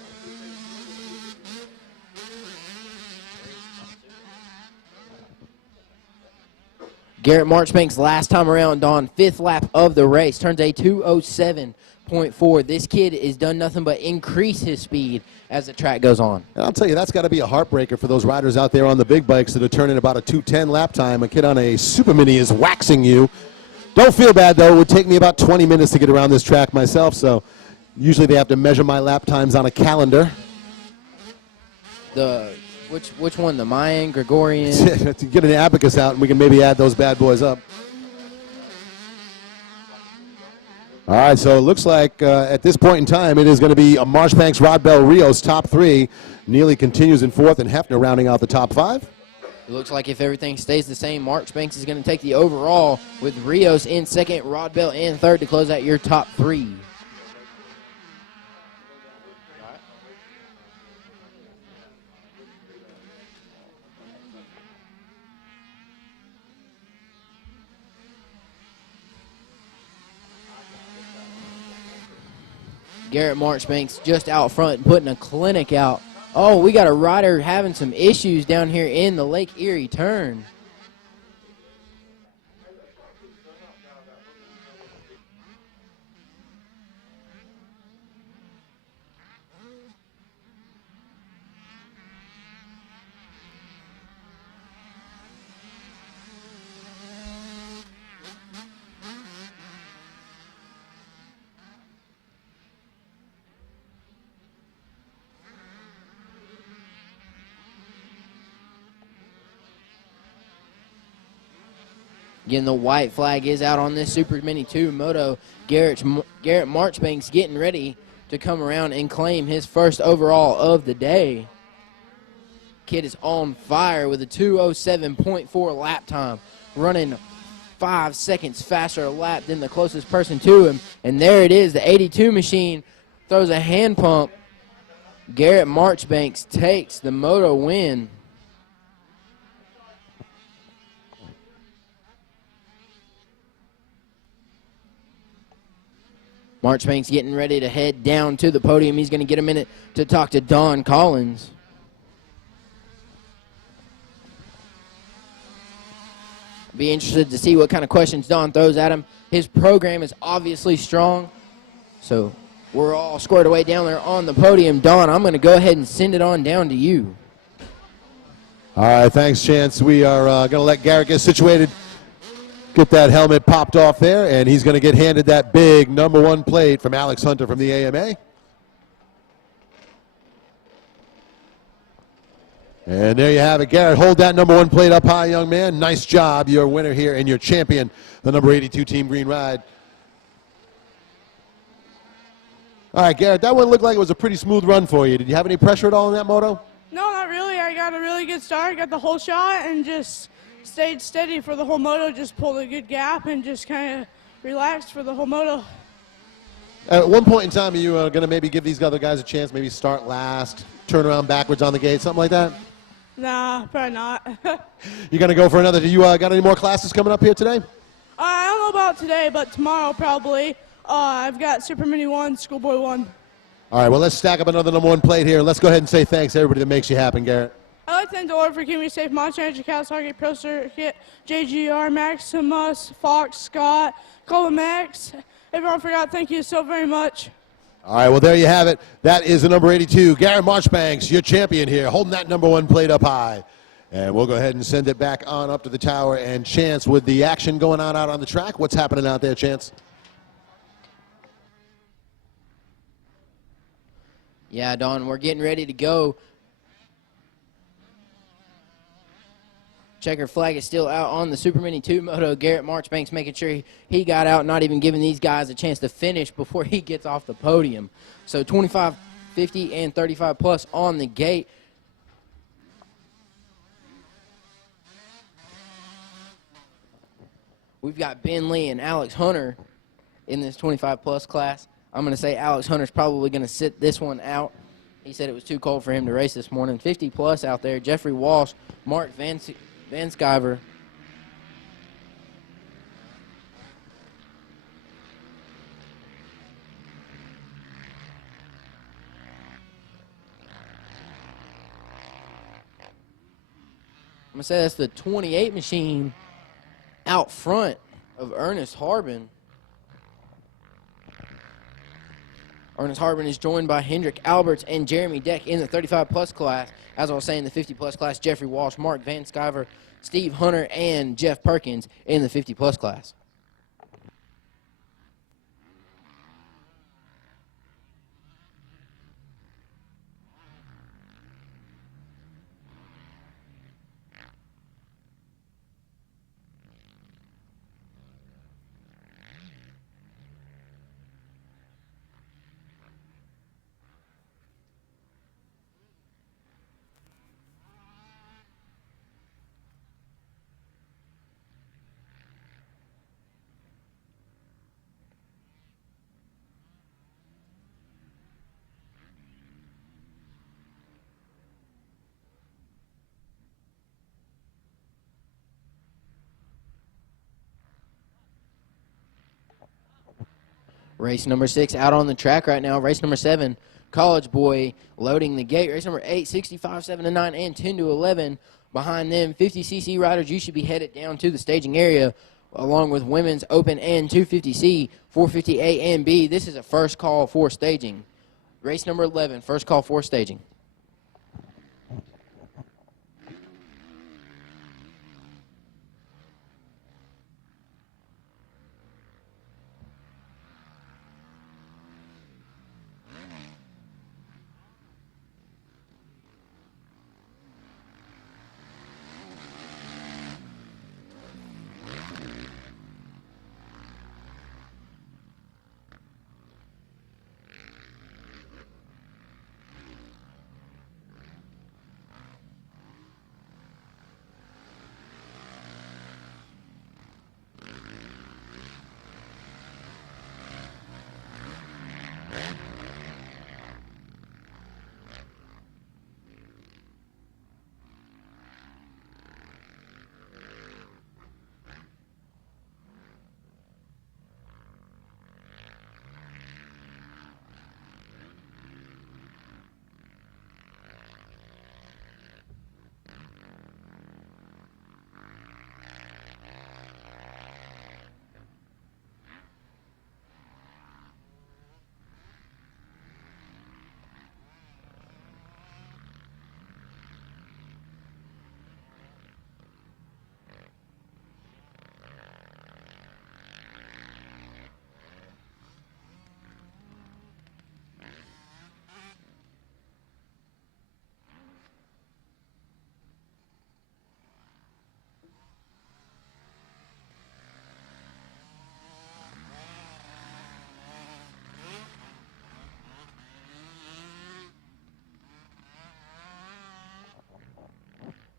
Garrett Marchbanks last time around, Don, 5th lap of the race, turns a 2:07.4. This kid has done nothing but increase his speed as the track goes on. And I'll tell you, that's got to be a heartbreaker for those riders out there on the big bikes that are turning about a 2:10 lap time. A kid on a Super Mini is waxing you. Don't feel bad, though. It would take me about 20 minutes to get around this track myself, so usually they have to measure my lap times on a calendar. Which one, the Mayan, Gregorian? To get an abacus out, and we can maybe add those bad boys up. All right, so it looks like at this point in time, it is going to be a Marchbanks, Rod Bell, Rios top 3. Neely continues in 4th, and Hefner rounding out the top 5. It looks like if everything stays the same, Marchbanks is going to take the overall with Rios in 2nd, Rod Bell in 3rd to close out your top 3. Garrett Marchbanks just out front putting a clinic out. Oh, we got a rider having some issues down here in the Lake Erie turn. Again, the white flag is out on this Super Mini 2 moto. Garrett Marchbanks getting ready to come around and claim his first overall of the day. Kid is on fire with a 2:07.4 lap time, running 5 seconds faster a lap than the closest person to him. And there it is, the 82 machine throws a hand pump. Garrett Marchbanks takes the moto win. Marchbanks getting ready to head down to the podium. He's going to get a minute to talk to Don Collins. Be interested to see what kind of questions Don throws at him. His program is obviously strong, so we're all squared away down there on the podium. Don, I'm going to go ahead and send it on down to you. All right, thanks, Chance. We are going to let Garrett get situated. Get that helmet popped off there, and he's going to get handed that big #1 plate from Alex Hunter from the AMA. And there you have it, Garrett. Hold that #1 plate up high, young man. Nice job. You're a winner here and your champion, the number 82 Team Green Ride. All right, Garrett, that one looked like it was a pretty smooth run for you. Did you have any pressure at all in that moto? No, not really. I got a really good start, got the whole shot, and just stayed steady for the whole moto, just pulled a good gap and just kind of relaxed for the whole moto. At one point in time, are you going to maybe give these other guys a chance, maybe start last, turn around backwards on the gate, something like that? Nah, probably not. You going to go for another? Do you got any more classes coming up here today? I don't know about today, but tomorrow probably. I've got Super Mini 1, Schoolboy 1. All right, well, let's stack up another #1 plate here. Let's go ahead and say thanks to everybody that makes you happen, Garrett. I'd like to thank the Lord for keeping me safe. Monster Energy, Kawasaki, Pro Circuit, JGR, Maximus, Fox, Scott, Colin Max. Everyone forgot, thank you so very much. All right, well, there you have it. That is the number 82, Garrett Marchbanks, your champion here, holding that #1 plate up high. And we'll go ahead and send it back on up to the tower. And Chance, with the action going on out on the track, what's happening out there, Chance? Yeah, Don, we're getting ready to go Checker flag is still out on the Super Mini 2 moto. Garrett Marchbanks making sure he got out, not even giving these guys a chance to finish before he gets off the podium. So 25, 50, and 35 plus on the gate. We've got Ben Lee and Alex Hunter in this 25 plus class. I'm going to say Alex Hunter's probably going to sit this one out. He said it was too cold for him to race this morning. 50 plus out there. Jeffrey Walsh, Mark Van Sciver. I'm going to say that's the 28 machine out front of Ernest Harbin. Ernest Harbin is joined by Hendrick Alberts and Jeremy Deck in the 35-plus class. As I was saying, the 50-plus class, Jeffrey Walsh, Mark Van Sciver, Steve Hunter, and Jeff Perkins in the 50-plus class. Race number 6 out on the track right now. Race number 7, College Boy loading the gate. Race number 8, 65, 7 to 9, and 10 to 11. Behind them, 50cc riders. You should be headed down to the staging area, along with women's open and 250C, 450A and B. This is a first call for staging. Race number 11, first call for staging.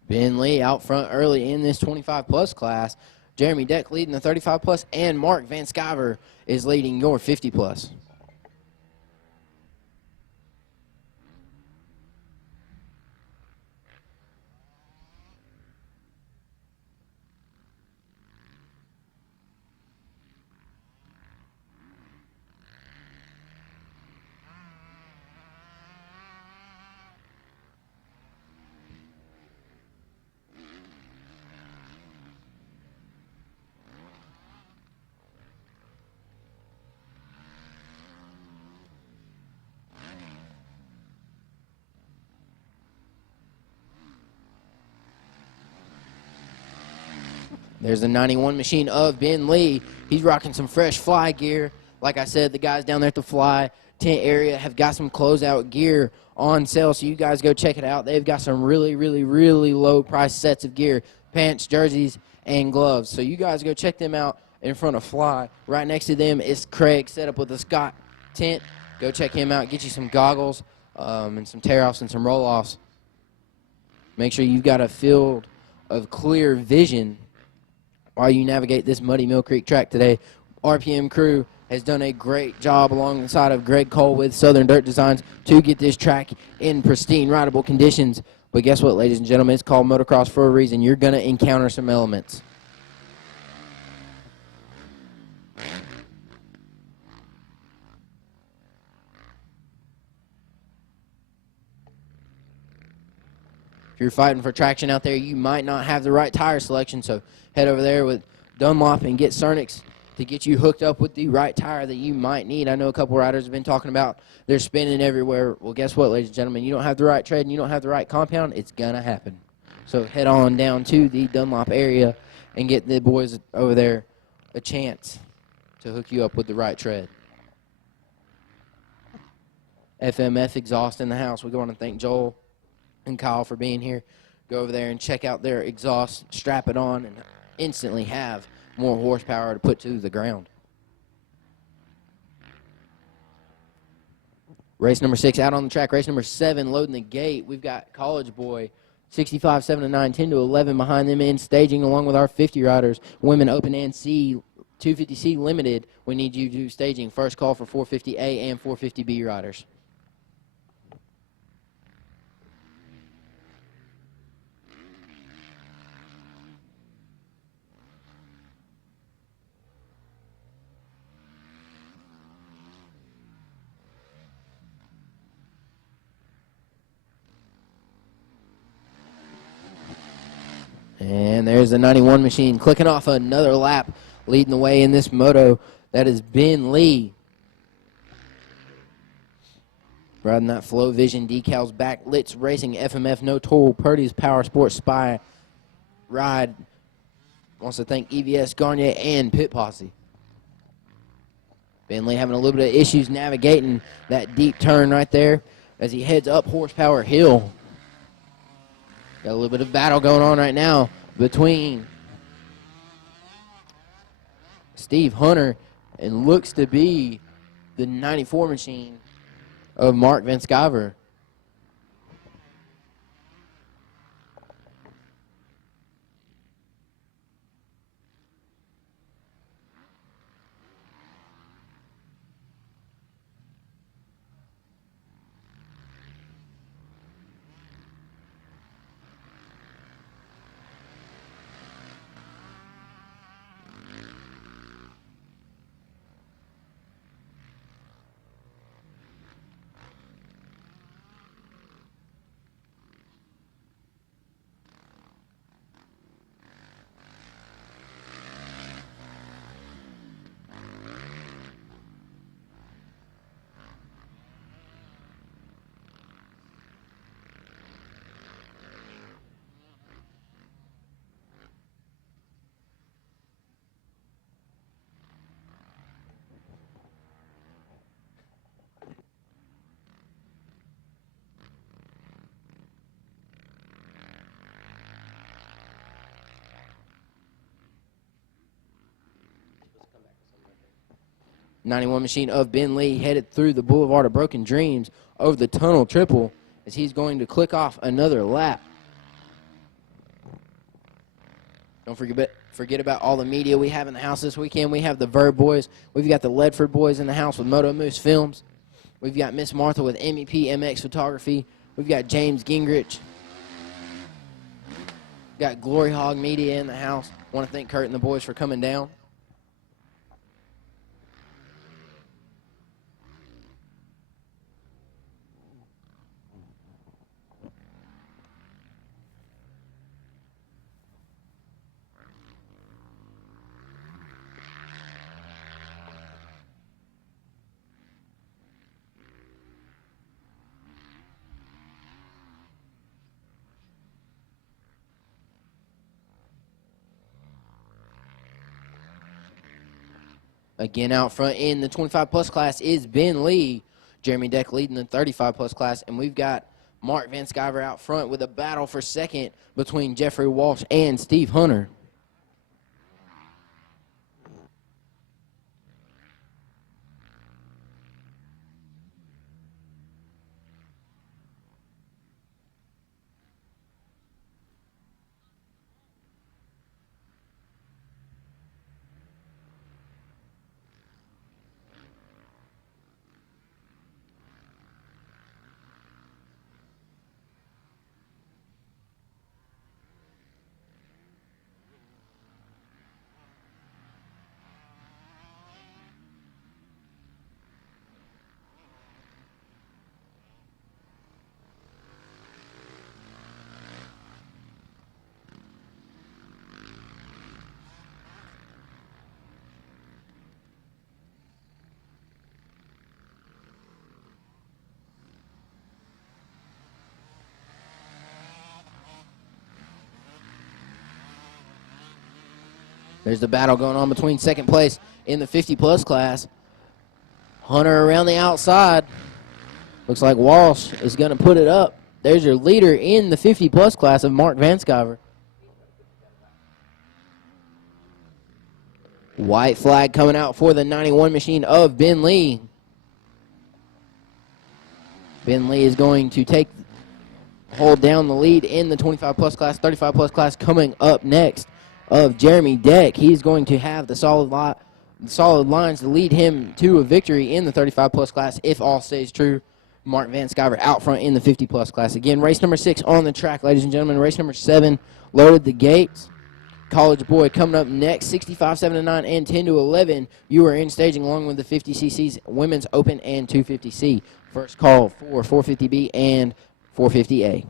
Ben Lee out front early in this 25-plus class. Jeremy Deck leading the 35-plus, and Mark Van Sciver is leading your 50-plus. There's the 91 machine of Ben Lee. He's rocking some fresh fly gear. Like I said, the guys down there at the fly tent area have got some closeout gear on sale, so you guys go check it out. They've got some really, really, really low price sets of gear. pants, jerseys, and gloves. So you guys go check them out in front of Fly. Right next to them is Craig, set up with a Scott tent. Go check him out. Get you some goggles and some tear-offs and some roll-offs. Make sure you've got a field of clear vision while you navigate this muddy Mill Creek track today. RPM crew has done a great job alongside of Greg Cole with Southern Dirt Designs to get this track in pristine rideable conditions. But guess what, ladies and gentlemen? It's called motocross for a reason. You're going to encounter some elements. If you're fighting for traction out there, you might not have the right tire selection, so head over there with Dunlop and get Cernix to get you hooked up with the right tire that you might need. I know a couple riders have been talking about they're spinning everywhere. Well, guess what, ladies and gentlemen? You don't have the right tread and you don't have the right compound, it's going to happen. So head on down to the Dunlop area and get the boys over there a chance to hook you up with the right tread. FMF Exhaust in the house. We want to thank Joel and Kyle for being here. Go over there and check out their exhaust, strap it on, and instantly have more horsepower to put to the ground. Race number 6 out on the track. Race number 7 loading the gate. We've got College Boy 65, 7 to 9, 10 to 11 behind them in staging along with our 50 riders. Women Open and C, 250C Limited. We need you to do staging. First call for 450A and 450B riders. And there's the 91 machine clicking off another lap, leading the way in this moto. That is Ben Lee. Riding that Flow Vision decals back. Litz Racing, FMF, No Toll, Purdy's Power Sports Spy Ride. Wants to thank EVS, Garnier, and Pit Posse. Ben Lee having a little bit of issues navigating that deep turn right there as he heads up Horsepower Hill. Got a little bit of battle going on right now between Steve Hunter and looks to be the 94 machine of Mark Van Sciver. '91 machine of Ben Lee headed through the Boulevard of Broken Dreams over the Tunnel Triple as he's going to click off another lap. Don't forget about all the media we have in the house this weekend. We have the Verb Boys. We've got the Ledford Boys in the house with Moto Moose Films. We've got Miss Martha with MEP MX Photography. We've got James Gingrich. We've got Glory Hog Media in the house. Want to thank Kurt and the boys for coming down. Again, out front in the 25-plus class is Ben Lee. Jeremy Deck leading the 35-plus class. And we've got Mark Van Sciver out front with a battle for second between Jeffrey Walsh and Steve Hunter. There's the battle going on between second place in the 50-plus class. Hunter around the outside. Looks like Walsh is going to put it up. There's your leader in the 50-plus class of Mark Van Sciver. White flag coming out for the 91 machine of Ben Lee. Ben Lee is going to hold down the lead in the 25-plus class. 35-plus class coming up next of Jeremy Deck. He's going to have the solid lines to lead him to a victory in the 35-plus class if all stays true. Mark Van Sciver out front in the 50-plus class. Again, race number 6 on the track, ladies and gentlemen. Race number 7 loaded the gates. College Boy coming up next, 65, 7 to 9, and 10 to 11. You are in staging along with the 50cc's Women's Open and 250C. First call for 450B and 450A.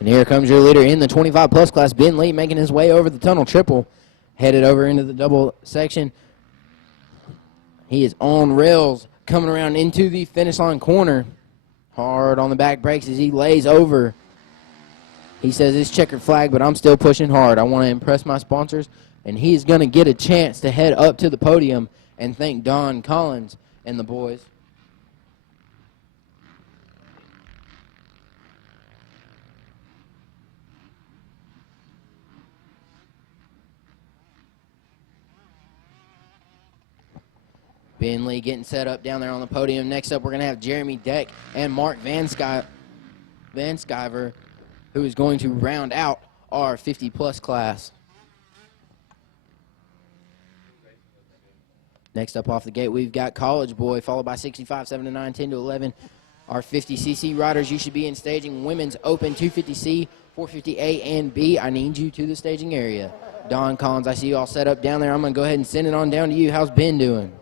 And here comes your leader in the 25-plus class, Ben Lee, making his way over the tunnel triple, headed over into the double section. He is on rails, coming around into the finish line corner. Hard on the back brakes as he lays over. He says it's checkered flag, but I'm still pushing hard. I want to impress my sponsors, and he's going to get a chance to head up to the podium and thank Don Collins and the boys. Ben Lee getting set up down there on the podium. Next up, we're going to have Jeremy Deck and Mark Van Sciver, who is going to round out our 50-plus class. Next up off the gate, we've got College Boy, followed by 65, 7 to 9, 10 to 11. Our 50cc riders, you should be in staging Women's Open 250C, 450A, and B. I need you to the staging area. Don Collins, I see you all set up down there. I'm going to go ahead and send it on down to you. How's Ben doing?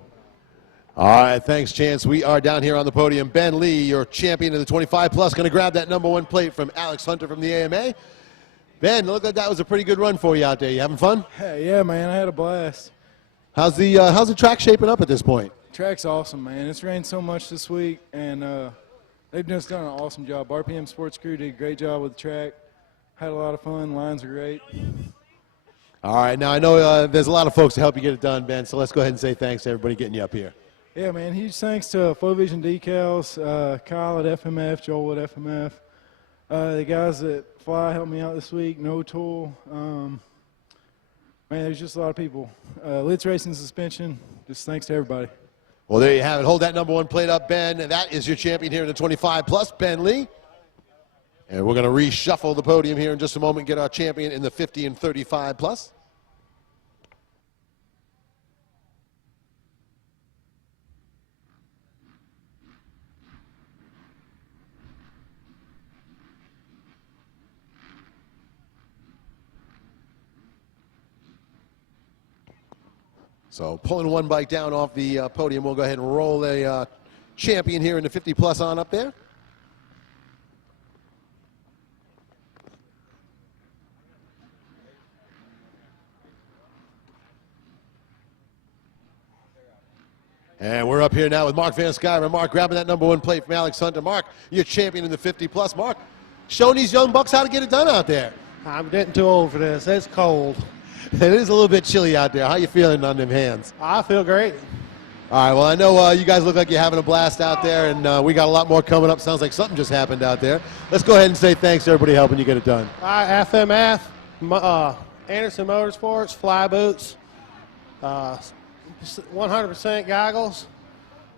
All right, thanks, Chance. We are down here on the podium. Ben Lee, your champion of the 25-plus, going to grab that #1 plate from Alex Hunter from the AMA. Ben, looked like that was a pretty good run for you out there. You having fun? Hey, yeah, man, I had a blast. How's the track shaping up at this point? Track's awesome, man. It's rained so much this week, and they've just done an awesome job. RPM Sports Crew did a great job with the track. Had a lot of fun. Lines are great. All right, now I know there's a lot of folks to help you get it done, Ben, so let's go ahead and say thanks to everybody getting you up here. Yeah, man, huge thanks to Flow Vision Decals, Kyle at FMF, Joel at FMF, the guys that Fly helped me out this week, No Tool. Man, there's just a lot of people. Litz Racing Suspension, just thanks to everybody. Well, there you have it. Hold that number 1 plate up, Ben. And that is your champion here in the 25 plus, Ben Lee. And we're going to reshuffle the podium here in just a moment, get our champion in the 50 and 35 plus. So pulling one bike down off the podium, we'll go ahead and roll a champion here in the 50 plus on up there. And we're up here now with Mark Van Skyver. Mark grabbing that number 1 plate from Alex Hunter. Mark, you're champion in the 50 plus. Mark, showing these young bucks how to get it done out there. I'm getting too old for this. It's cold. It is a little bit chilly out there. How you feeling on them hands? I feel great. All right, well, I know you guys look like you're having a blast out there, and we got a lot more coming up. Sounds like something just happened out there. Let's go ahead and say thanks to everybody helping you get it done. FMF, Anderson Motorsports, Fly Boots, 100% goggles,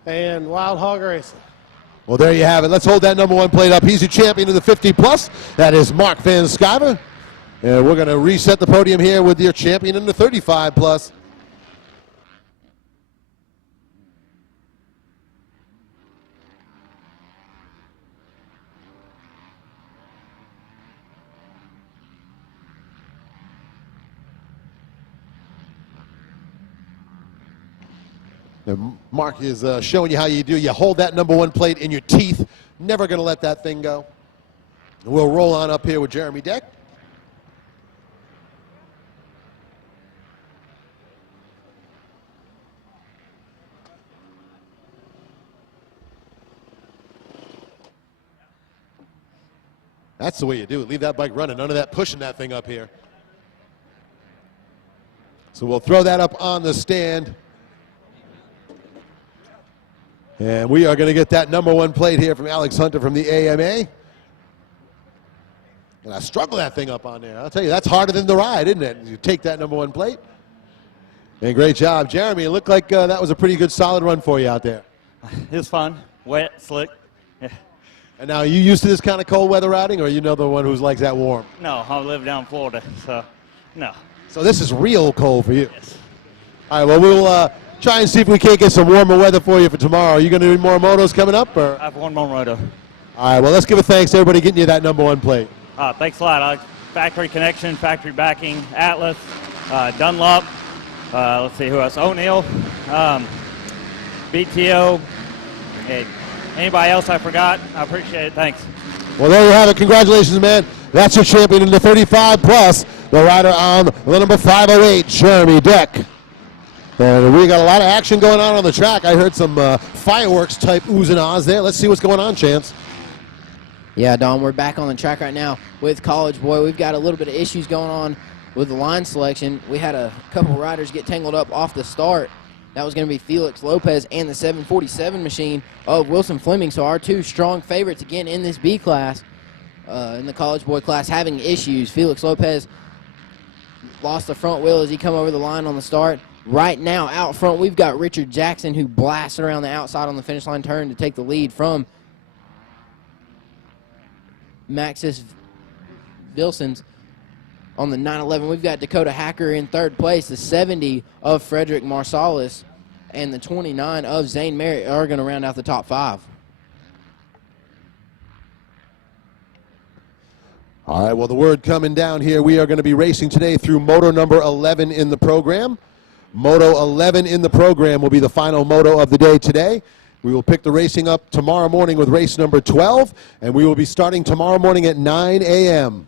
and Wild Hog Racing. Well, there you have it. Let's hold that number 1 plate up. He's your champion in the 50 plus. That is Mark Van Skyver. And we're going to reset the podium here with your champion in the 35 plus. And Mark is showing you how you do. You hold that number 1 plate in your teeth. Never going to let that thing go. And we'll roll on up here with Jeremy Deck. That's the way you do it. Leave that bike running. None of that pushing that thing up here. So we'll throw that up on the stand. And we are going to get that number 1 plate here from Alex Hunter from the AMA. And I struggle that thing up on there. I'll tell you, that's harder than the ride, isn't it? You take that number 1 plate. And great job, Jeremy. It looked like that was a pretty good, solid run for you out there. It was fun, wet, slick. Yeah. And now, are you used to this kind of cold weather riding, or are you another one who likes that warm? No, I live down in Florida, so no. So this is real cold for you. Yes. All right, well, we'll try and see if we can't get some warmer weather for you for tomorrow. Are you going to do more motos coming up? Or? I have one more moto. All right, well, let's give a thanks to everybody getting you that number 1 plate. Thanks a lot. Factory Connection, Factory Backing, Atlas, Dunlop, let's see who else, O'Neill, BTO, hey, anybody else I forgot, I appreciate it, thanks. Well, there you have it. Congratulations, man. That's your champion in the 35 plus, the rider on the number 508, Jeremy Deck. And we got a lot of action going on the track. I heard some fireworks type oohs and ahs there. Let's see what's going on, Chance. Yeah, Don, we're back on the track right now with College Boy. We've got a little bit of issues going on with the line selection. We had a couple riders get tangled up off the start. That was going to be Felix Lopez and the 747 machine of Wilson Fleming. So our 2 strong favorites again in this B class, in the College Boy class, having issues. Felix Lopez lost the front wheel as he come over the line on the start. Right now, out front, we've got Richard Jackson, who blasts around the outside on the finish line turn to take the lead from Maxis Vilsons on the 911. We've got Dakota Hacker in 3rd place. The 70 of Frederick Marsalis and the 29 of Zane Merritt are going to round out the top 5. All right, well, the word coming down here, we are going to be racing today through moto number 11 in the program. Moto 11 in the program will be the final moto of the day today. We will pick the racing up tomorrow morning with race number 12, and we will be starting tomorrow morning at 9 a.m.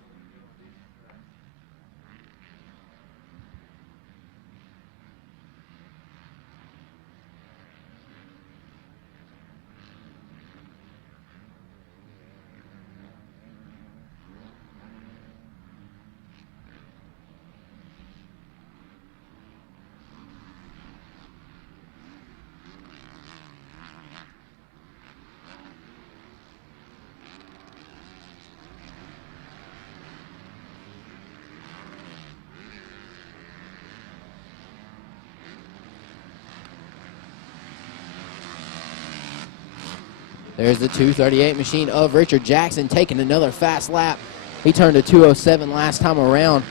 There's the 2:38 machine of Richard Jackson taking another fast lap. He turned a 2:07 last time around.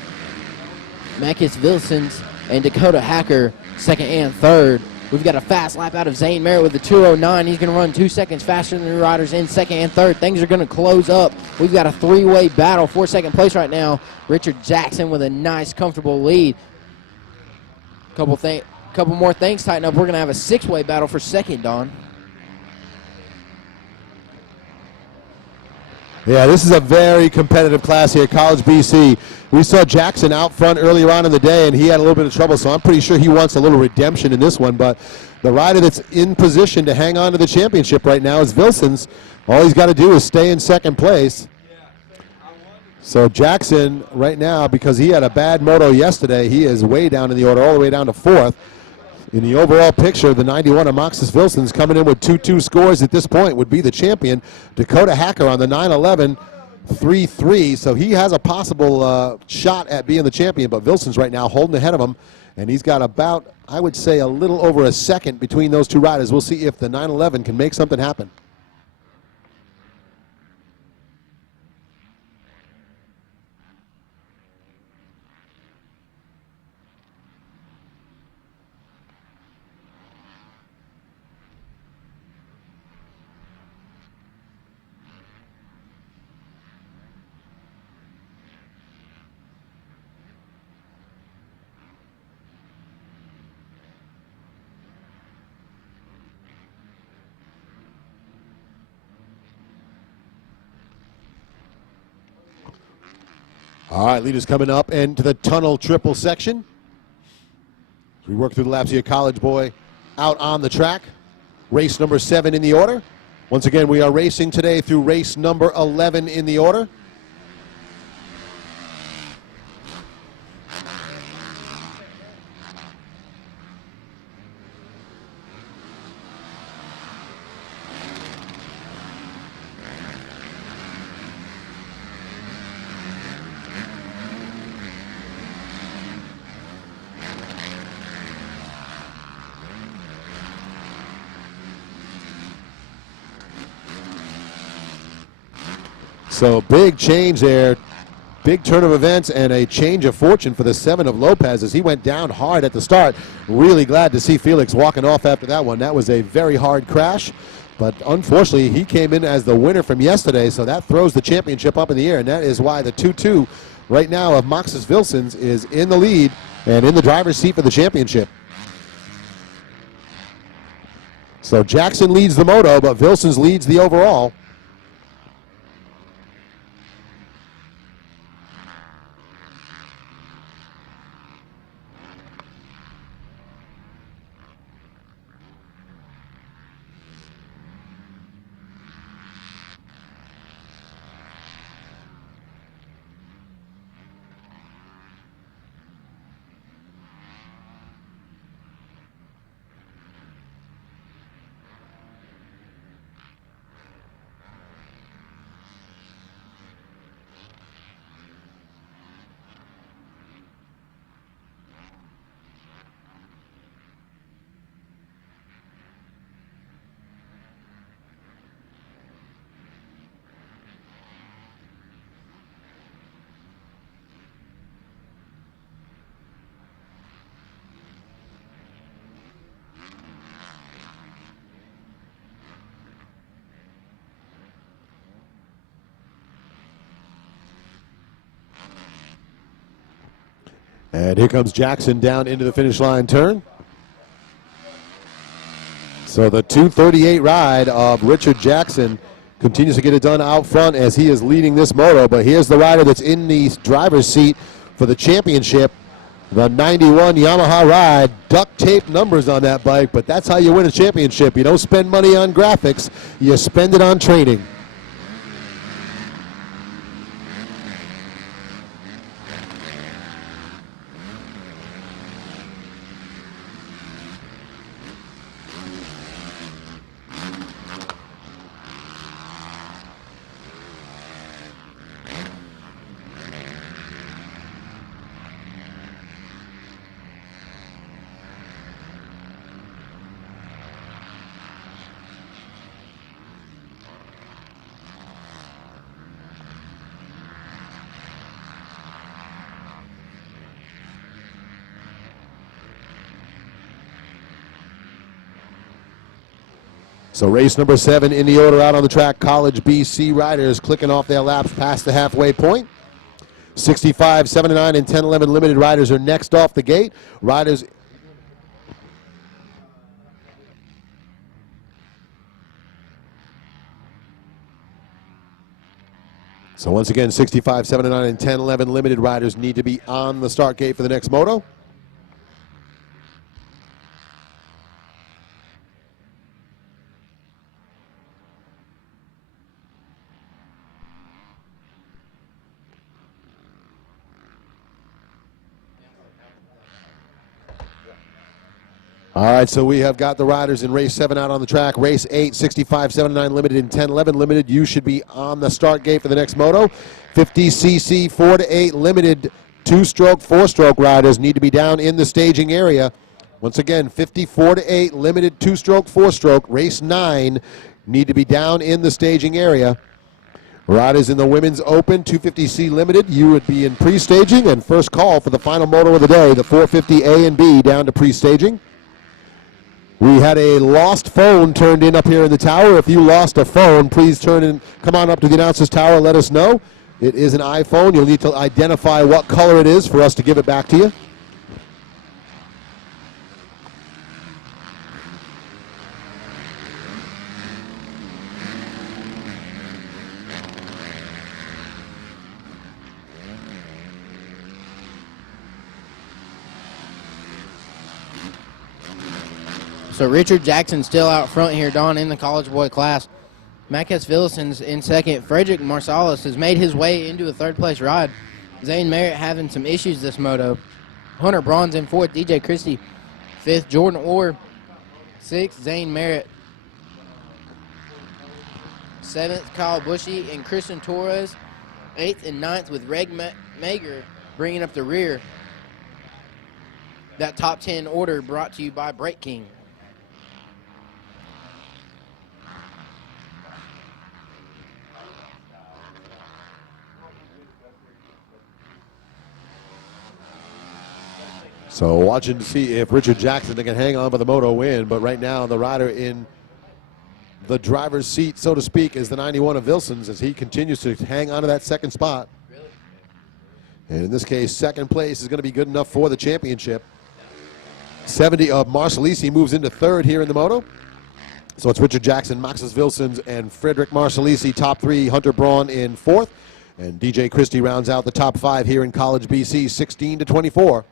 Marcus Vilsons and Dakota Hacker second and third. We've got a fast lap out of Zane Merritt with the 2:09. He's going to run 2 seconds faster than the riders in second and third. Things are going to close up. We've got a three-way battle for second place right now. Richard Jackson with a nice, comfortable lead. Couple more things tighten up. We're going to have a six-way battle for second, Don. Yeah, this is a very competitive class here, College BC. We saw Jackson out front earlier on in the day, and he had a little bit of trouble, so I'm pretty sure he wants a little redemption in this one. But the rider that's in position to hang on to the championship right now is Vilsons. All he's got to do is stay in second place. So Jackson right now, because he had a bad moto yesterday, he is way down in the order, all the way down to fourth. In the overall picture, the 91 of Marcus Vilsons coming in with 2-2 scores at this point would be the champion. Dakota Hacker on the 911, 3-3, so he has a possible shot at being the champion, but Vilsons right now holding ahead of him, and he's got about, I would say, a little over a second between those two riders. We'll see if the 911 can make something happen. All right, leaders coming up into the tunnel triple section. We work through the laps here. College boy out on the track. Race number 7 in the order. Once again, we are racing today through race number 11 in the order. So big change there, big turn of events and a change of fortune for the 7 of Lopez as he went down hard at the start. Really glad to see Felix walking off after that one. That was a very hard crash, but unfortunately he came in as the winner from yesterday, so that throws the championship up in the air, and that is why the 2-2 right now of Marcus Vilsons is in the lead and in the driver's seat for the championship. So Jackson leads the moto, but Vilsons leads the overall. And here comes Jackson down into the finish line turn. So the 2:38 ride of Richard Jackson continues to get it done out front as he is leading this moto. But here's the rider that's in the driver's seat for the championship. The 91 Yamaha ride. Duct tape numbers on that bike, but that's how you win a championship. You don't spend money on graphics, you spend it on training. So race number 7 in the order out on the track. College BC riders clicking off their laps past the halfway point. 65, 79, and 10-11 limited riders are next off the gate. Riders So once again, 65, 79, and 10-11 limited riders need to be on the start gate for the next moto. All right, so we have got the riders in race 7 out on the track. Race 8, 65, 79 limited, and 10-11 limited. You should be on the start gate for the next moto. 50cc 4 to 8 limited 2-stroke, 4-stroke riders need to be down in the staging area. Once again, 54 to 8 limited 2-stroke, 4-stroke. Race 9 need to be down in the staging area. Riders in the women's open 250C limited, you would be in pre-staging, and first call for the final moto of the day, the 450 A and B, down to pre-staging. We had a lost phone turned in up here in the tower. If you lost a phone, please come on up to the announcer's tower and let us know. It is an iPhone. You'll need to identify what color it is for us to give it back to you. So Richard Jackson still out front here, Don, in the college boy class. Marcus Villason's in second. Frederick Marsalis has made his way into a third-place ride. Zane Merritt having some issues this moto. Hunter Braun's in fourth. DJ Christie fifth. Jordan Orr sixth. Zane Merritt seventh. Kyle Bushy and Christian Torres eighth and ninth, with Reg Mager bringing up the rear. That top 10 order brought to you by Break King. So watching to see if Richard Jackson can hang on for the moto win, but right now the rider in the driver's seat, so to speak, is the 91 of Vilsons as he continues to hang on to that second spot. And in this case, second place is going to be good enough for the championship. 70 of Marsalisi moves into third here in the moto. So it's Richard Jackson, Maxis Vilsons, and Frederick Marsalisi, top 3. Hunter Braun in fourth. And DJ Christie rounds out the top 5 here in College BC, 16 to 24.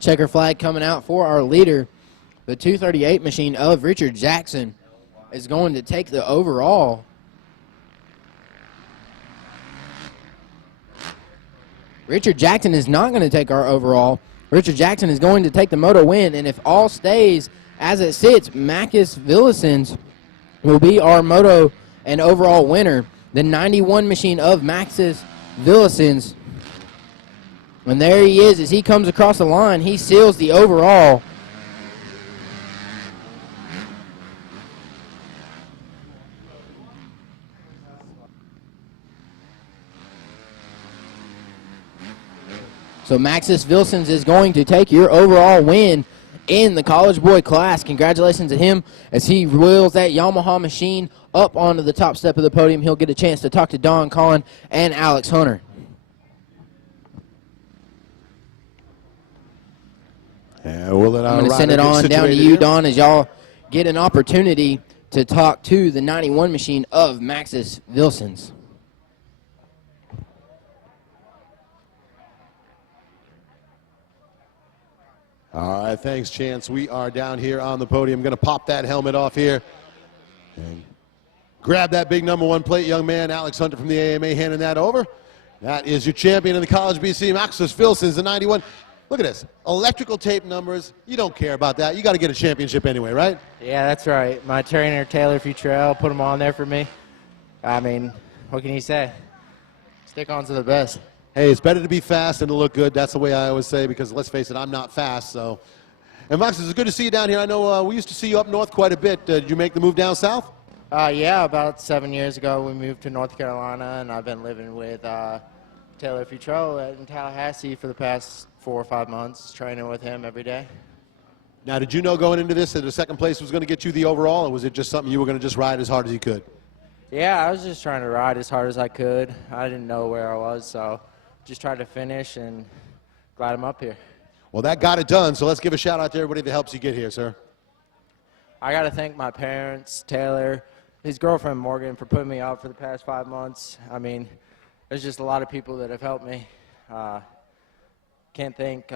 Checker flag coming out for our leader. The 238 machine of Richard Jackson is going to take the overall. Richard Jackson is not going to take our overall. Richard Jackson is going to take the moto win, and if all stays as it sits, Marcus Villasons will be our moto and overall winner. The 91 machine of Maxis Villasons. And there he is as he comes across the line. He seals the overall. So Maxis Vilsons is going to take your overall win in the college boy class. Congratulations to him as he wheels that Yamaha machine up onto the top step of the podium. He'll get a chance to talk to Don Collin and Alex Hunter. Yeah, we'll let I'm going to send it on down to you, Don, as y'all get an opportunity to talk to the 91 machine of Maxis Vilsons. All right, thanks, Chance. We are down here on the podium. Going to pop that helmet off here. And grab that big number 1 plate, young man. Alex Hunter from the AMA handing that over. That is your champion in the College BC, Maxis Vilsons, the 91. Look at this. Electrical tape numbers. You don't care about that. You got to get a championship anyway, right? Yeah, that's right. My trainer, Taylor Futrell, put them on there for me. I mean, what can you say? Stick on to the best. Hey, it's better to be fast than to look good. That's the way I always say, because let's face it, I'm not fast. So, and Max, it's good to see you down here. I know we used to see you up north quite a bit. Did you make the move down south? Yeah, about 7 years ago we moved to North Carolina, and I've been living with Taylor Futrell in Tallahassee for the past 4 or 5 months, training with him every day. Now, did you know going into this that the second place was going to get you the overall, or was it just something you were going to just ride as hard as you could? Yeah, I was just trying to ride as hard as I could. I didn't know where I was, so just tried to finish, and glad I'm up here. Well, that got it done, so let's give a shout out to everybody that helps you get here, sir. I got to thank my parents, Taylor, his girlfriend Morgan, for putting me up for the past 5 months. I mean, there's just a lot of people that have helped me. Can't thank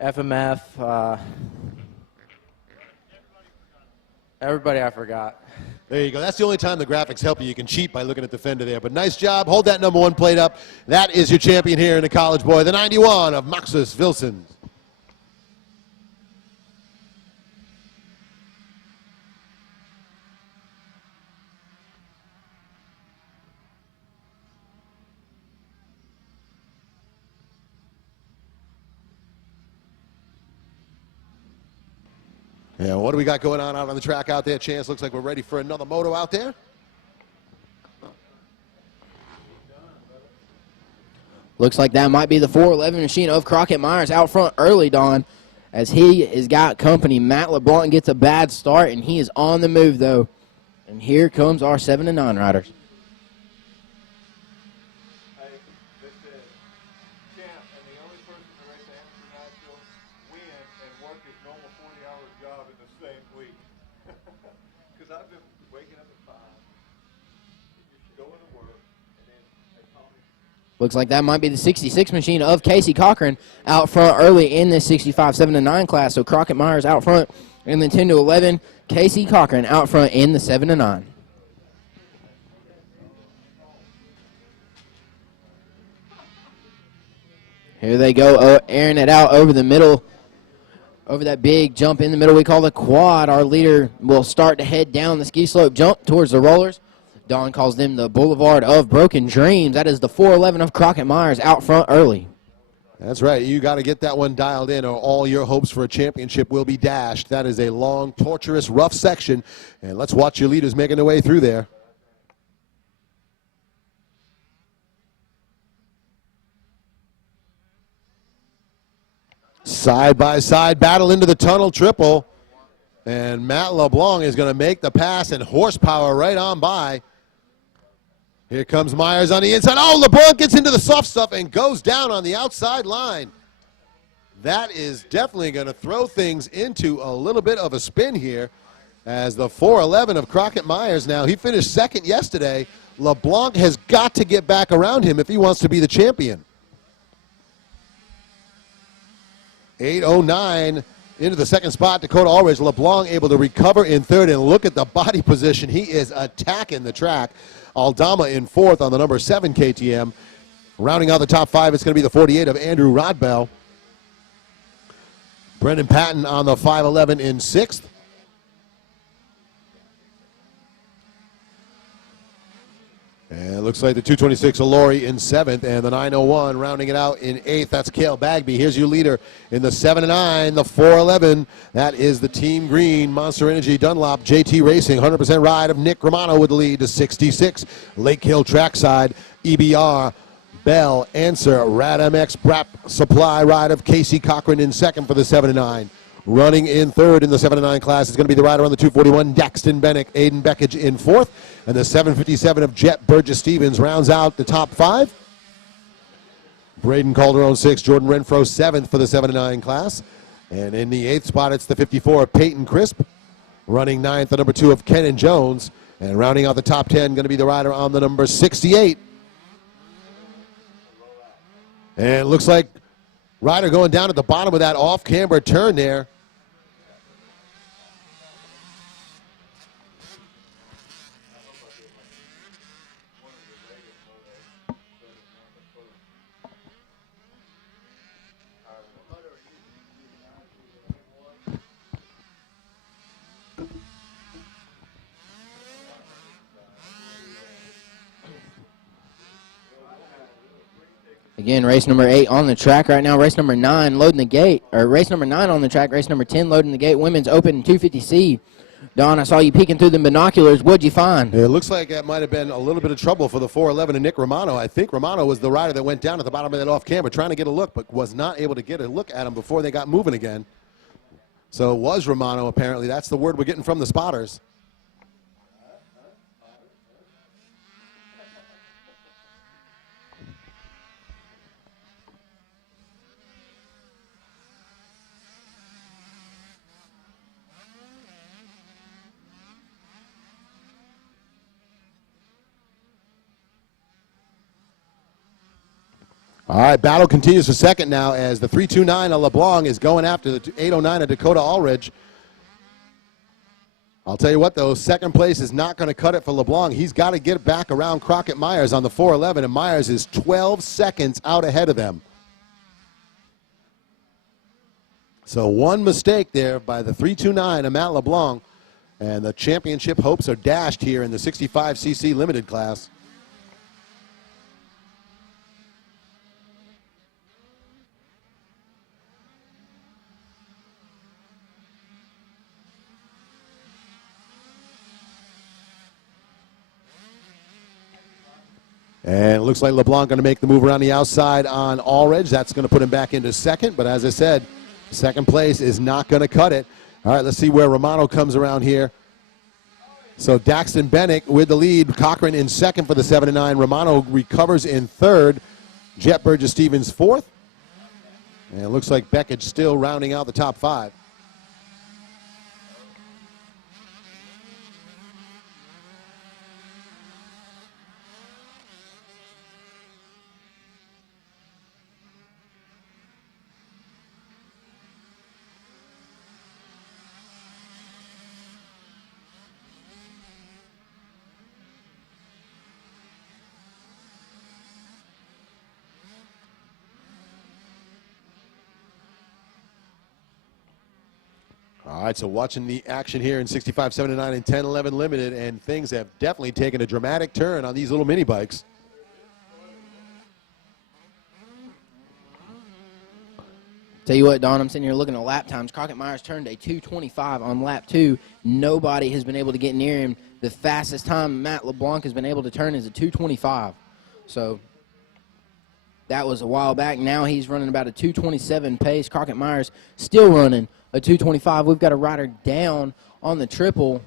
FMF, everybody I forgot. There you go. That's the only time the graphics help you. You can cheat by looking at the fender there. But nice job. Hold that number 1 plate up. That is your champion here in the college boy, the 91 of Motos Vilsons. Yeah, what do we got going on out on the track out there? Chance, looks like we're ready for another moto out there. Looks like that might be the 411 machine of Crockett Myers out front early, Don, as he has got company. Matt LeBlanc gets a bad start, and he is on the move, though. And here comes our 7 and 9 riders. Looks like that might be the 66 machine of Casey Cochran out front early in this 65 7 and 9 class. So Crockett Myers out front in the 10 to 11. Casey Cochran out front in the 7 to 9. Here they go, airing it out over the middle, over that big jump in the middle we call the quad. Our leader will start to head down the ski slope jump towards the rollers. Don calls them the Boulevard of Broken Dreams. That is the 411 of Crockett Myers out front early. That's right. You got to get that one dialed in, or all your hopes for a championship will be dashed. That is a long, torturous, rough section, and let's watch your leaders making their way through there. Side-by-side battle into the tunnel triple, and Matt LeBlanc is going to make the pass, and horsepower right on by. Here comes Myers on the inside. Oh, LeBlanc gets into the soft stuff and goes down on the outside line. That is definitely going to throw things into a little bit of a spin here, as the 411 of Crockett Myers now, he finished second yesterday. LeBlanc has got to get back around him if he wants to be the champion. 8:09 into the second spot. Dakota Ulrich. LeBlanc able to recover in third, and look at the body position. He is attacking the track. Aldama in fourth on the number 7 KTM. Rounding out the top 5, it's going to be the 48 of Andrew Rodbell. Brendan Patton on the 511 in sixth. And it looks like the 226 Alori in seventh, and the 901 rounding it out in eighth. That's Cale Bagby. Here's your leader in the 7 and 9, the 411. That is the Team Green, Monster Energy Dunlop JT Racing. 100% ride of Nick Romano with the lead to 66. Lake Hill Trackside, EBR, Bell, Answer, RadMX, Brap Supply ride of Casey Cochran in second for the 7 and 9. Running in third in the 7 and 9 class is going to be the rider on the 241, Daxton Bennick. Aiden Beckage in fourth. And the 757 of Jet Burgess Stevens rounds out the top 5. Braden Calderon 6, Jordan Renfro 7th for the 7 and 9 class. And in the 8th spot, it's the 54 of Peyton Crisp. Running 9th, the number 2 of Kenan Jones. And rounding out the top 10, going to be the rider on the number 68. And it looks like rider going down at the bottom of that off-camber turn there. Again, race number 8 on the track right now. Race number 9 loading the gate. Or race number 9 on the track. Race number 10 loading the gate. Women's Open 250C. Don, I saw you peeking through the binoculars. What'd you find? It looks like that might have been a little bit of trouble for the 411 and Nick Romano. I think Romano was the rider that went down at the bottom of that off camera trying to get a look, but was not able to get a look at him before they got moving again. So it was Romano, apparently. That's the word we're getting from the spotters. All right, battle continues for second now as the 329 of LeBlanc is going after the 809 of Dakota Allridge. I'll tell you what, though, second place is not going to cut it for LeBlanc. He's got to get back around Crockett Myers on the 411, and Myers is 12 seconds out ahead of them. So one mistake there by the 329 of Matt LeBlanc, and the championship hopes are dashed here in the 65cc limited class. And it looks like LeBlanc going to make the move around the outside on Allridge. That's going to put him back into second. But as I said, second place is not going to cut it. All right, let's see where Romano comes around here. So Daxton Bennett with the lead. Cochran in second for the 7-9. Romano recovers in third. Jet Burgess-Stevens fourth. And it looks like Beckett still rounding out the top 5. All right, so watching the action here in 65, 79, and 10, 11 limited, and things have definitely taken a dramatic turn on these little mini bikes. Tell you what, Don, I'm sitting here looking at lap times. Crockett Myers turned a 2:25 on lap 2. Nobody has been able to get near him. The fastest time Matt LeBlanc has been able to turn is a 2:25. So that was a while back. Now he's running about a 2:27 pace. Crockett Myers still running a 2:25. We've got a rider down on the triple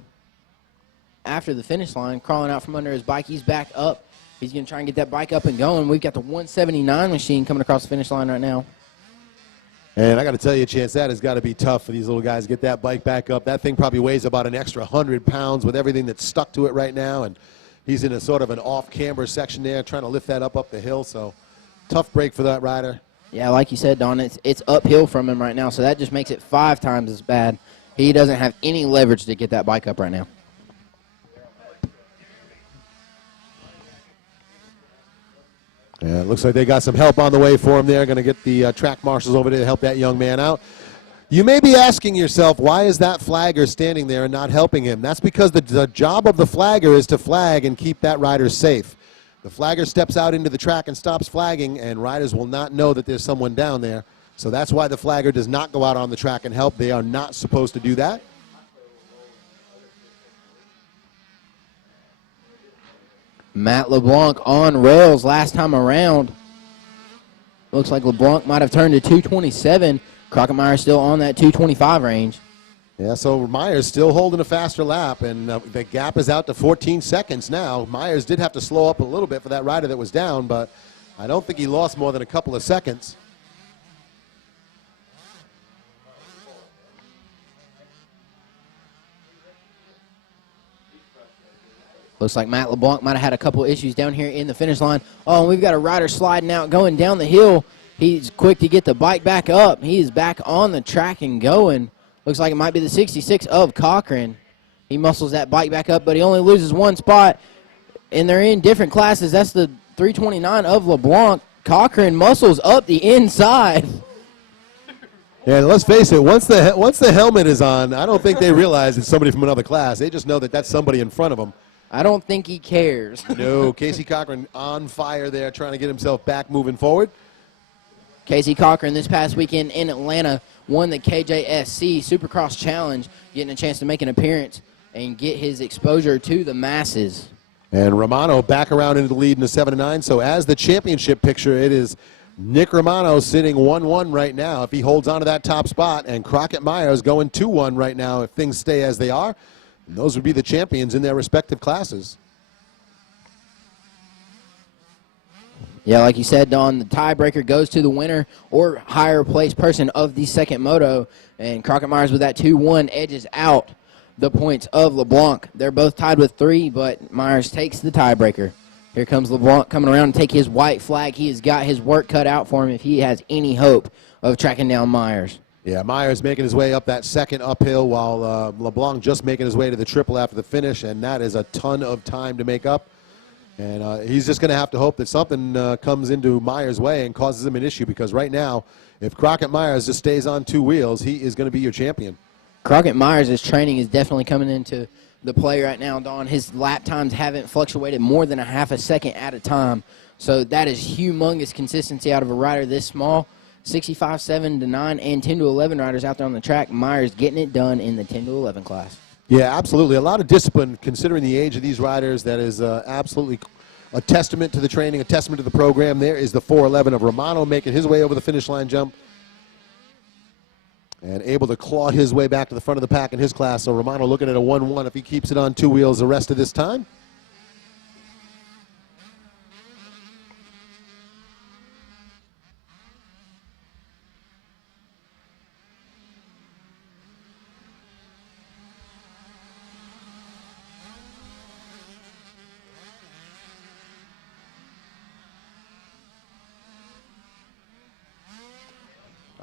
after the finish line, crawling out from under his bike. He's back up. He's going to try and get that bike up and going. We've got the 179 machine coming across the finish line right now. And I got to tell you, Chance, that has got to be tough for these little guys to get that bike back up. That thing probably weighs about an extra 100 pounds with everything that's stuck to it right now. And he's in a sort of an off-camber section there, trying to lift that up the hill. So tough break for that rider. Yeah, like you said, Don, it's uphill from him right now, so that just makes it 5 times as bad. He doesn't have any leverage to get that bike up right now. Yeah, it looks like they got some help on the way for him there. Going to get the track marshals over there to help that young man out. You may be asking yourself, why is that flagger standing there and not helping him? That's because the job of the flagger is to flag and keep that rider safe. The flagger steps out into the track and stops flagging, and riders will not know that there's someone down there. So that's why the flagger does not go out on the track and help. They are not supposed to do that. Matt LeBlanc on rails last time around. Looks like LeBlanc might have turned to 227. Crockett Myers still on that 225 range. Yeah, so Myers still holding a faster lap, and the gap is out to 14 seconds now. Myers did have to slow up a little bit for that rider that was down, but I don't think he lost more than a couple of seconds. Looks like Matt LeBlanc might have had a couple issues down here in the finish line. Oh, and we've got a rider sliding out, going down the hill. He's quick to get the bike back up. He is back on the track and going. Looks like it might be the 66 of Cochran. He muscles that bike back up, but he only loses one spot. And they're in different classes. That's the 329 of LeBlanc. Cochran muscles up the inside. Yeah, let's face it, once the helmet is on, I don't think they realize it's somebody from another class. They just know that that's somebody in front of them. I don't think he cares. No, Casey Cochran on fire there, trying to get himself back moving forward. Casey Cochran this past weekend in Atlanta won the KJSC Supercross Challenge, getting a chance to make an appearance and get his exposure to the masses. And Romano back around into the lead in the 7-9. So as the championship picture, it is Nick Romano sitting 1-1 right now. If he holds on to that top spot, and Crockett Myers going 2-1 right now if things stay as they are. And those would be the champions in their respective classes. Yeah, like you said, Don, the tiebreaker goes to the winner or higher placed person of the second moto. And Crockett Myers with that 2-1 edges out the points of LeBlanc. They're both tied with 3, but Myers takes the tiebreaker. Here comes LeBlanc coming around to take his white flag. He has got his work cut out for him if he has any hope of tracking down Myers. Yeah, Myers making his way up that second uphill while LeBlanc just making his way to the triple after the finish, and that is a ton of time to make up. And he's just going to have to hope that something comes into Myers' way and causes him an issue, because right now, if Crockett Myers just stays on 2 wheels, he is going to be your champion. Crockett Myers' training is definitely coming into the play right now, Don. His lap times haven't fluctuated more than a half a second at a time. So that is humongous consistency out of a rider this small. 65, 7-9, and 10-11 riders out there on the track. Myers getting it done in the 10-11 class. Yeah, absolutely. A lot of discipline considering the age of these riders. That is absolutely a testament to the training, a testament to the program. There is the 411 of Romano making his way over the finish line jump and able to claw his way back to the front of the pack in his class. So Romano looking at a 1-1 if he keeps it on 2 wheels the rest of this time.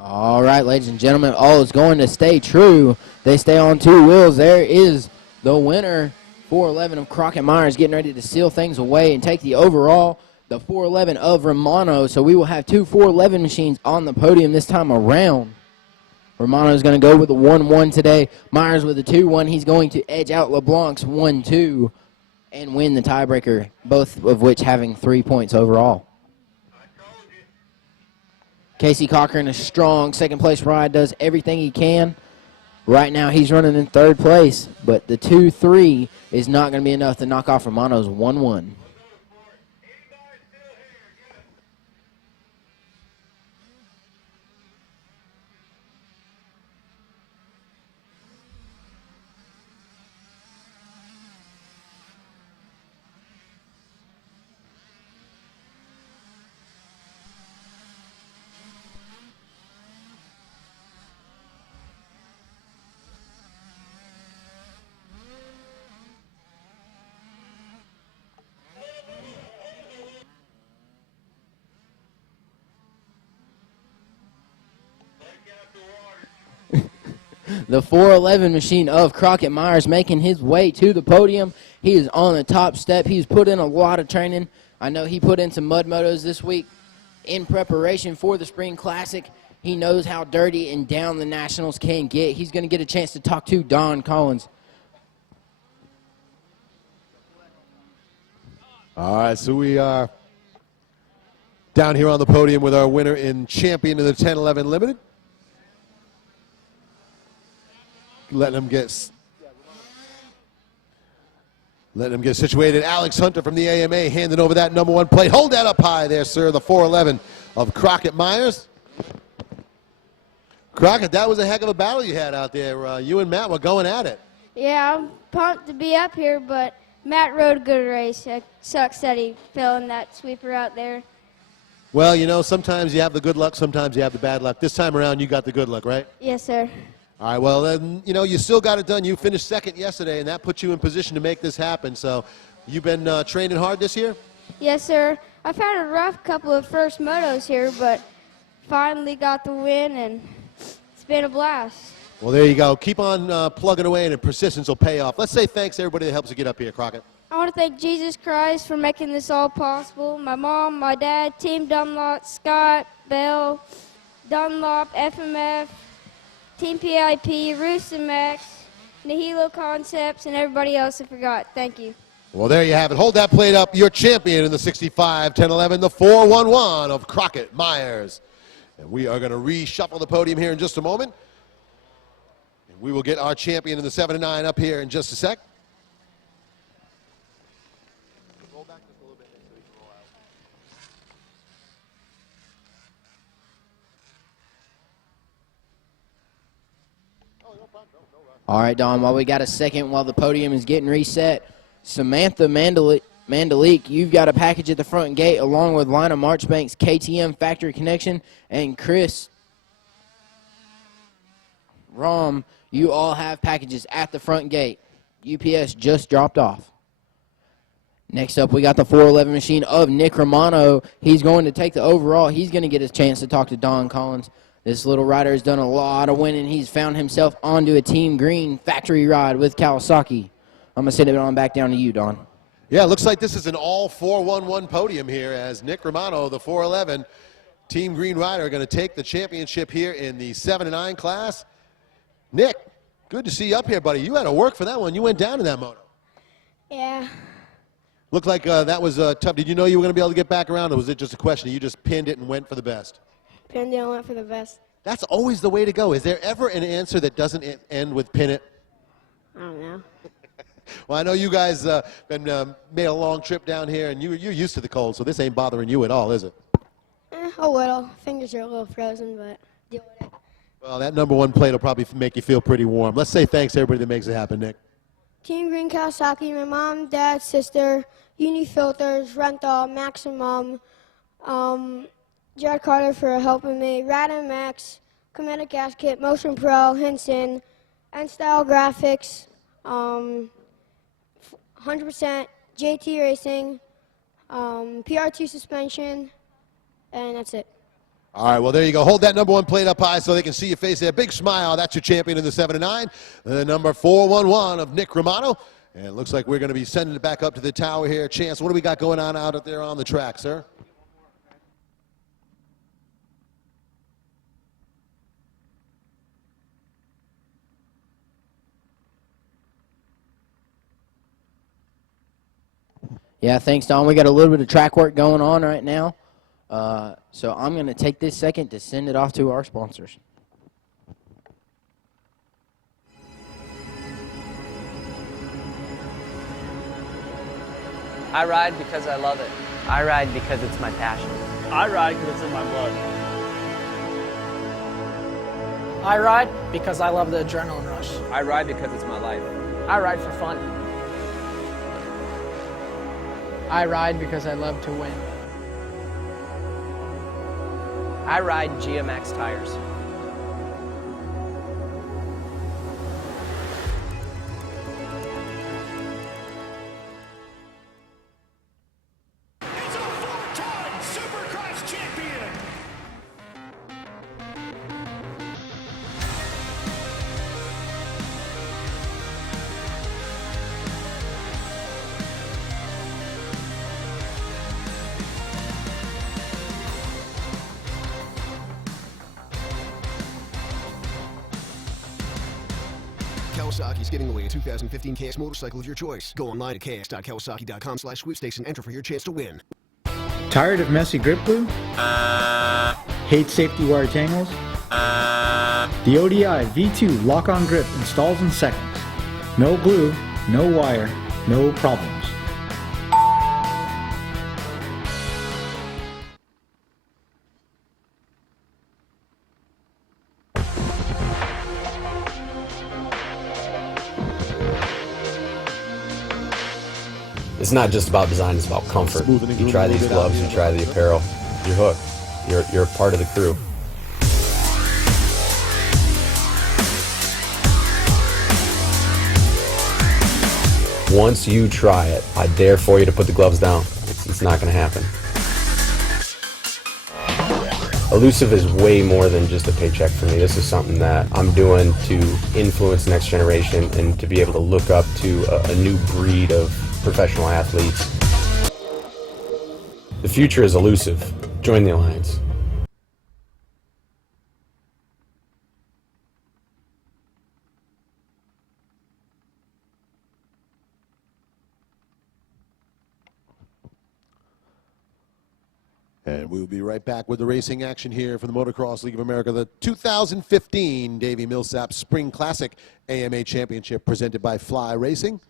All right, ladies and gentlemen, all is going to stay true. They stay on 2 wheels. There is the winner, 411 of Crockett Myers, getting ready to seal things away and take the overall, the 411 of Romano. So we will have 2 411 machines on the podium this time around. Romano is going to go with a 1-1 today. Myers with a 2-1. He's going to edge out LeBlanc's 1-2 and win the tiebreaker, both of which having 3 points overall. Casey Cochran, a strong second-place ride, does everything he can. Right now he's running in 3rd place, but the 2-3 is not going to be enough to knock off Romano's 1-1. The 411 machine of Crockett Myers making his way to the podium. He is on the top step. He's put in a lot of training. I know he put in some mud motos this week in preparation for the Spring Classic. He knows how dirty and down the Nationals can get. He's going to get a chance to talk to Don Collins. All right, so we are down here on the podium with our winner and champion of the 10-11 Limited. Letting him get situated. Alex Hunter from the AMA handing over that #1 plate. Hold that up high there, sir. The 411 of Crockett Myers. Crockett, that was a heck of a battle you had out there. You and Matt were going at it. Yeah, I'm pumped to be up here, but Matt rode a good race. It sucks that he fell in that sweeper out there. Well, you know, sometimes you have the good luck, sometimes you have the bad luck. This time around, you got the good luck, right? Yes, sir. All right, well, then, you know, you still got it done. You finished 2nd yesterday, and that puts you in position to make this happen. So you've been training hard this year? Yes, sir. I've had a rough couple of first motos here, but finally got the win, and it's been a blast. Well, there you go. Keep on plugging away, and persistence will pay off. Let's say thanks to everybody that helps you get up here, Crockett. I want to thank Jesus Christ for making this all possible. My mom, my dad, Team Dunlop, Scott, Bell, Dunlop, FMF, Team PIP, Roos and Max, Nihilo Concepts, and everybody else I forgot. Thank you. Well, there you have it. Hold that plate up. Your champion in the 65, 10-11, the 411 of Crockett Myers. And we are going to reshuffle the podium here in just a moment. And we will get our champion in the 7 and 9 up here in just a sec. All right, Don, while we got a second, while the podium is getting reset, Samantha Mandalik, you've got a package at the front gate along with Lina Marchbank's KTM Factory Connection, and Chris Rom, you all have packages at the front gate. UPS just dropped off. Next up, we got the 411 machine of Nick Romano. He's going to take the overall. He's going to get his chance to talk to Don Collins. This little rider has done a lot of winning. He's found himself onto a Team Green factory ride with Kawasaki. I'm going to send it on back down to you, Don. Yeah, it looks like this is an all 411 podium here as Nick Romano, the 411 Team Green rider, are going to take the championship here in the 7 and 9 class. Nick, good to see you up here, buddy. You had to work for that one. You went down in that moto. Yeah. Looked like that was tough. Did you know you were going to be able to get back around, or was it just a question of you just pinned it and went for the best? Pinned it and went for the best. That's always the way to go. Is there ever an answer that doesn't end with pin it? I don't know. Well, I know you guys made a long trip down here, and you're used to the cold, so this ain't bothering you at all, is it? A little. Fingers are a little frozen, but deal with it. Well, that #1 plate will probably make you feel pretty warm. Let's say thanks to everybody that makes it happen, Nick. Team Green Kawasaki, my mom, dad, sister, Uni Filters, Rental, Maximum, Jared Carter for helping me, Rad Max, Kinetic Gas Kit, Motion Pro, Hinson, N-Style Graphics, 100% JT Racing, PR2 Suspension, and that's it. All right, well, there you go. Hold that #1 plate up high so they can see your face there. Big smile. That's your champion in the 7 and 9. The number 411 of Nick Romano. And it looks like we're going to be sending it back up to the tower here. Chance, what do we got going on out there on the track, sir? Yeah, thanks, Don. We got a little bit of track work going on right now. So I'm going to take this second to send it off to our sponsors. I ride because I love it. I ride because it's my passion. I ride because it's in my blood. I ride because I love the adrenaline rush. I ride because it's my life. I ride for fun. I ride because I love to win. I ride GMX tires. Kawasaki's giving away a 2015 KS motorcycle of your choice. Go online at ks.kawasaki.com/sweepstakes and enter for your chance to win. Tired of messy grip glue? Hate safety wire tangles? The ODI V2 lock-on grip installs in seconds. No glue, no wire, no problems. It's not just about design, it's about comfort. You try these gloves, you try the apparel, you're hooked. You're a part of the crew. Once you try it, I dare for you to put the gloves down. It's not going to happen. Elusive is way more than just a paycheck for me. This is something that I'm doing to influence the next generation and to be able to look up to a new breed of professional athletes. The future is elusive. Join the alliance. And we'll be right back with the racing action here for the Motocross League of America, the 2015 Davi MIllsaps Spring Classic AMA Championship presented by Fly Racing.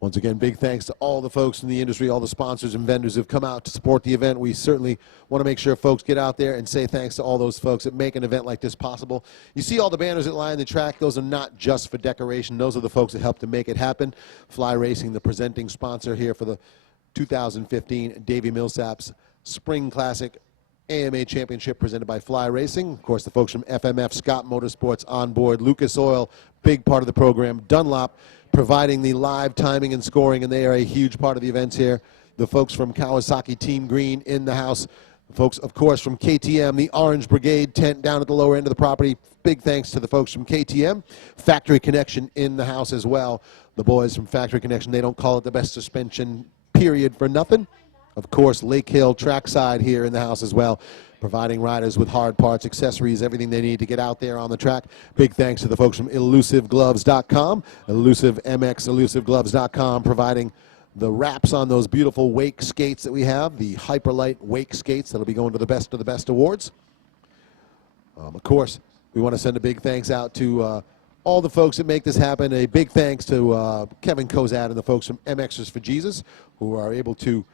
Once again, big thanks to all the folks in the industry, all the sponsors and vendors who have come out to support the event. We certainly want to make sure folks get out there and say thanks to all those folks that make an event like this possible. You see all the banners that line the track. Those are not just for decoration. Those are the folks that help to make it happen. Fly Racing, the presenting sponsor here for the 2015 Davi MIllsaps Spring Classic AMA Championship presented by Fly Racing. Of course, the folks from FMF, Scott Motorsports on board, Lucas Oil, big part of the program, Dunlop, providing the live timing and scoring, and they are a huge part of the events here. The folks from Kawasaki Team Green in the house. The folks, of course, from KTM, the Orange Brigade tent down at the lower end of the property. Big thanks to the folks from KTM. Factory Connection in the house as well. The boys from Factory Connection, they don't call it the best suspension period for nothing. Of course, Lake Hill Trackside here in the house as well, providing riders with hard parts, accessories, everything they need to get out there on the track. Big thanks to the folks from ElusiveGloves.com, ElusiveGloves.com, providing the wraps on those beautiful wake skates that we have, the Hyperlight wake skates that'll be going to the Best awards. Of course, we want to send a big thanks out to all the folks that make this happen. A big thanks to Kevin Kozad and the folks from MXers for Jesus, who are able to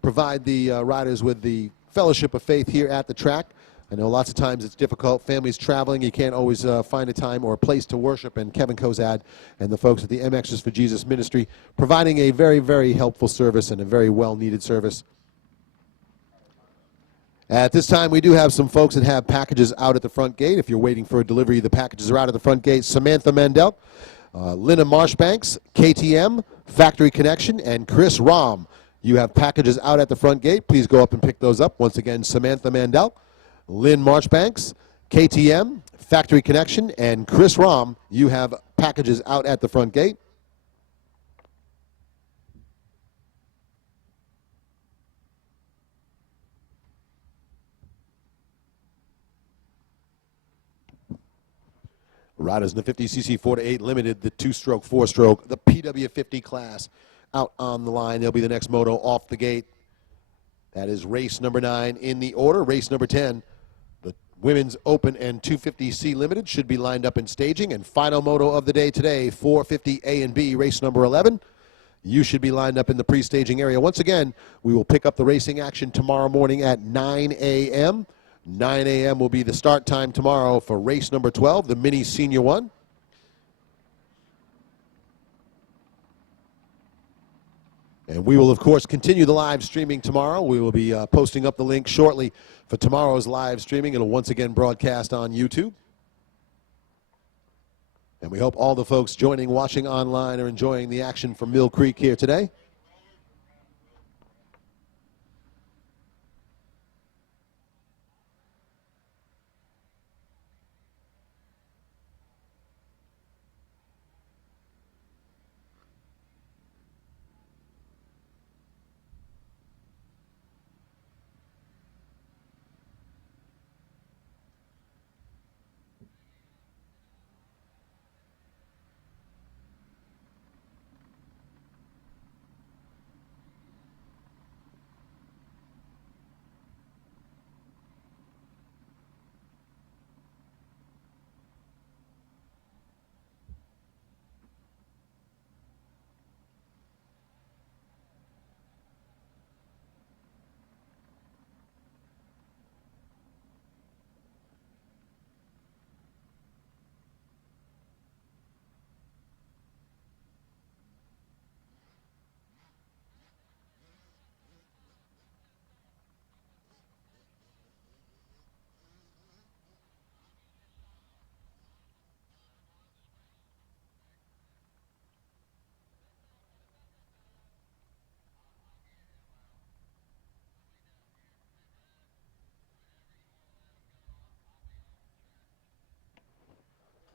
provide the riders with the fellowship of faith here at the track. I know lots of times it's difficult. Families traveling, you can't always find a time or a place to worship. And Kevin Kozad and the folks at the MXers for Jesus ministry providing a very, very helpful service and a very well-needed service. At this time, we do have some folks that have packages out at the front gate. If you're waiting for a delivery, the packages are out at the front gate. Samantha Mandel, Lynna Marshbanks, KTM, Factory Connection, and Chris Rahm. You have packages out at the front gate. Please go up and pick those up. Once again, Samantha Mandel, Lynn Marshbanks, KTM, Factory Connection, and Chris Rahm. You have packages out at the front gate. Riders in the 50cc 4-8 Limited, the 2-stroke, 4-stroke, the PW50 class. Out on the line, there'll be the next moto off the gate. That is race number 9 in the order. Race number 10, the Women's Open and 250C Limited should be lined up in staging. And final moto of the day today, 450A and B, race number 11. You should be lined up in the pre-staging area. Once again, we will pick up the racing action tomorrow morning at 9 a.m. 9 a.m. will be the start time tomorrow for race number 12, the Mini Senior 1. And we will, of course, continue the live streaming tomorrow. We will be posting up the link shortly for tomorrow's live streaming. It'll once again broadcast on YouTube. And we hope all the folks joining, watching online are enjoying the action from Mill Creek here today.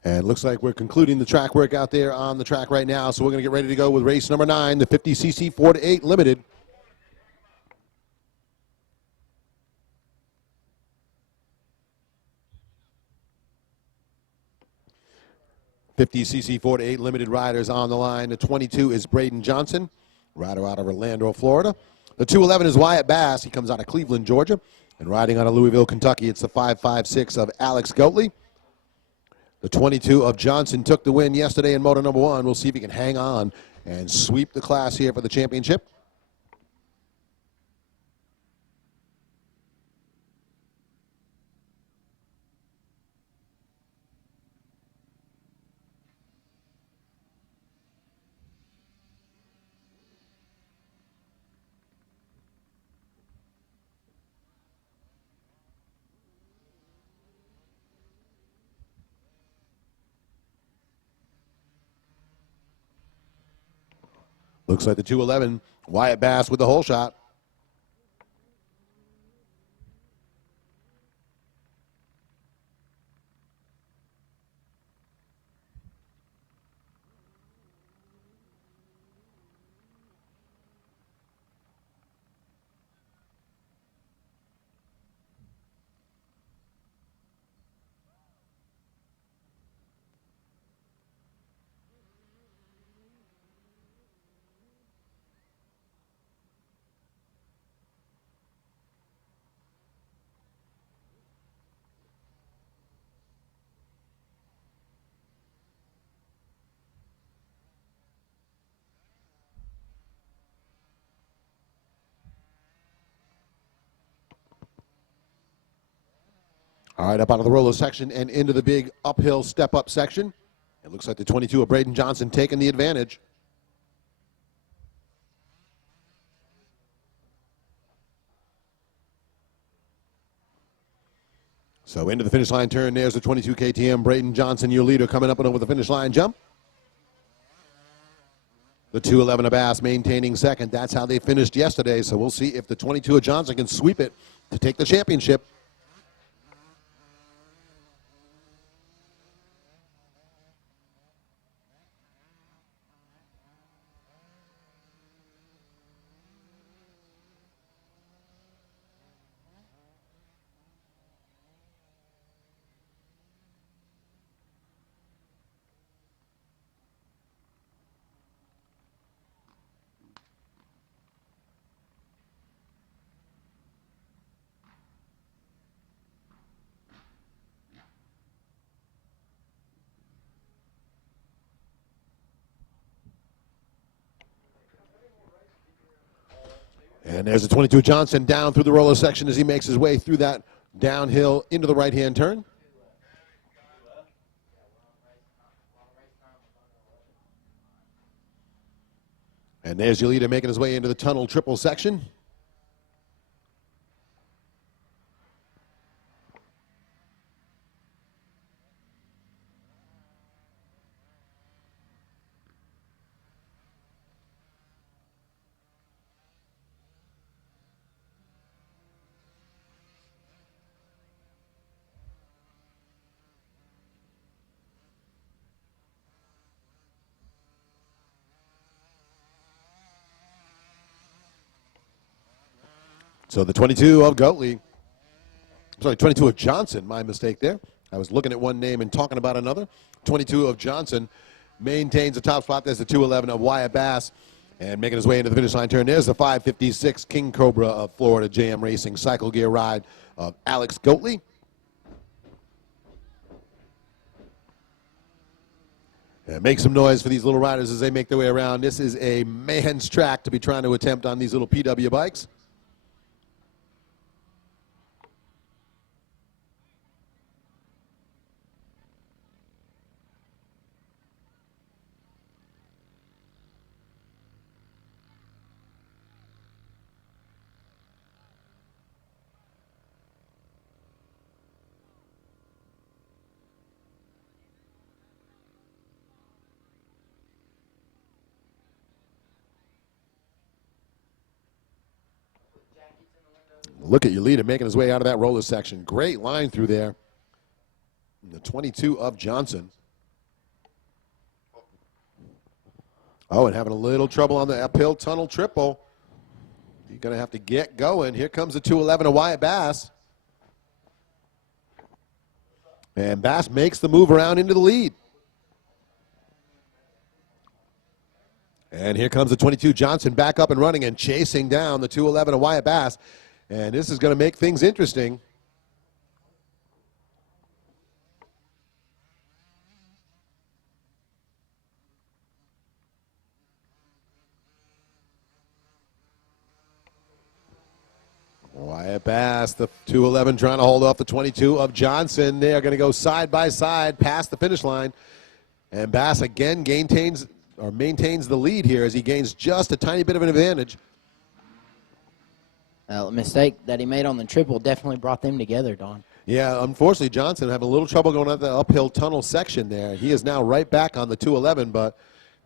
And it looks like we're concluding the track work out there on the track right now. So we're going to get ready to go with race number 9, the 50cc 4-8 Limited. (50cc 4-8 Limited riders on the line. The 22 is Braden Johnson, rider out of Orlando, Florida. The 211 is Wyatt Bass. He comes out of Cleveland, Georgia. And riding out of Louisville, Kentucky, it's the 5.56 of Alex Goatley. The 22 of Johnson took the win yesterday in Moto number 1. We'll see if he can hang on and sweep the class here for the championship. Looks like the 211, Wyatt Bass with the hole shot. All right, up out of the roller section and into the big uphill step-up section. It looks like the 22 of Braden Johnson taking the advantage. So into the finish line turn, there's the 22 KTM, Braden Johnson, your leader, coming up and over the finish line jump. The 211 of Bass maintaining second. That's how they finished yesterday, so we'll see if the 22 of Johnson can sweep it to take the championship. And there's the 22 Johnson down through the roller section as he makes his way through that downhill into the right-hand turn. And there's your leader making his way into the tunnel triple section. So the 22 of Goatley, sorry, 22 of Johnson, my mistake there. I was looking at one name and talking about another. 22 of Johnson maintains the top spot. There's the 211 of Wyatt Bass. And making his way into the finish line turn, there's the 556 King Cobra of Florida JM Racing cycle gear ride of Alex Goatley. And make some noise for these little riders as they make their way around. This is a man's track to be trying to attempt on these little PW bikes. Look at your leader making his way out of that roller section. Great line through there. And the 22 of Johnson. Oh, and having a little trouble on the uphill tunnel triple. You're going to have to get going. Here comes the 211 of Wyatt Bass. And Bass makes the move around into the lead. And here comes the 22 Johnson back up and running and chasing down the 211 of Wyatt Bass. And this is going to make things interesting. Wyatt Bass, the 211 trying to hold off the 22 of Johnson. They are going to go side by side past the finish line. And Bass again maintains the lead here as he gains just a tiny bit of an advantage. The mistake that he made on the triple definitely brought them together, Don. Yeah, unfortunately, Johnson having a little trouble going up the uphill tunnel section there. He is now right back on the 211, but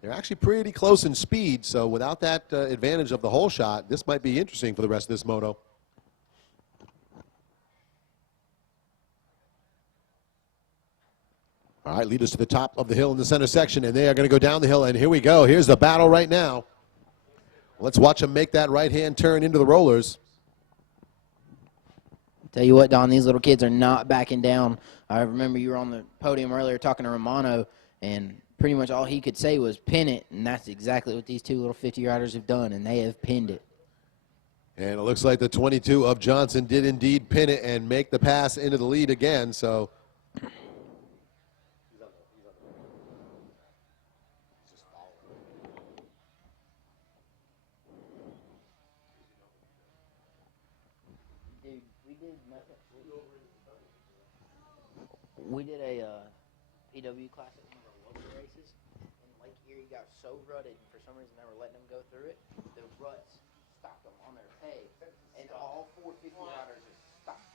they're actually pretty close in speed. So without that advantage of the hole shot, this might be interesting for the rest of this moto. All right, lead us to the top of the hill in the center section, and they are going to go down the hill, and here we go. Here's the battle right now. Let's watch them make that right-hand turn into the rollers. Tell you what, Don, these little kids are not backing down. I remember you were on the podium earlier talking to Romano, and pretty much all he could say was pin it, and that's exactly what these two little 50 riders have done, and they have pinned it. And it looks like the 22 of Johnson did indeed pin it and make the pass into the lead again, so... We did a PW class at one of our local races, and Lake Erie got so rutted, and for some reason they were letting them go through it. The ruts stopped them on their peg, and all 450 riders just stopped.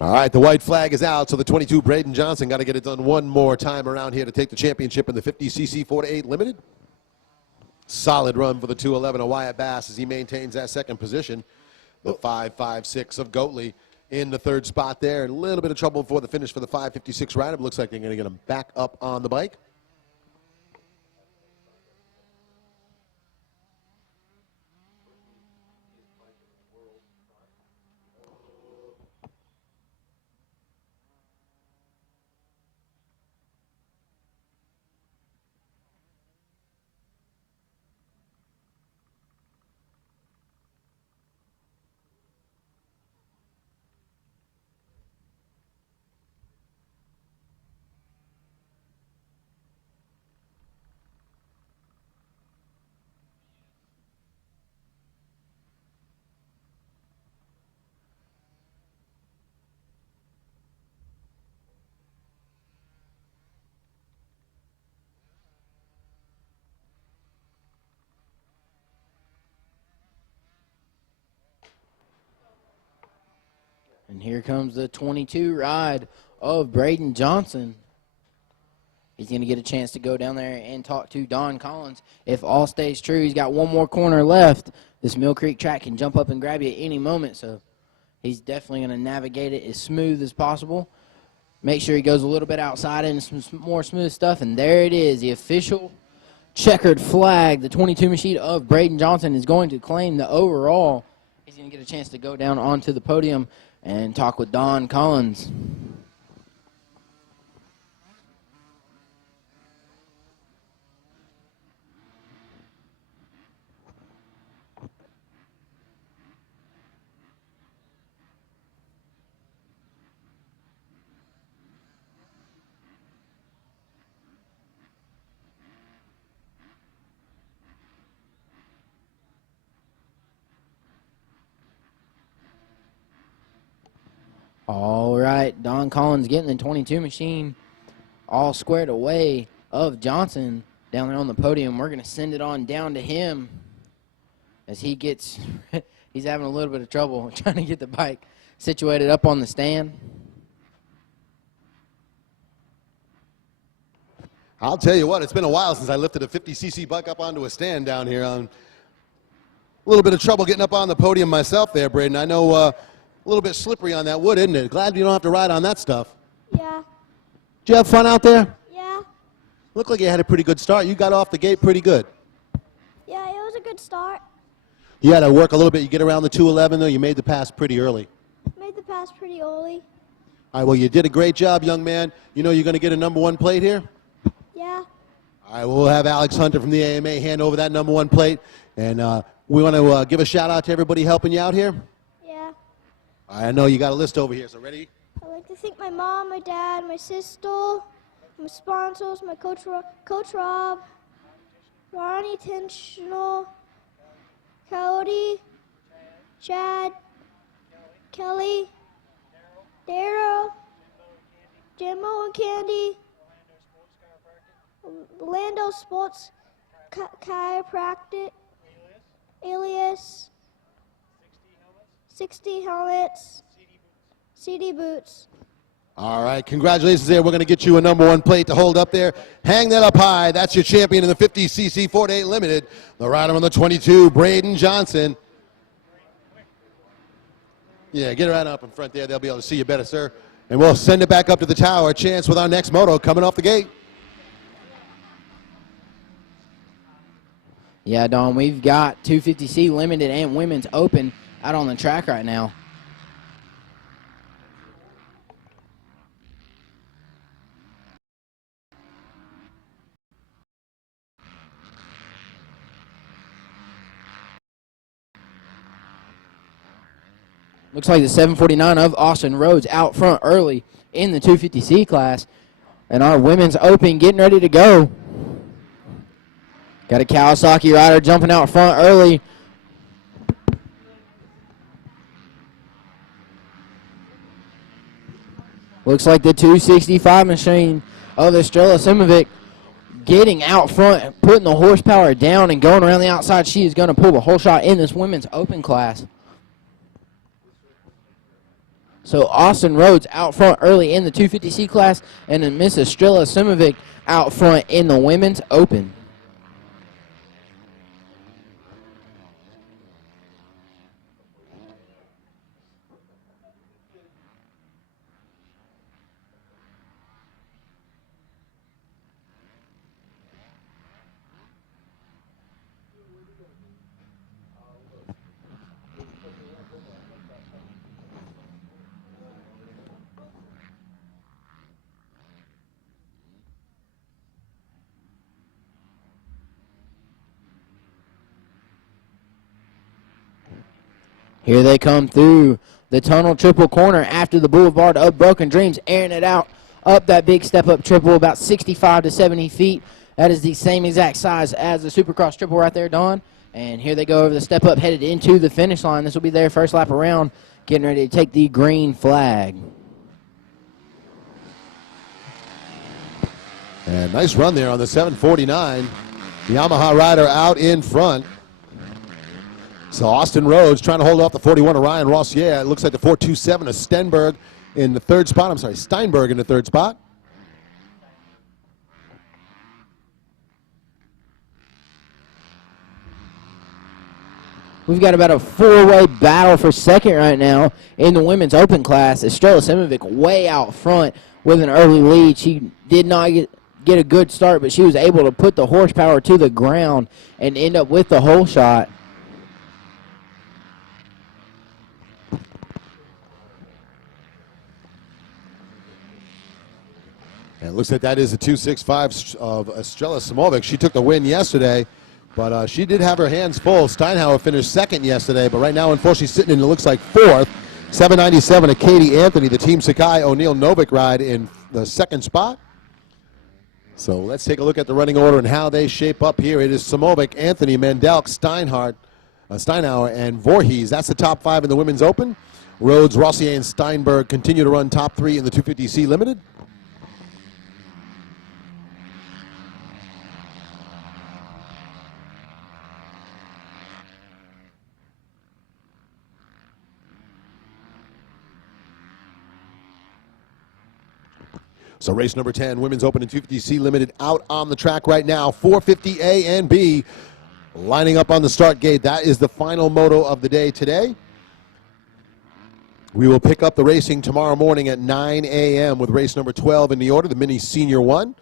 All right, the white flag is out, so the 22 Braden Johnson got to get it done one more time around here to take the championship in the 50cc 4-8 limited. Solid run for the 211 of Wyatt Bass as he maintains that second position. The 5.56 of Goatley in the third spot there. A little bit of trouble before the finish for the 5.56 rider. It looks like they're going to get him back up on the bike. And here comes the 22 ride of Braden Johnson. He's going to get a chance to go down there and talk to Don Collins. If all stays true, he's got one more corner left. This Mill Creek track can jump up and grab you at any moment, so he's definitely going to navigate it as smooth as possible. Make sure he goes a little bit outside into some more smooth stuff, and there it is, the official checkered flag. The 22 machine of Braden Johnson is going to claim the overall. He's going to get a chance to go down onto the podium and talk with Don Collins. All right, Don Collins getting the 22 machine all squared away of Johnson down there on the podium. We're going to send it on down to him as he gets, he's having a little bit of trouble trying to get the bike situated up on the stand. I'll tell you what, it's been a while since I lifted a 50cc bike up onto a stand down here. A little bit of trouble getting up on the podium myself there, Braden. I know a little bit slippery on that wood, isn't it? Glad you don't have to ride on that stuff. Yeah. Did you have fun out there? Yeah. Looked like you had a pretty good start. You got off the gate pretty good. Yeah, it was a good start. You had to work a little bit. You get around the 211, though. You made the pass pretty early. Made the pass pretty early. All right, well, you did a great job, young man. You know you're going to get a #1 plate here? Yeah. All All right, we'll have Alex Hunter from the AMA hand over that number 1 plate. And we want to give a shout out to everybody helping you out here. Yeah. All right, I know you got a list over here, so ready? I'd like to thank my mom, my dad, my sister, my sponsors, my coach Rob, Ronnie Tensional, Cody, Chad, Kelly, Daryl, Jimbo and Candy, Orlando Sports Chiropractic, Alias, 60 Helmets, CD Boots. All right, congratulations there. We're going to get you a number 1 plate to hold up there. Hang that up high. That's your champion in the 50cc 4-8 Limited. The rider on the 22, Braden Johnson. Yeah, get right up in front there. They'll be able to see you better, sir. And we'll send it back up to the tower. Chance with our next moto coming off the gate. Yeah, Don, we've got 250C Limited and Women's Open out on the track right now. Looks like the 749 of Austin Rhodes out front early in the 250C class. And our Women's Open getting ready to go. Got a Kawasaki rider jumping out front early. Looks like the 265 machine of Estrella Simovic getting out front, putting the horsepower down and going around the outside. She is going to pull the whole shot in this Women's Open class. So Austin Rhodes out front early in the 250C class, and then Miss Estrella Simovic out front in the Women's Open. Here they come through the tunnel triple corner after the boulevard of Broken Dreams, airing it out up that big step-up triple, about 65 to 70 feet. That is the same exact size as the Supercross triple right there, Don. And here they go over the step-up, headed into the finish line. This will be their first lap around, getting ready to take the green flag. And nice run there on the 749. The Yamaha rider out in front. So Austin Rhodes trying to hold off the 41 of Ryan Rossier. It looks like the 427 of Steinberg in the 3rd spot. I'm sorry, Steinberg in the 3rd spot. We've got about a 4-way battle for second right now in the Women's Open class. Estrella Simovic way out front with an early lead. She did not get a good start, but she was able to put the horsepower to the ground and end up with the whole shot. And it looks like that is the 265 of Estrella Simovic. She took the win yesterday, but she did have her hands full. Steinhauer finished 2nd yesterday, but right now, unfortunately, she's sitting in, it looks like 4th. 797 of Katie Anthony, the Team Sakai O'Neill Novik ride in the 2nd spot. So let's take a look at the running order and how they shape up here. It is Simovic, Anthony, Mandelk, Steinhauer, and Voorhees. That's the top 5 in the Women's Open. Rhodes, Rossier, and Steinberg continue to run top 3 in the 250C Limited. So race number 10, Women's Open and 250C Limited out on the track right now. 450 A and B lining up on the start gate. That is the final moto of the day today. We will pick up the racing tomorrow morning at 9 a.m. with race number 12 in the order, the Mini Senior 1.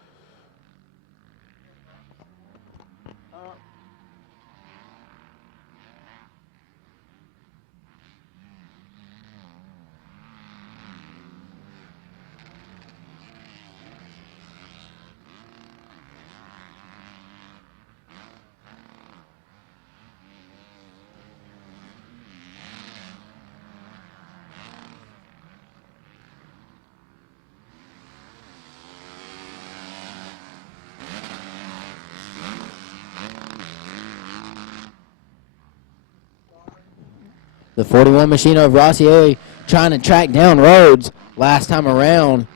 The 41 machine of Rossier trying to track down Rhodes last time around.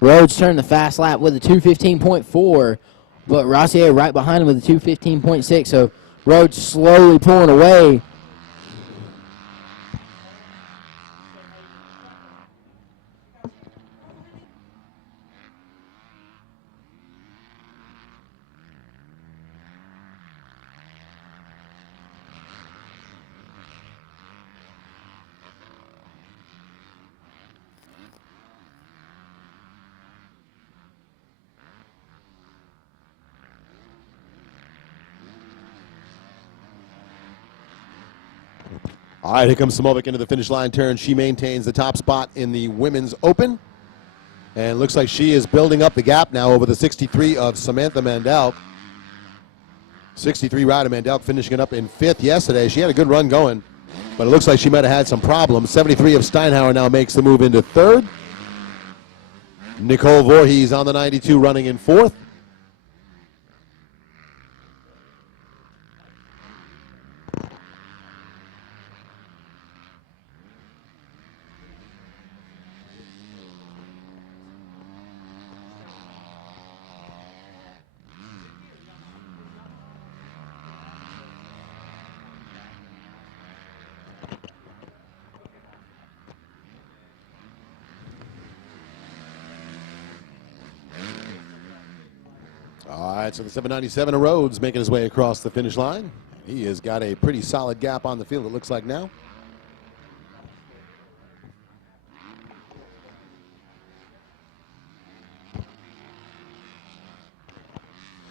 Rhodes turned the fast lap with a 2:15.4, but Rossier right behind him with a 2:15.6. So Rhodes slowly pulling away. All right, here comes Samovic into the finish line turn. She maintains the top spot in the Women's Open. And looks like she is building up the gap now over the 63 of Samantha Mandelk. 63 Ryder Mandelk finishing it up in 5th yesterday. She had a good run going, but it looks like she might have had some problems. 73 of Steinhauer now makes the move into 3rd. Nicole Voorhees on the 92 running in 4th. All right, so the 797 of Rhodes making his way across the finish line. He has got a pretty solid gap on the field, it looks like now.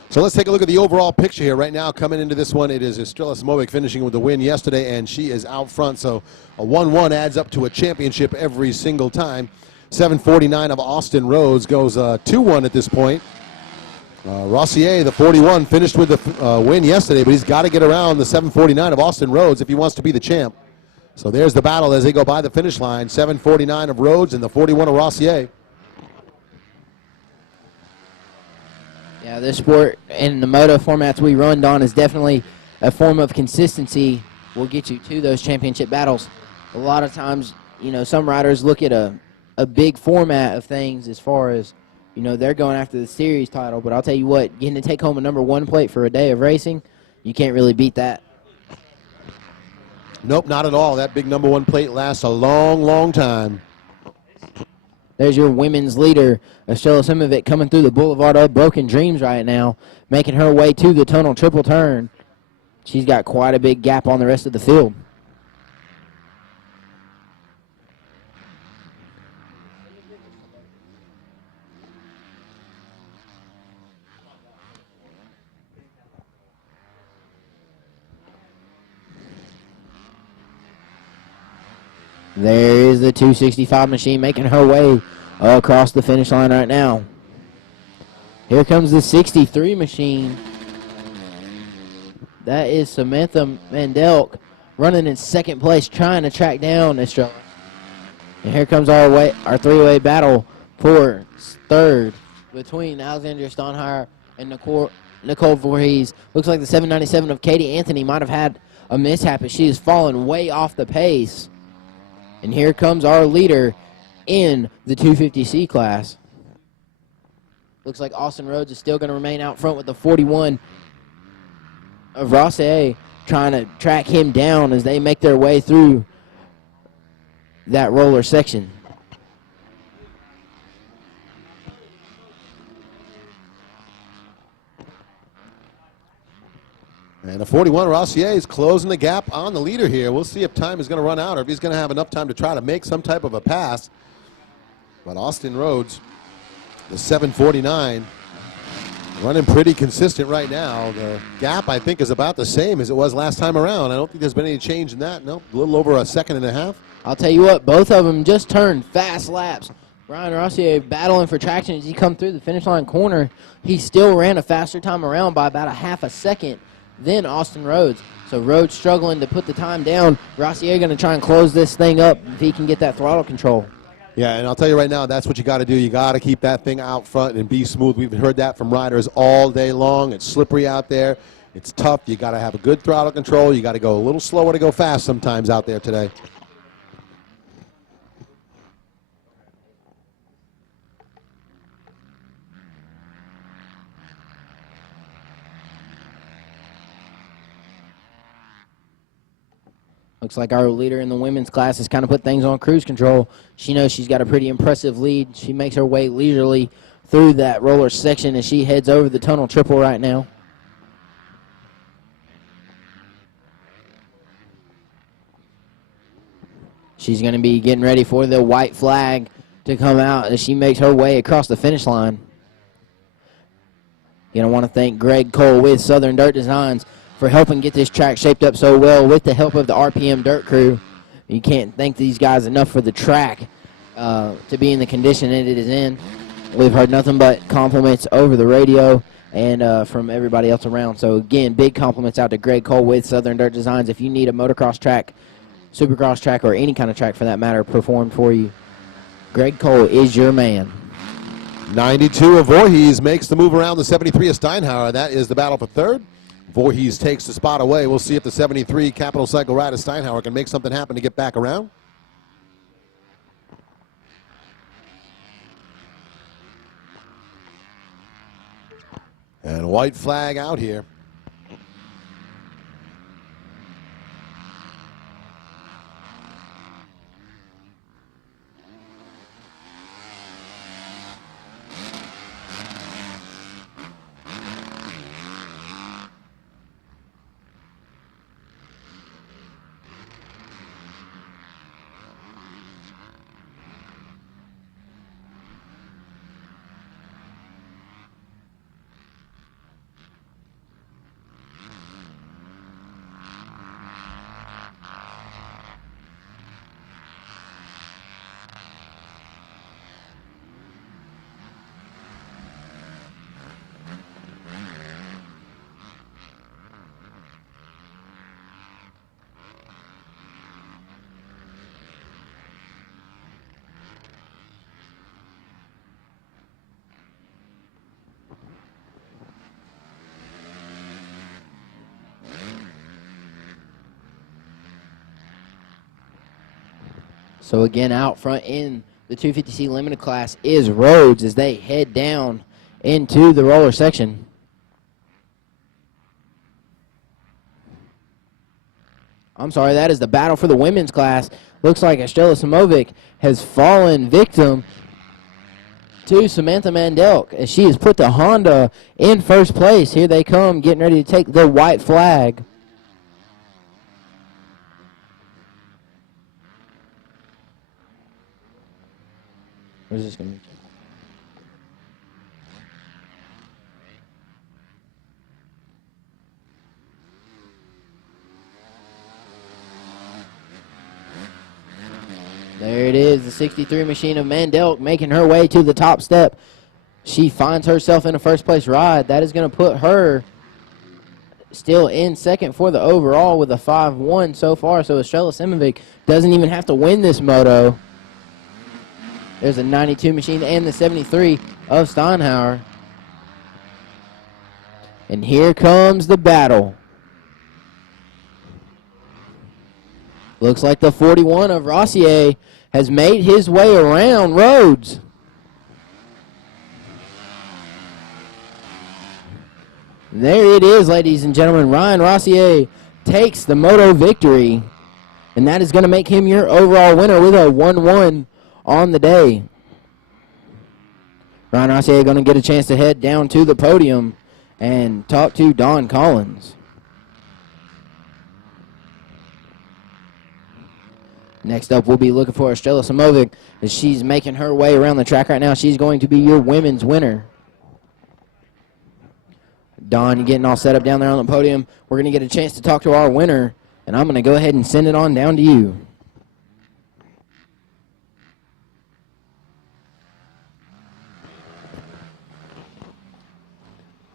So let's take a look at the overall picture here. Right now, coming into this one, it is Estrella Samovic finishing with the win yesterday, and she is out front. So a 1-1 adds up to a championship every single time. 749 of Austin Rhodes goes 2-1 at this point. Rossier, the 41, finished with the win yesterday, but he's got to get around the 749 of Austin Rhodes if he wants to be the champ. So there's the battle as they go by the finish line. 749 of Rhodes and the 41 of Rossier. Yeah, this sport and the moto formats we run, Don, is definitely a form of consistency will get you to those championship battles. A lot of times, you know, some riders look at a big format of things as far as, you know, they're going after the series title, but I'll tell you what, getting to take home a #1 plate for a day of racing, you can't really beat that. Nope, not at all. That big #1 plate lasts a long, long time. There's your women's leader, Estrella Samovic, coming through the Boulevard of Broken Dreams right now, making her way to the tunnel triple turn. She's got quite a big gap on the rest of the field. There is the 265 machine making her way across the finish line right now. Here comes the 63 machine. That is Samantha Mandelk running in 2nd place, trying to track down Estrella. And here comes our three-way battle for 3rd between Alexandria Stonheimer and Nicole Voorhees. Looks like the 797 of Katie Anthony might have had a mishap as she has fallen way off the pace. And here comes our leader in the 250C class. Looks like Austin Rhodes is still going to remain out front with the 41 of Rossier, trying to track him down as they make their way through that roller section. And the 41, Rossier, is closing the gap on the leader here. We'll see if time is going to run out or if he's going to have enough time to try to make some type of a pass. But Austin Rhodes, the 749, running pretty consistent right now. The gap, I think, is about the same as it was last time around. I don't think there's been any change in that. No, a little over a 1.5 seconds. I'll tell you what, both of them just turned fast laps. Brian Rossier battling for traction as he come through the finish line corner. He still ran a faster time around by about a 1/2 second than Austin Rhodes. So Rhodes struggling to put the time down. Rossier going to try and close this thing up if he can get that throttle control. Yeah, and I'll tell you right now, that's what you got to do. You got to keep that thing out front and be smooth. We've heard that from riders all day long. It's slippery out there. It's tough. You got to have a good throttle control. You got to go a little slower to go fast sometimes out there today. Looks like our leader in the women's class has kind of put things on cruise control. She knows she's got a pretty impressive lead. She makes her way leisurely through that roller section as she heads over the tunnel triple right now. She's going to be getting ready for the white flag to come out as she makes her way across the finish line. You're going to want to thank Greg Cole with Southern Dirt Designs for helping get this track shaped up so well with the help of the RPM Dirt Crew. You can't thank these guys enough for the track to be in the condition that it is in. We've heard nothing but compliments over the radio and from everybody else around. So, again, big compliments out to Greg Cole with Southern Dirt Designs. If you need a motocross track, supercross track, or any kind of track for that matter performed for you, Greg Cole is your man. 92 of Voorhees makes the move around the 73 of Steinhauer. That is the battle for third. Voorhees takes the spot away. We'll see if the 73 Capital Cycle Ride of Steinhauer can make something happen to get back around. And white flag out here. So again, out front in the 250C Limited class is Rhodes as they head down into the roller section. I'm sorry, that is the battle for the women's class. Looks like Estrella Simovic has fallen victim to Samantha Mandelk as she has put the Honda in first place. Here they come, getting ready to take the white flag. Where's this going to be? There it is, the 63 machine of Mandelk making her way to the top step. She finds herself in a first place ride. That is going to put her still in second for the overall with a 5-1 so far. So Estrella Simovic doesn't even have to win this moto. There's a 92 machine and the 73 of Steinhauer. And here comes the battle. Looks like the 41 of Rossier has made his way around Rhodes. There it is, ladies and gentlemen. Ryan Rossier takes the moto victory. And that is going to make him your overall winner with a 1-1 on the day. Ryan Rossier going to get a chance to head down to the podium and talk to Don Collins. Next up, we'll be looking for Estrella Simovic as she's making her way around the track right now. She's going to be your women's winner. Don, you're getting all set up down there on the podium. We're going to get a chance to talk to our winner, and I'm going to go ahead and send it on down to you.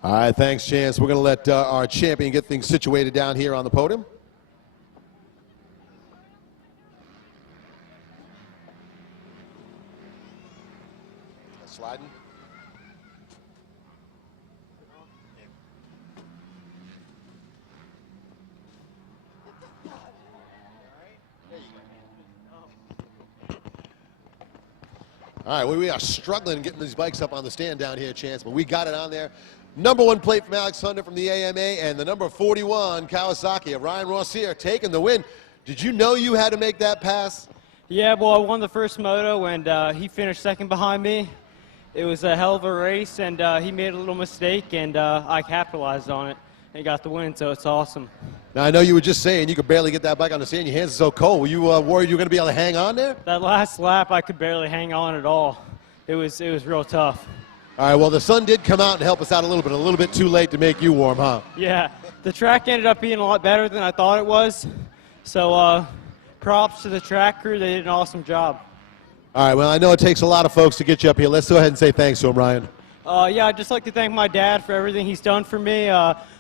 All right, thanks, Chance. We're going to let our champion get things situated down here on the podium. Sliding. All right, well, we are struggling getting these bikes up on the stand down here, Chance, but we got it on there. Number 1 plate from Alex Hunter from the AMA, and the number 41 Kawasaki of Ryan Rossier taking the win. Did you know you had to make that pass? Yeah, well, I won the first moto, and he finished second behind me. It was a hell of a race, and he made a little mistake, and I capitalized on it and got the win, so it's awesome. Now, I know you were just saying you could barely get that bike on the stand. Your hands are so cold. Were you worried you were going to be able to hang on there? That last lap, I could barely hang on at all. It was real tough. All right, well, the sun did come out and help us out a little bit too late to make you warm, huh? Yeah, the track ended up being a lot better than I thought it was, so props to the track crew. They did an awesome job. All right, well, I know it takes a lot of folks to get you up here. Let's go ahead and say thanks to him, Ryan. Yeah, I'd just like to thank my dad for everything he's done for me,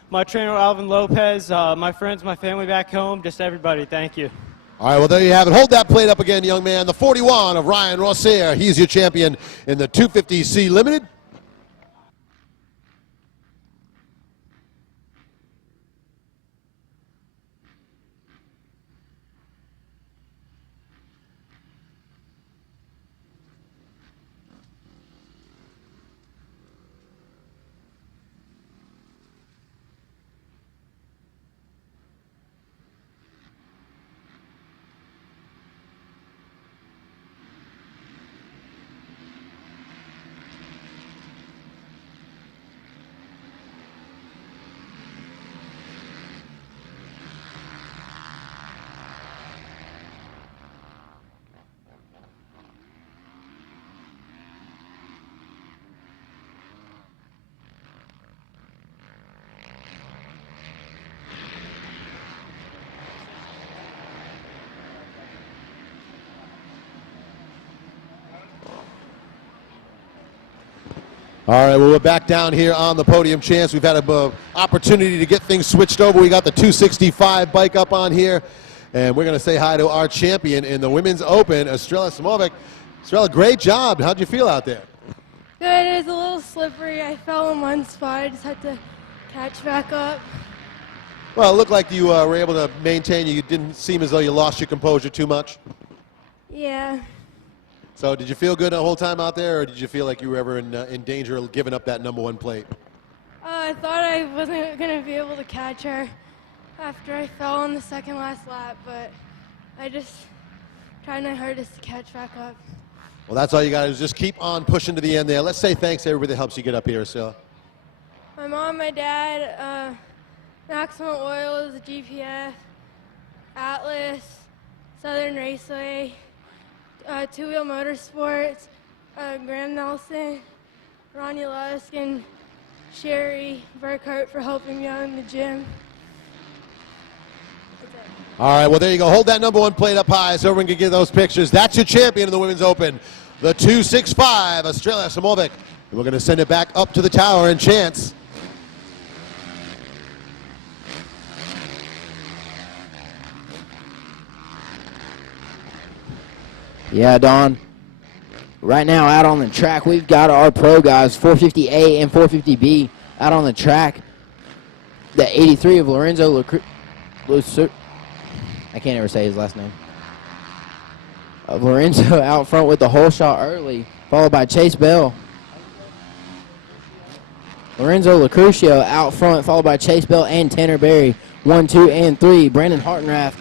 my trainer, Alvin Lopez, my friends, my family back home, just everybody. Thank you. All right, well, there you have it. Hold that plate up again, young man. The 41 of Ryan Rossier. He's your champion in the 250C Limited. All right, well, we're back down here on the podium, Chance. We've had an opportunity to get things switched over. We got the 265 bike up on here, and we're going to say hi to our champion in the Women's Open, Estrella Simovic. Estrella, great job. How'd you feel out there? Good. It was a little slippery. I fell in one spot. I just had to catch back up. Well, it looked like you were able to maintain. You didn't seem as though you lost your composure too much. Yeah. So did you feel good the whole time out there, or did you feel like you were ever in danger of giving up that number 1 plate? I thought I wasn't going to be able to catch her after I fell on the second last lap, but I just tried my hardest to catch back up. Well, that's all you got to do is just keep on pushing to the end there. Let's say thanks to everybody that helps you get up here, Estrella. My mom, my dad, Maximum Oils, GPF, Atlas, Southern Raceway, Two Wheel Motorsports, Graham Nelson, Ronnie Lusk, and Sherry Burkhart for helping me out in the gym. All right, well, there you go. Hold that number 1 plate up high so everyone can get those pictures. That's your champion in the Women's Open, the 265, Estrella Simovic. And we're going to send it back up to the tower and Chance. Yeah, Don. Right now, out on the track, we've got our pro guys, 450A and 450B, out on the track. The 83 of Lorenzo I can't ever say his last name. Lorenzo out front with the whole shot early, followed by Chase Bell. Lorenzo Lacrucio out front, followed by Chase Bell and Tanner Berry. 1, 2, and 3. Brandon Hartenrath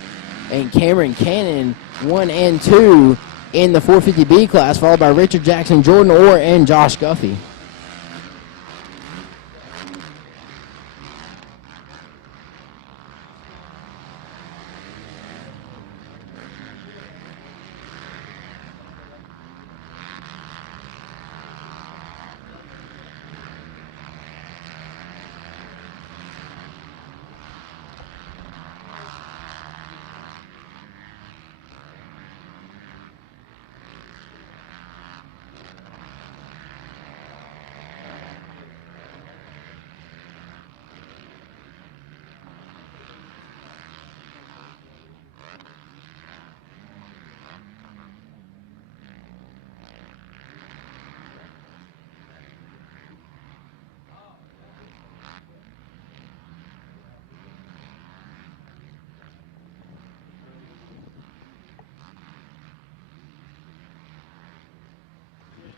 and Cameron Cannon, 1 and 2 in the 450B class, followed by Richard Jackson, Jordan Orr, and Josh Guffey.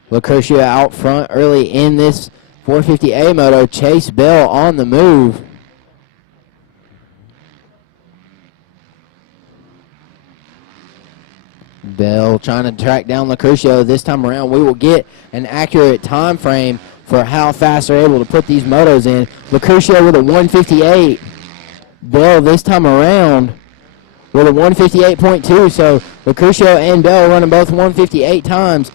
Lucretia out front early in this 450A moto. Chase Bell on the move. Bell trying to track down Lucretia. This time around, we will get an accurate time frame for how fast they're able to put these motos in. Lucretia with a 158. Bell this time around with a 158.2. So Lucretia and Bell running both 158 times.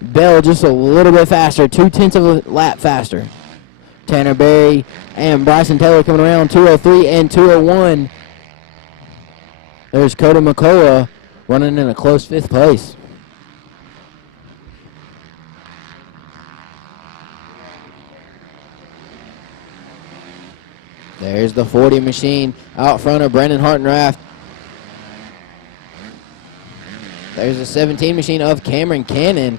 Bell just a little bit faster, 0.2 of a lap faster. Tanner Berry and Bryson Taylor coming around 203 and 201. There's Cody McCullough running in a close 5th place. There's the 40 machine out front of Brendan Hartenrath. There's the 17 machine of Cameron Cannon.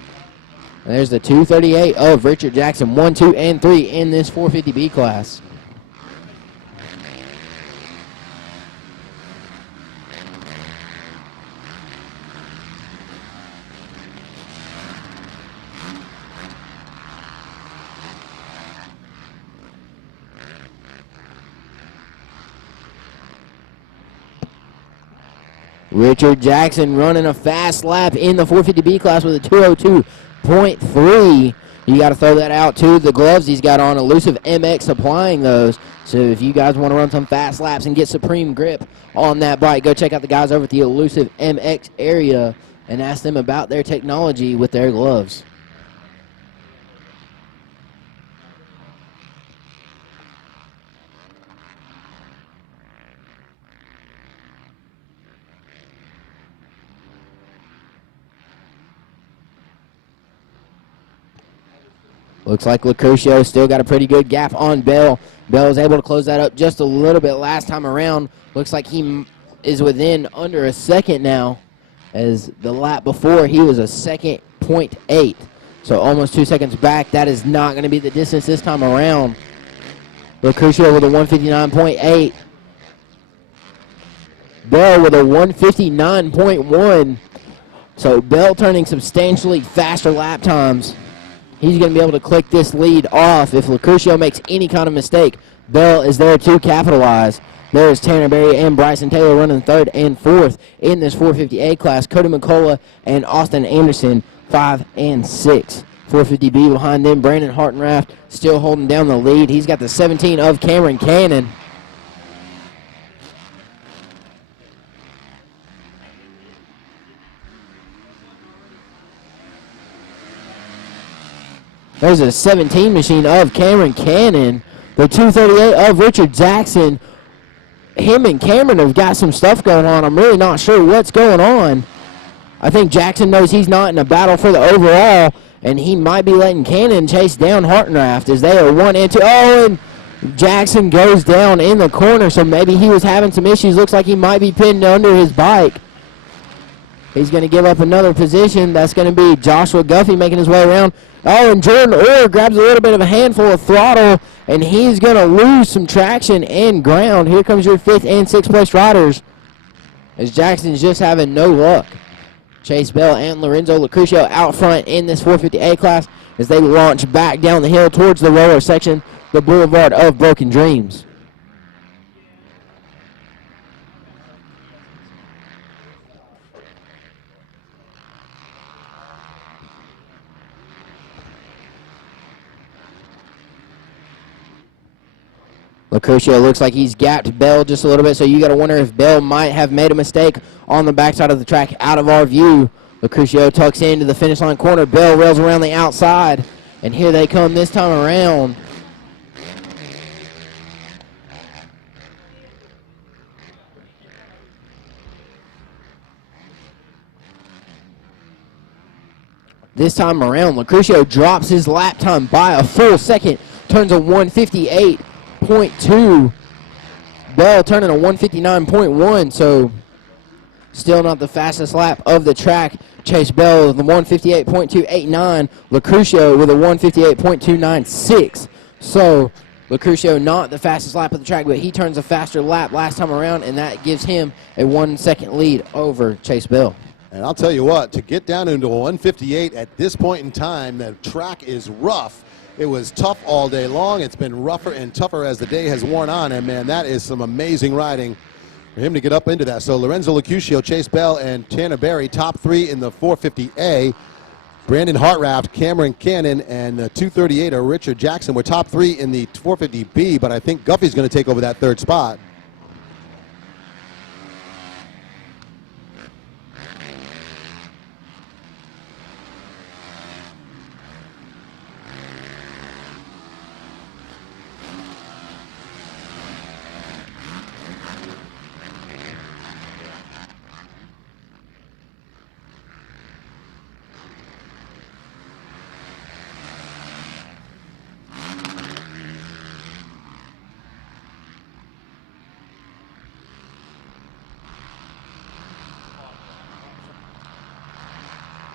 And there's the 238 of Richard Jackson, 1, 2, and 3 in this 450B class. Richard Jackson running a fast lap in the 450B class with a 202.3. You got to throw that out to the gloves he's got on. Elusive MX supplying those. So if you guys want to run some fast laps and get supreme grip on that bike, go check out the guys over at the Elusive MX area and ask them about their technology with their gloves. Looks like Lucretia still got a pretty good gap on Bell. Bell was able to close that up just a little bit last time around. Looks like he is within under a second now, as the lap before he was a 2.8. So almost 2 seconds back. That is not going to be the distance this time around. Lucretia with a 159.8. Bell with a 159.1. So Bell turning substantially faster lap times. He's going to be able to click this lead off. If Lucretia makes any kind of mistake, Bell is there to capitalize. There's Tanner Berry and Bryson Taylor running 3rd and 4th in this 450A class. Cody McCullough and Austin Anderson 5 and 6. 450B behind them. Brandon Hartenraft still holding down the lead. He's got the 17 of Cameron Cannon. There's a 17 machine of Cameron Cannon. The 238 of Richard Jackson. Him and Cameron have got some stuff going on. I'm really not sure what's going on. I think Jackson knows he's not in a battle for the overall, and he might be letting Cannon chase down Hartenraft as they are 1 and 2. Oh, and Jackson goes down in the corner, so maybe he was having some issues. Looks like he might be pinned under his bike. He's going to give up another position. That's going to be Joshua Guffey making his way around. Oh, and Jordan Orr grabs a little bit of a handful of throttle, and he's going to lose some traction and ground. Here comes your 5th and 6th place riders, as Jackson's just having no luck. Chase Bell and Lorenzo Lucretia out front in this 450A class as they launch back down the hill towards the roller section, the Boulevard of Broken Dreams. Lucretia looks like he's gapped Bell just a little bit, so you got to wonder if Bell might have made a mistake on the backside of the track out of our view. Lucretia tucks into the finish line corner. Bell rails around the outside, and here they come this time around. This time around, Lucretia drops his lap time by a full second, turns a 158.2. Bell turning a 159.1, so still not the fastest lap of the track. Chase Bell with a 158.289. Lucretia with a 158.296. So Lucretia not the fastest lap of the track, but he turns a faster lap last time around, and that gives him a 1 second lead over Chase Bell. And I'll tell you what, to get down into a 158 at this point in time, the track is rough. It was tough all day long. It's been rougher and tougher as the day has worn on. And, man, that is some amazing riding for him to get up into that. So Lorenzo Locuscio, Chase Bell, and Tanner Berry, top 3 in the 450A. Brandon Hartraft, Cameron Cannon, and the 238 are Richard Jackson. We're top 3 in the 450B, but I think Guffey's going to take over that third spot.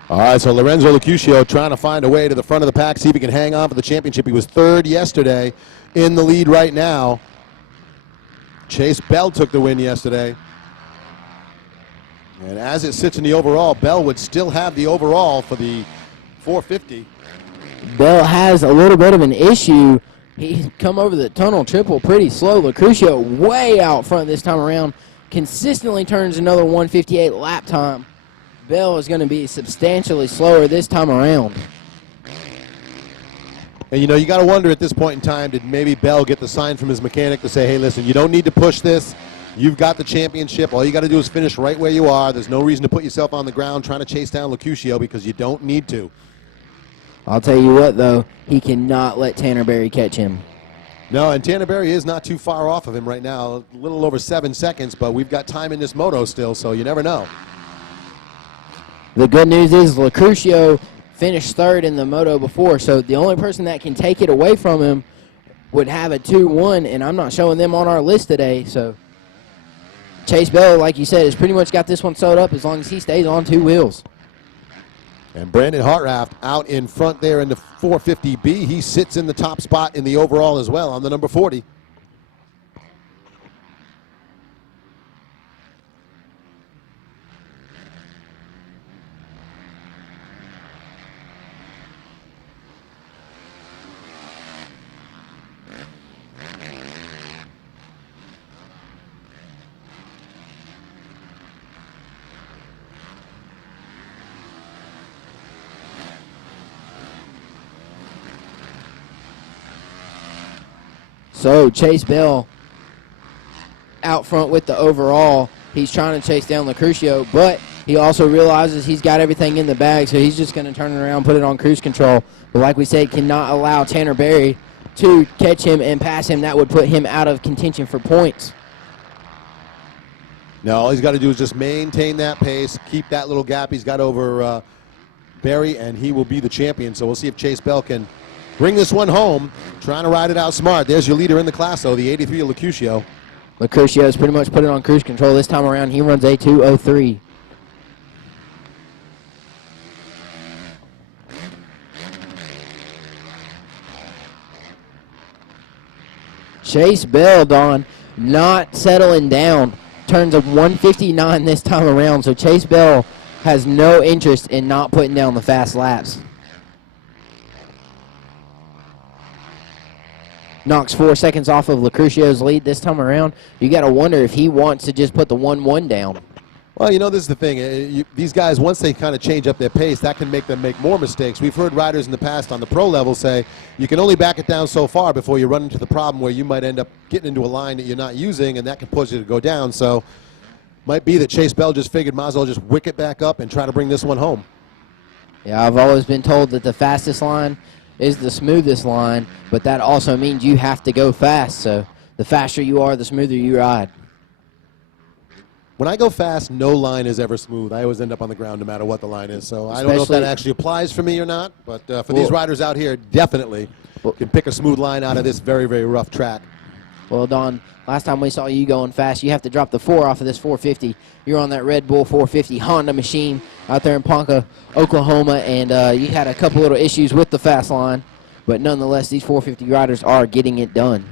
All right, so Lorenzo Locuscio trying to find a way to the front of the pack, see if he can hang on for the championship. He was 3rd yesterday, in the lead right now. Chase Bell took the win yesterday. And as it sits in the overall, Bell would still have the overall for the 450. Bell has a little bit of an issue. He's come over the tunnel triple pretty slow. Locuscio way out front this time around. Consistently turns another 158 lap time. Bell is going to be substantially slower this time around. And, you know, you got to wonder at this point in time, did maybe Bell get the sign from his mechanic to say, hey, listen, you don't need to push this. You've got the championship. All you got to do is finish right where you are. There's no reason to put yourself on the ground trying to chase down Locuscio because you don't need to. I'll tell you what, though, he cannot let Tanner Berry catch him. No, and Tanner Berry is not too far off of him right now, a little over 7 seconds, but we've got time in this moto still, so you never know. The good news is Locuscio finished 3rd in the moto before, so the only person that can take it away from him would have a 2-1, and I'm not showing them on our list today. So Chase Bell, like you said, has pretty much got this one sewed up as long as he stays on 2 wheels. And Brandon Hartraft out in front there in the 450B. He sits in the top spot in the overall as well on the number 40. So Chase Bell out front with the overall. He's trying to chase down Locuscio, but he also realizes he's got everything in the bag, so he's just going to turn it around, put it on cruise control. But like we said, cannot allow Tanner Berry to catch him and pass him. That would put him out of contention for points. No, all he's got to do is just maintain that pace, keep that little gap he's got over Berry, and he will be the champion. So we'll see if Chase Bell can bring this one home, trying to ride it out smart. There's your leader in the class, though, the 83 of Locuscio. Locuscio has pretty much put it on cruise control. This time around, he runs a 2:03. Chase Bell, Don, not settling down. Turns a 159 this time around, so Chase Bell has no interest in not putting down the fast laps. Knocks 4 seconds off of Locuscio's lead this time around. You got to wonder if he wants to just put the 1-1 down. Well, you know, this is the thing. These guys, once they kind of change up their pace, that can make them make more mistakes. We've heard riders in the past on the pro level say you can only back it down so far before you run into the problem where you might end up getting into a line that you're not using, and that can push you to go down. So might be that Chase Bell just figured might as well just wick it back up and try to bring this one home. Yeah, I've always been told that the fastest line is the smoothest line, but that also means you have to go fast. So the faster you are, the smoother you ride. When I go fast, no line is ever smooth. I always end up on the ground no matter what the line is. So I don't know if that actually applies for me or not, but for these riders out here, definitely can pick a smooth line out of this very, very rough track. Well, Don, last time we saw you going fast, you have to drop the 4 off of this 450. You're on that Red Bull 450 Honda machine out there in Ponca, Oklahoma, and you had a couple little issues with the fast line, but nonetheless, these 450 riders are getting it done.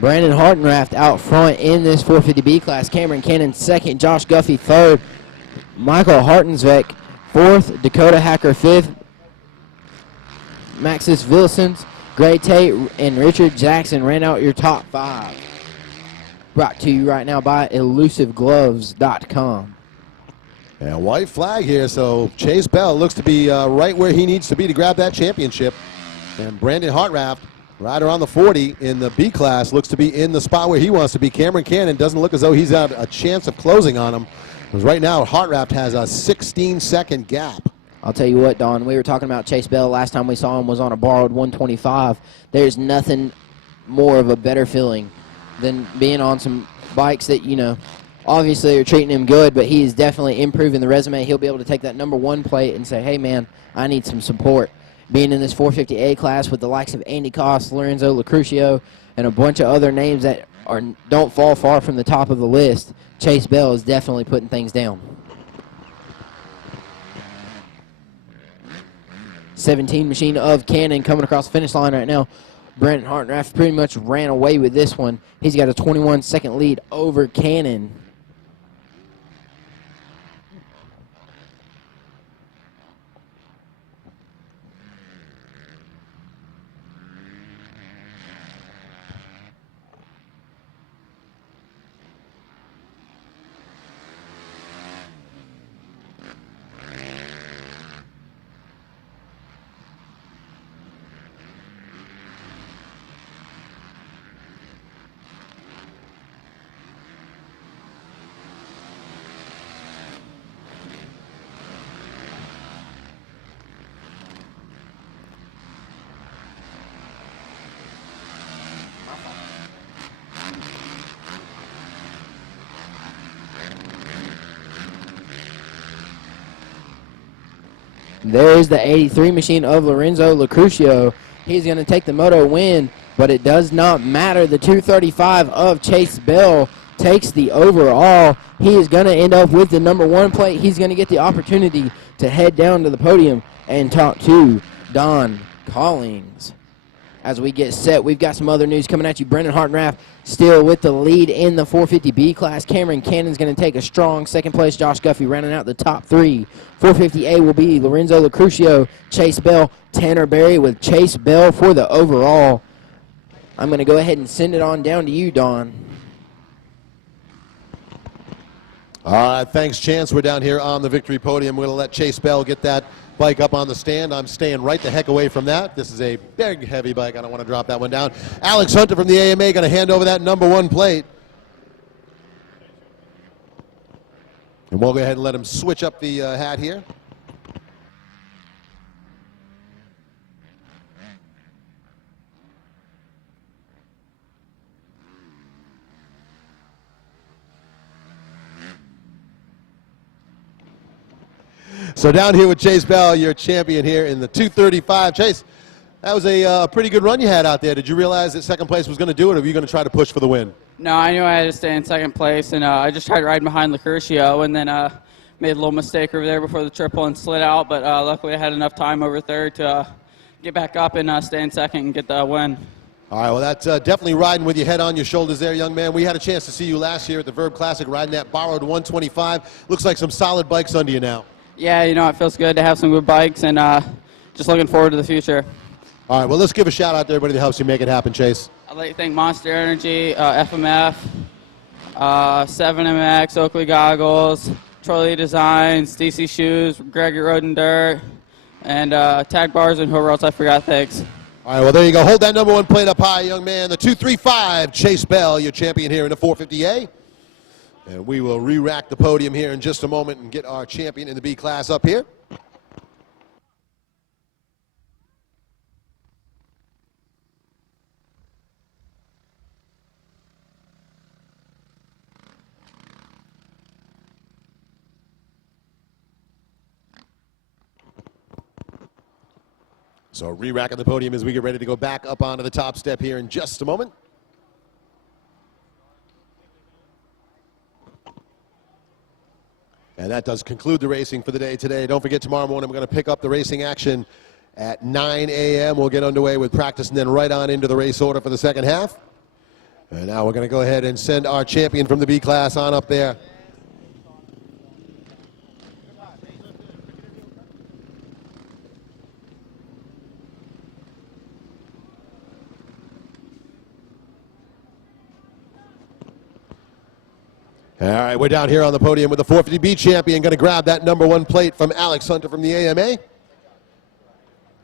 Brandon Hartenraft out front in this 450B class. Cameron Cannon second. Josh Guffey third. Michael Hartensvik fourth. Dakota Hacker fifth. Maxis Vilsons, Gray Tate, and Richard Jackson ran out your top 5. Brought to you right now by ElusiveGloves.com. And white flag here, so Chase Bell looks to be right where he needs to be to grab that championship. And Brandon Hartraft, right around the 40 in the B class, looks to be in the spot where he wants to be. Cameron Cannon doesn't look as though he's had a chance of closing on him, because right now Hartraft has a 16-second gap. I'll tell you what, Don, we were talking about Chase Bell last time we saw him was on a borrowed 125. There's nothing more of a better feeling than being on some bikes that, you know, obviously are treating him good, but he is definitely improving the resume. He'll be able to take that number 1 plate and say, hey, man, I need some support. Being in this 450A class with the likes of Andy Koss, Lorenzo Lucrucio, and a bunch of other names that don't fall far from the top of the list, Chase Bell is definitely putting things down. 17 machine of Cannon coming across the finish line right now. Brandon Hartenraft pretty much ran away with this one. He's got a 21-second lead over Cannon. There's the 83 machine of Lorenzo Lucrucio. He's going to take the moto win, but it does not matter. The 235 of Chase Bell takes the overall. He is going to end up with the number 1 plate. He's going to get the opportunity to head down to the podium and talk to Don Collins. As we get set, we've got some other news coming at you. Brendan Hartenraft still with the lead in the 450B class. Cameron Cannon's going to take a strong second place. Josh Guffey rounding out the top 3. 450A will be Lorenzo Lucrucio, Chase Bell, Tanner Berry with Chase Bell for the overall. I'm going to go ahead and send it on down to you, Don. All right, thanks, Chance. We're down here on the victory podium. We're going to let Chase Bell get that bike up on the stand. I'm staying right the heck away from that. This is a big, heavy bike. I don't want to drop that one down. Alex Hunter from the AMA going to hand over that number 1 plate. And we'll go ahead and let him switch up the hat here. So down here with Chase Bell, your champion here in the 235. Chase, that was a pretty good run you had out there. Did you realize that second place was going to do it, or were you going to try to push for the win? No, I knew I had to stay in second place, and I just tried riding behind Lucrucio, and then made a little mistake over there before the triple and slid out, but luckily I had enough time over third to get back up and stay in second and get the win. All right, well, that's definitely riding with your head on your shoulders there, young man. We had a chance to see you last year at the Verb Classic riding that borrowed 125. Looks like some solid bikes under you now. Yeah, you know, it feels good to have some good bikes, and just looking forward to the future. All right, well, let's give a shout out to everybody that helps you make it happen, Chase. I'd like to thank Monster Energy, FMF, 7MX, Oakley Goggles, Trolley Designs, DC Shoes, Gregory Roden Dirt, and Tag Bars, and whoever else I forgot. Thanks. All right, well, there you go. Hold that number 1 plate up high, young man. The 235, Chase Bell, your champion here in the 450A. And we will re-rack the podium here in just a moment and get our champion in the B class up here. So re-racking the podium as we get ready to go back up onto the top step here in just a moment. And that does conclude the racing for the day today. Don't forget, tomorrow morning we're going to pick up the racing action at 9 a.m. We'll get underway with practice and then right on into the race order for the second half. And now we're going to go ahead and send our champion from the B class on up there. All right, we're down here on the podium with the 450B champion, going to grab that #1 plate from Alex Hunter from the AMA.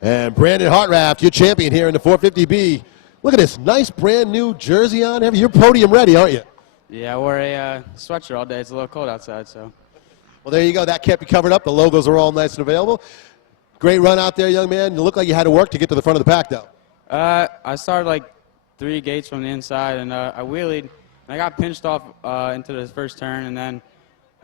And Brandon Hartraft, your champion here in the 450B. Look at this nice brand new jersey on. You're podium ready, aren't you? Yeah, I wore a sweatshirt all day. It's a little cold outside, so. Well, there you go. That kept you covered up. The logos are all nice and available. Great run out there, young man. You look like you had to work to get to the front of the pack, though. I started like 3 gates from the inside, and I wheelied. And I got pinched off into the first turn, and then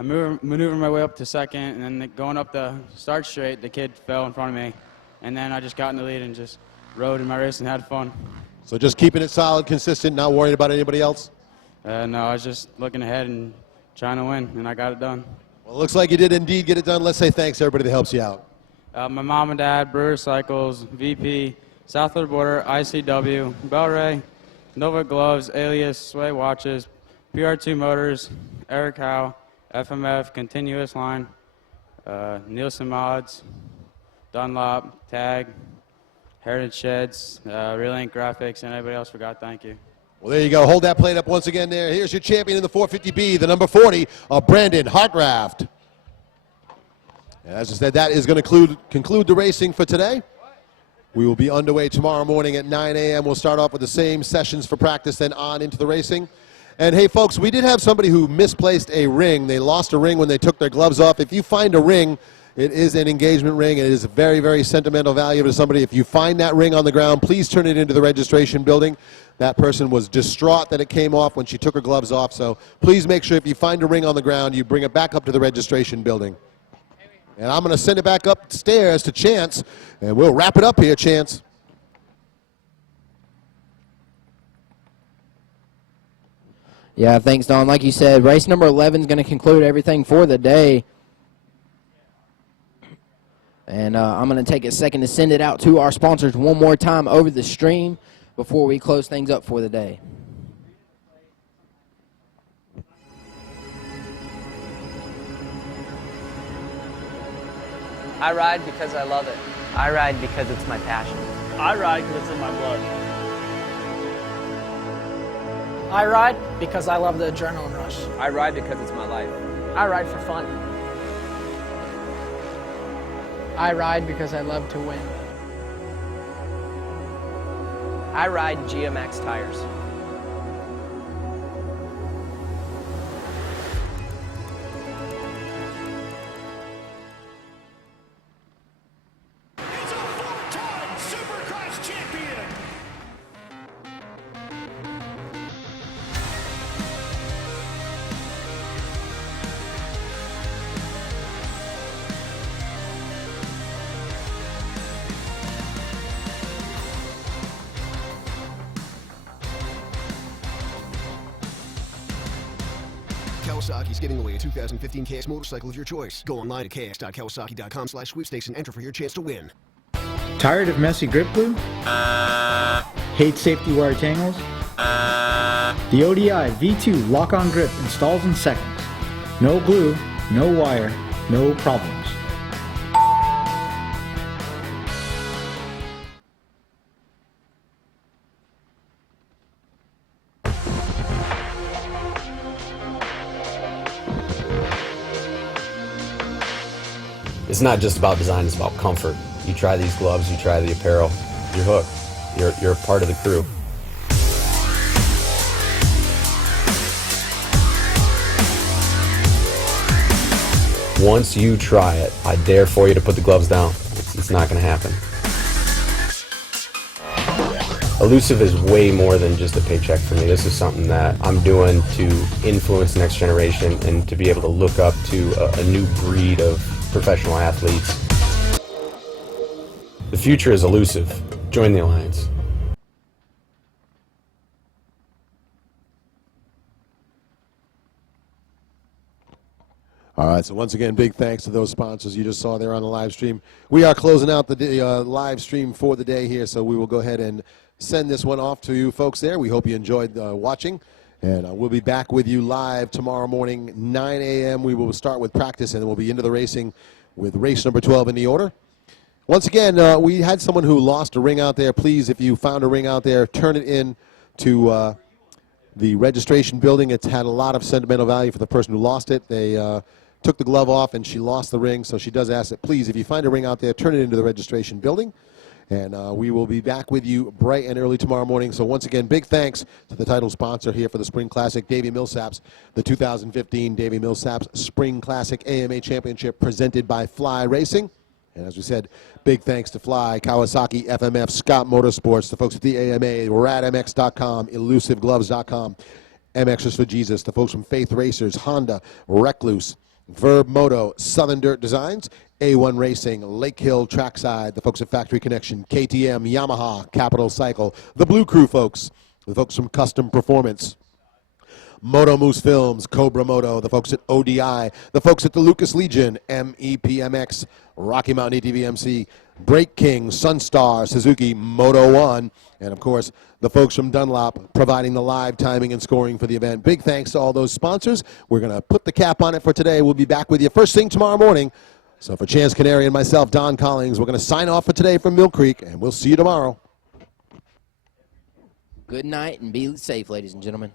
I maneuvered my way up to second, and then going up the start straight, the kid fell in front of me. And then I just got in the lead and just rode in my race and had fun. So just keeping it solid, consistent, not worried about anybody else? No, I was just looking ahead and trying to win, and I got it done. Well, it looks like you did indeed get it done. Let's say thanks to everybody that helps you out. My mom and dad, Brewer Cycles, VP, South of the Border, ICW, Bellray, Nova Gloves, Alias, Sway Watches, PR2 Motors, Eric Howe, FMF, Continuous Line, Nielsen Mods, Dunlop, Tag, Heritage Sheds, Relink Graphics, and anybody else forgot, thank you. Well, there you go. Hold that plate up once again there. Here's your champion in the 450B, the #40, Brandon Hartraft. As I said, that is going to conclude the racing for today. We will be underway tomorrow morning at 9 a.m. We'll start off with the same sessions for practice, then on into the racing. And hey, folks, we did have somebody who misplaced a ring. They lost a ring when they took their gloves off. If you find a ring, it is an engagement ring. It is a very, very sentimental value to somebody. If you find that ring on the ground, please turn it into the registration building. That person was distraught that it came off when she took her gloves off. So please make sure if you find a ring on the ground, you bring it back up to the registration building. And I'm going to send it back upstairs to Chance, and we'll wrap it up here, Chance. Yeah, thanks, Don. Like you said, race number 11 is going to conclude everything for the day. And I'm going to take a second to send it out to our sponsors one more time over the stream before we close things up for the day. I ride because I love it. I ride because it's my passion. I ride because it's in my blood. I ride because I love the adrenaline rush. I ride because it's my life. I ride for fun. I ride because I love to win. I ride GMX tires. Kawasaki's giving away a 2015 KX motorcycle of your choice. Go online to kx.kawasaki.com/sweepstakes and enter for your chance to win. Tired of messy grip glue? Hate safety wire tangles? The ODI V2 lock-on grip installs in seconds. No glue, no wire, no problems. It's not just about design, it's about comfort. You try these gloves, you try the apparel, you're hooked. You're a part of the crew. Once you try it, I dare for you to put the gloves down. It's not going to happen. Elusive is way more than just a paycheck for me. This is something that I'm doing to influence the next generation and to be able to look up to a new breed of professional athletes. The future is elusive. Join the alliance. All right, so once again, big thanks to those sponsors you just saw there on the live stream. We are closing out the live stream for the day here, so we will go ahead and send this one off to you folks there. We hope you enjoyed watching. And we'll be back with you live tomorrow morning, 9 a.m. We will start with practice, and then we'll be into the racing with race number 12 in the order. Once again, we had someone who lost a ring out there. Please, if you found a ring out there, turn it in to the registration building. It's had a lot of sentimental value for the person who lost it. They took the glove off, and she lost the ring, so she does ask that, please, if you find a ring out there, turn it into the registration building. And we will be back with you bright and early tomorrow morning. So once again, big thanks to the title sponsor here for the Spring Classic, Davi MIllsaps, the 2015 Davi MIllsaps Spring Classic AMA Championship presented by Fly Racing. And as we said, big thanks to Fly, Kawasaki, FMF, Scott Motorsports, the folks at the AMA, radmx.com, elusivegloves.com, MXers for Jesus, the folks from Faith Racers, Honda, Recluse, Verb Moto, Southern Dirt Designs, A1 Racing, Lake Hill Trackside, the folks at Factory Connection, KTM, Yamaha, Capital Cycle, the Blue Crew folks, the folks from Custom Performance, Moto Moose Films, Cobra Moto, the folks at ODI, the folks at the Lucas Legion, MEPMX, Rocky Mountain ATVMC, Break King, Sunstar, Suzuki, Moto One, and of course, the folks from Dunlop providing the live timing and scoring for the event. Big thanks to all those sponsors. We're going to put the cap on it for today. We'll be back with you first thing tomorrow morning. So for Chance Canary and myself, Don Collins, we're going to sign off for today from Mill Creek, and we'll see you tomorrow. Good night and be safe, ladies and gentlemen.